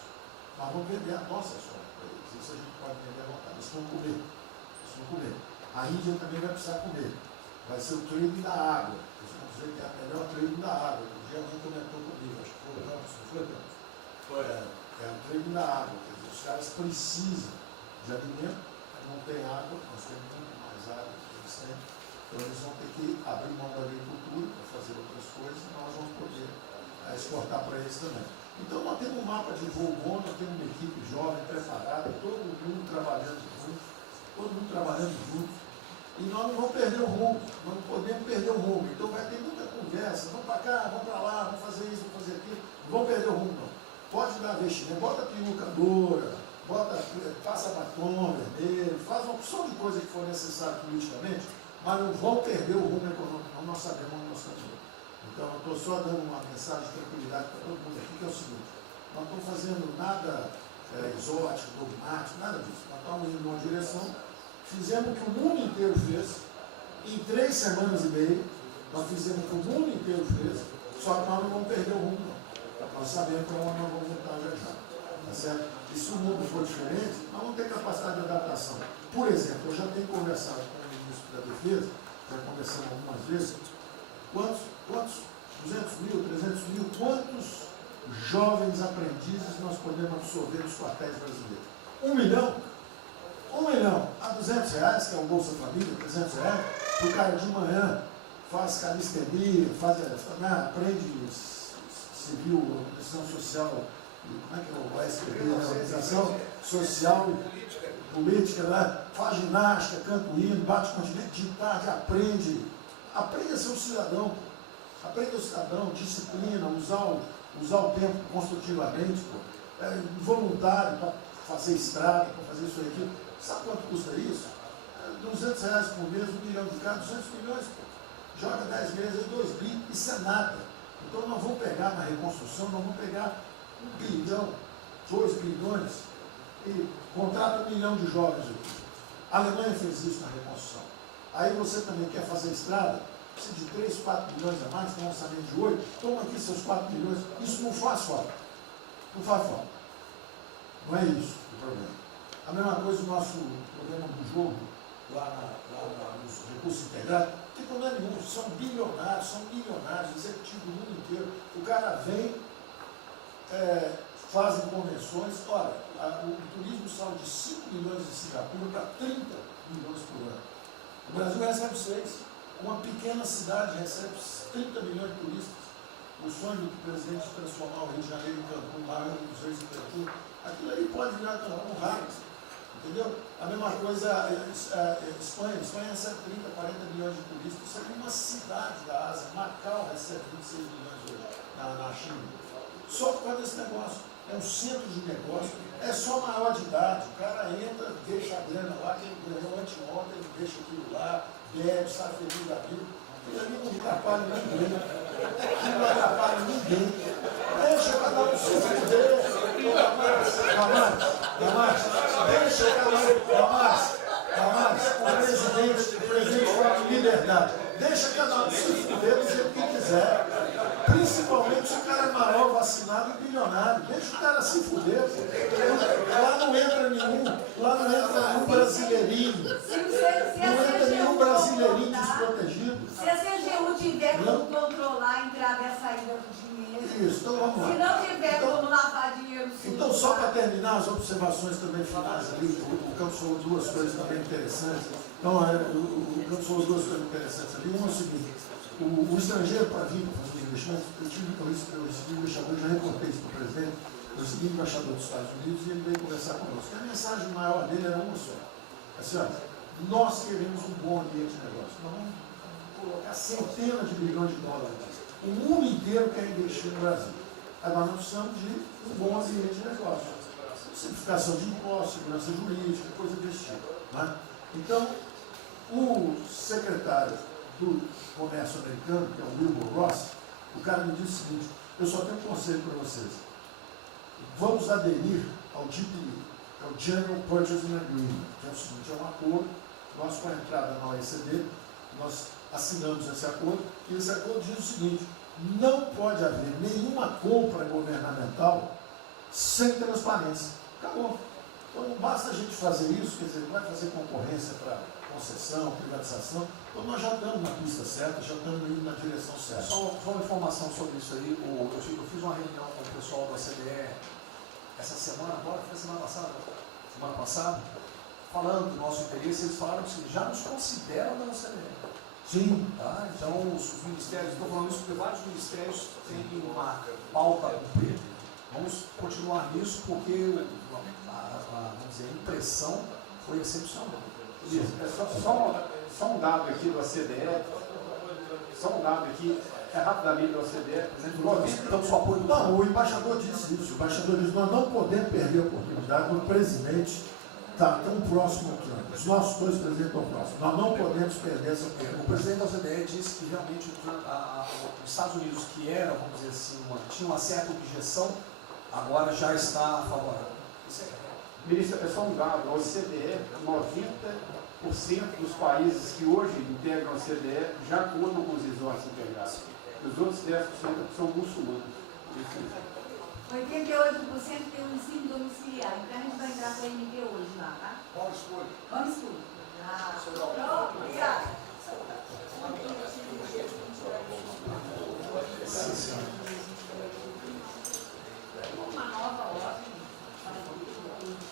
Mas vamos vender a nossa soja para eles. Isso a gente pode vender à vontade. Eles vão comer. Eles vão comer. A Índia também vai precisar comer. Vai ser o trading da água. Eles vão dizer que é a melhor trading da água. Um dia alguém comentou comigo, acho que foi o Campos, não foi, Campos? Foi. É o trading da água. Quer dizer, os caras precisam de alimento, não tem água, nós temos muito mais água que eles têm. Então eles vão ter que abrir mão da agricultura para fazer outras coisas e nós vamos poder exportar para eles também. Então nós temos um mapa de voo bom, nós temos uma equipe jovem, preparada, todo mundo trabalhando junto, e nós não vamos perder o rumo, nós não podemos perder o rumo. Então vai ter muita conversa, vamos para cá, vamos para lá, vamos fazer isso, vamos fazer aquilo, não vamos perder o rumo não. Pode dar vestimento, bota perucadora, passa batom vermelho, faz uma opção de coisa que for necessária politicamente, mas não vão perder o rumo econômico, não, nós sabemos onde nós estamos indo. Então, eu estou só dando uma mensagem de tranquilidade para todo mundo aqui, que é o seguinte, nós não estamos fazendo nada exótico, dogmático, nada disso. Nós estamos indo numa direção, fizemos o que o mundo inteiro fez, em 3 semanas e meia, nós fizemos o que o mundo inteiro fez, só que nós não vamos perder o rumo, não. Nós sabemos para onde nós vamos voltar já já. Tá certo? E se o mundo for diferente, nós vamos ter capacidade de adaptação. Por exemplo, eu já tenho conversado com o ministro da Defesa, já conversamos algumas vezes, quantos 200 mil, 300 mil, quantos jovens aprendizes nós podemos absorver nos quartéis brasileiros? 1 milhão? 1 milhão a R$200, que é o Bolsa Família, R$300, o cara de manhã faz calistenia, aprende civil, organização social, como é que é o OSPB, organização social e política, né? Faz ginástica, canta o hino, bate continente de tarde, aprende a ser um cidadão, aprende a ser um cidadão, disciplina, usar o tempo construtivamente, voluntário para fazer estrada, para fazer isso aqui. Sabe quanto custa isso? R$200 por mês, 1 milhão de cada, 200 milhões, pô. Joga 10 meses, 2 bi, isso é nada. Então nós vamos pegar na reconstrução, nós vamos pegar 1 bilhão, 2 bilhões e contrata 1 milhão de jovens aqui. A Alemanha fez isso na reconstrução. Aí você também quer fazer estrada, precisa de 3, 4 milhões a mais, tem um orçamento de 8, toma aqui seus 4 milhões. Isso não faz falta. Não faz falta. Não é isso o problema. A mesma coisa o nosso programa do jogo, lá nos recursos integrados, não tem problema nenhum, são milionários, executivos do mundo inteiro. O cara vem, fazem convenções, olha, o turismo saiu de 5 milhões de Singapura para 30 milhões por ano. O Brasil recebe 6. Uma pequena cidade recebe 30 milhões de turistas. O sonho do presidente de transformar o Rio de Janeiro em Cancún, maior dos reis em Cancún, aquilo ali pode virar um raio. Entendeu? A mesma coisa a Espanha. Espanha recebe 30, 40 milhões de turistas. Isso é uma cidade da Ásia. Macau recebe 26 milhões hoje na China. Só por causa desse negócio. É um centro de negócio. É só maior de idade. O cara entra, deixa a grana lá, que ele ganhou anteontem, ele deixa aquilo lá, bebe, sai feliz da vida. Ele ali não atrapalha ninguém. Ele não atrapalha ninguém. Deixa cada um se fuder. Deixa o presidente fala de liberdade. Deixa cada um se fuder do jeito que quiser. Principalmente se o cara é maior, vacinado e bilionário. Deixa o cara se fuder. Lá não entra nenhum brasileirinho. Não entra nenhum brasileirinho desprotegido. Se a CGU tiver como controlar a entrada e a saída do dinheiro. Isso, então vamos lá. Se não tiver como lavar dinheiro sujo. Então, só para terminar as observações também finais ali, o Campos falou duas coisas também interessantes. Então, o Campos falou duas coisas interessantes ali. Uma é o seguinte: o estrangeiro para vir para fazer investimento, eu recebi um embaixador, já reportei isso para o presidente, eu recebi um embaixador dos Estados Unidos e ele veio conversar conosco. E a mensagem maior dele era uma só. Assim, olha, nós queremos um bom ambiente de negócio. Nós vamos colocar centenas de bilhões de dólares. O mundo inteiro quer investir no Brasil. Agora nós precisamos de um bom ambiente de negócio. Simplificação de impostos, segurança jurídica, coisa desse tipo. Né? Então, o secretário do Comércio americano, que é o Wilbur Ross, o cara me disse o seguinte: eu só tenho um conselho para vocês. Vamos aderir ao GPA, que é o General Purchasing Agreement, que é o seguinte: é um acordo, nós com a entrada na OECD, nós assinamos esse acordo, e esse acordo diz o seguinte: não pode haver nenhuma compra governamental sem transparência. Acabou. Então não basta a gente fazer isso, quer dizer, não vai fazer concorrência para concessão, privatização. Então nós já estamos na pista certa, já estamos indo na direção certa. Só uma informação sobre isso aí. Eu fiz uma reunião com o pessoal da CDE essa semana, agora foi semana passada, falando do nosso interesse. Eles falaram que já nos consideram da CDE. Sim. Tá? Então os ministérios, estou falando isso porque vários ministérios têm uma pauta a cumprir. Vamos continuar nisso porque vamos dizer, a impressão foi excepcional. Isso, só um dado aqui do OCDE, rapidamente do OCDE, não, o embaixador disse isso, o embaixador disse: nós não podemos perder a oportunidade do presidente está tão próximo aqui. Os nossos dois presidentes estão próximos. Nós não podemos perder essa oportunidade. O presidente da OCDE disse que realmente os Estados Unidos, que era, vamos dizer assim, tinha uma certa objeção, agora já está favorável. Ministro, é só um dado: a OCDE, 90% dos países que hoje integram a OCDE já contam com os resorts integrados. Os outros 10% são muçulmanos. 88% tem um ensino domiciliar. Então a gente vai entrar com a MD hoje lá, tá? Vamos escolher. Vamos escolher. Pronto, obrigada. Uma nova ordem para o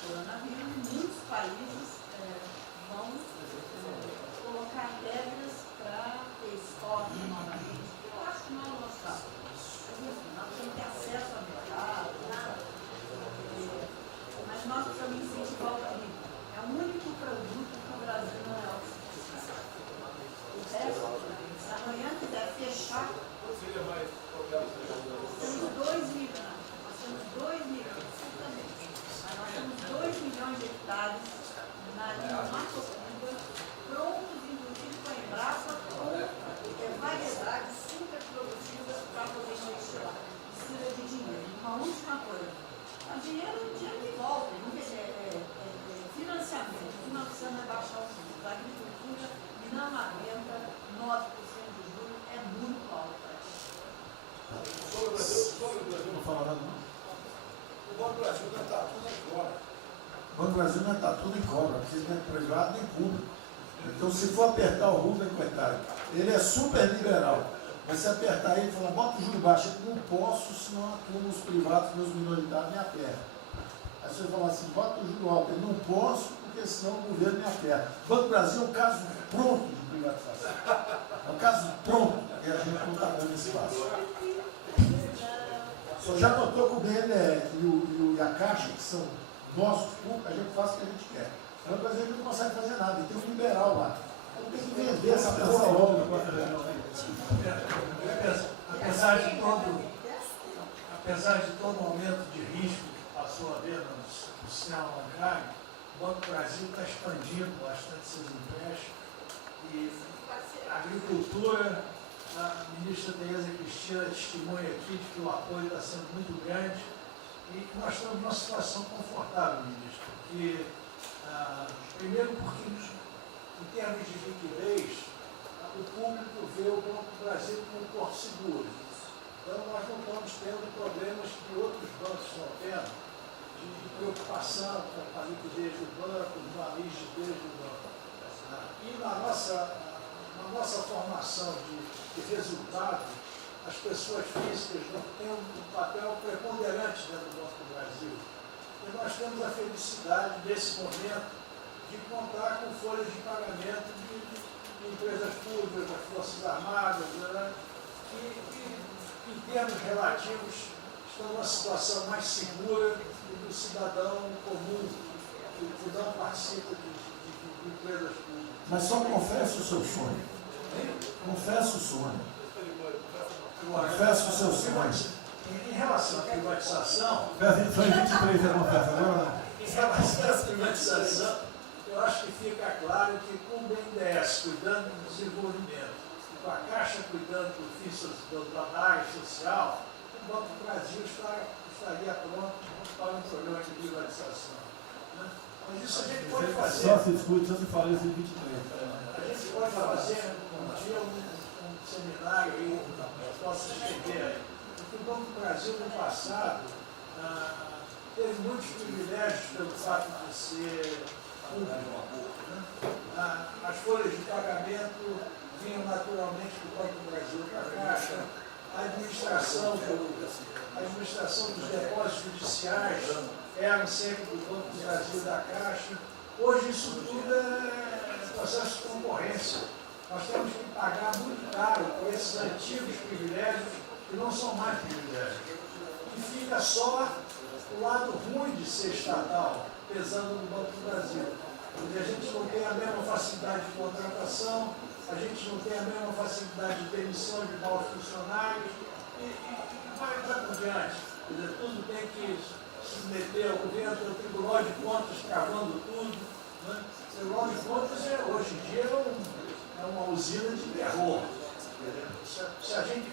coronavírus. Muitos países vão colocar regras para ter estoque novamente. Eu acho que não é o nosso caso. Nós temos que ter acesso ao mercado, mas nós precisamos incentivar o turismo. É o único produto que o Brasil não é autossuficiente. O resto, se amanhã quiser fechar, temos 2 milhões. Nós temos 2 milhões, certamente. Mas nós temos 2 milhões de hectares na linha Mato-Piba, prontos, inclusive com a Embrapa, com variedades super produtivas para poder investir lá. Precisa de dinheiro. Uma última coisa: o dinheiro que volta, financiamento. Nós precisamos baixar os custos. A agricultura não aguenta 9% dos Sobre o Brasil não fala nada, não. O Banco do Brasil não está tudo em cobra. O Banco do Brasil não está tudo em cobra, porque não é privado nem público. Então, se for apertar o Rubem, coitado, ele é super liberal. Mas se apertar ele e falar, bota o juro baixo, eu não posso, senão a turma, os privados, meus minoritários, me apertam. Aí você fala assim, bota o juro alto, eu não posso, porque senão o governo me aperta. O Banco do Brasil é um caso pronto de privatização. É um caso pronto, e a gente não está dando espaço. Só já notou que o BNDES e a Caixa, que são nossos públicos, a gente faz o que a gente quer. O Banco do Brasil não consegue fazer nada, e tem um liberal lá. Então tem que vender essa porra logo. Apesar de todo aumento de risco que passou a haver no sistema bancário, o Banco do Brasil está expandindo bastante seus empréstimos e a agricultura, a ministra Tereza Cristina testemunha aqui de que o apoio está sendo muito grande e nós estamos numa situação confortável, ministro, porque, primeiro porque em termos de liquidez, o público vê o Banco do Brasil como um porto seguro. Então, nós não estamos tendo problemas que outros bancos estão tendo, de preocupação com a liquidez do banco, com a rigidez do banco. E na nossa formação de resultado, as pessoas físicas não têm um papel preponderante dentro do Banco do Brasil. E nós temos a felicidade, nesse momento, de contar com folhas de pagamento de empresas públicas, das Forças Armadas, né, que em termos relativos estão numa situação mais segura do cidadão comum, que não participa de empresas públicas. Mas só confesse o seu sonho. Confesse o sonho. Confesse o seu sonho. Em relação à privatização... Só em 23 eu confesso agora. Em relação à privatização, eu acho que fica claro que com o BNDES cuidando do desenvolvimento, com a Caixa cuidando da área social, o Banco do Brasil estaria pronto para um programa de privatização. Né? Mas isso a gente pode fazer. Só se discute, só se fala isso em 23. A gente pode fazer um dia um seminário aí, que possa escrever aí. Porque o Banco do Brasil, no passado, teve muitos privilégios pelo fato de ser público. Né? As folhas de pagamento vinham naturalmente do Banco do Brasil para a Caixa. A administração dos depósitos judiciais eram sempre do Banco do Brasil e da Caixa. Hoje isso tudo é processo de concorrência. Nós temos que pagar muito caro por esses antigos privilégios que não são mais privilégios. E fica só o lado ruim de ser estatal, pesando no Banco do Brasil. Porque a gente não tem a mesma facilidade de contratação, a gente não tem a mesma facilidade de demissão de maus funcionários, e vai por diante. Quer dizer, tudo tem que se submeter ao governo, o Tribunal de Contas cavando tudo. Né? O Tribunal de Contas, hoje em dia, é uma usina de terror. Se a gente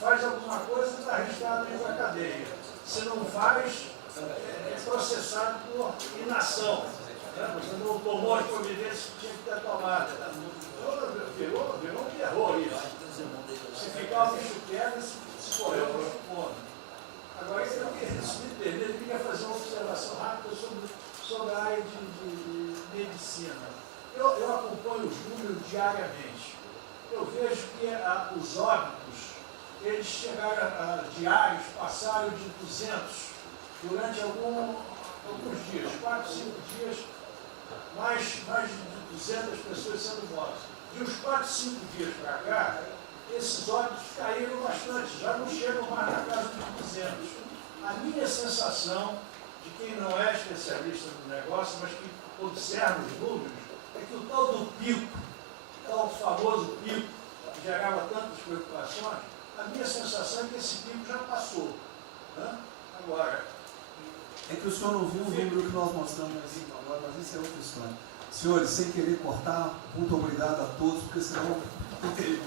faz alguma coisa, está arriscado ir para a cadeia. Se não faz, é processado por inação. Você não tomou as providências que tinha que ter tomado. Virou um terror isso. Se ficar o bicho quieto, se correr o bicho come. Agora, se me permite, eu queria fazer uma observação rápida sobre a área de medicina. Eu acompanho os números diariamente. Eu vejo que os óbitos, eles chegaram diários, passaram de 200 durante alguns dias, 4, 5 dias, mais de 200 pessoas sendo mortas. De uns 4, 5 dias para cá, esses óbitos caíram bastante, já não chegam mais na casa dos 200. A minha sensação, de quem não é especialista no negócio, mas que observa os números, é que o tal do pico, o tal famoso pico, que gerava tantas preocupações, a minha sensação é que esse pico já passou. Né? Agora... É que o senhor não viu o número que nós mostramos assim agora, mas isso é outra história. Senhores, sem querer cortar, muito obrigado a todos, porque senão não teria.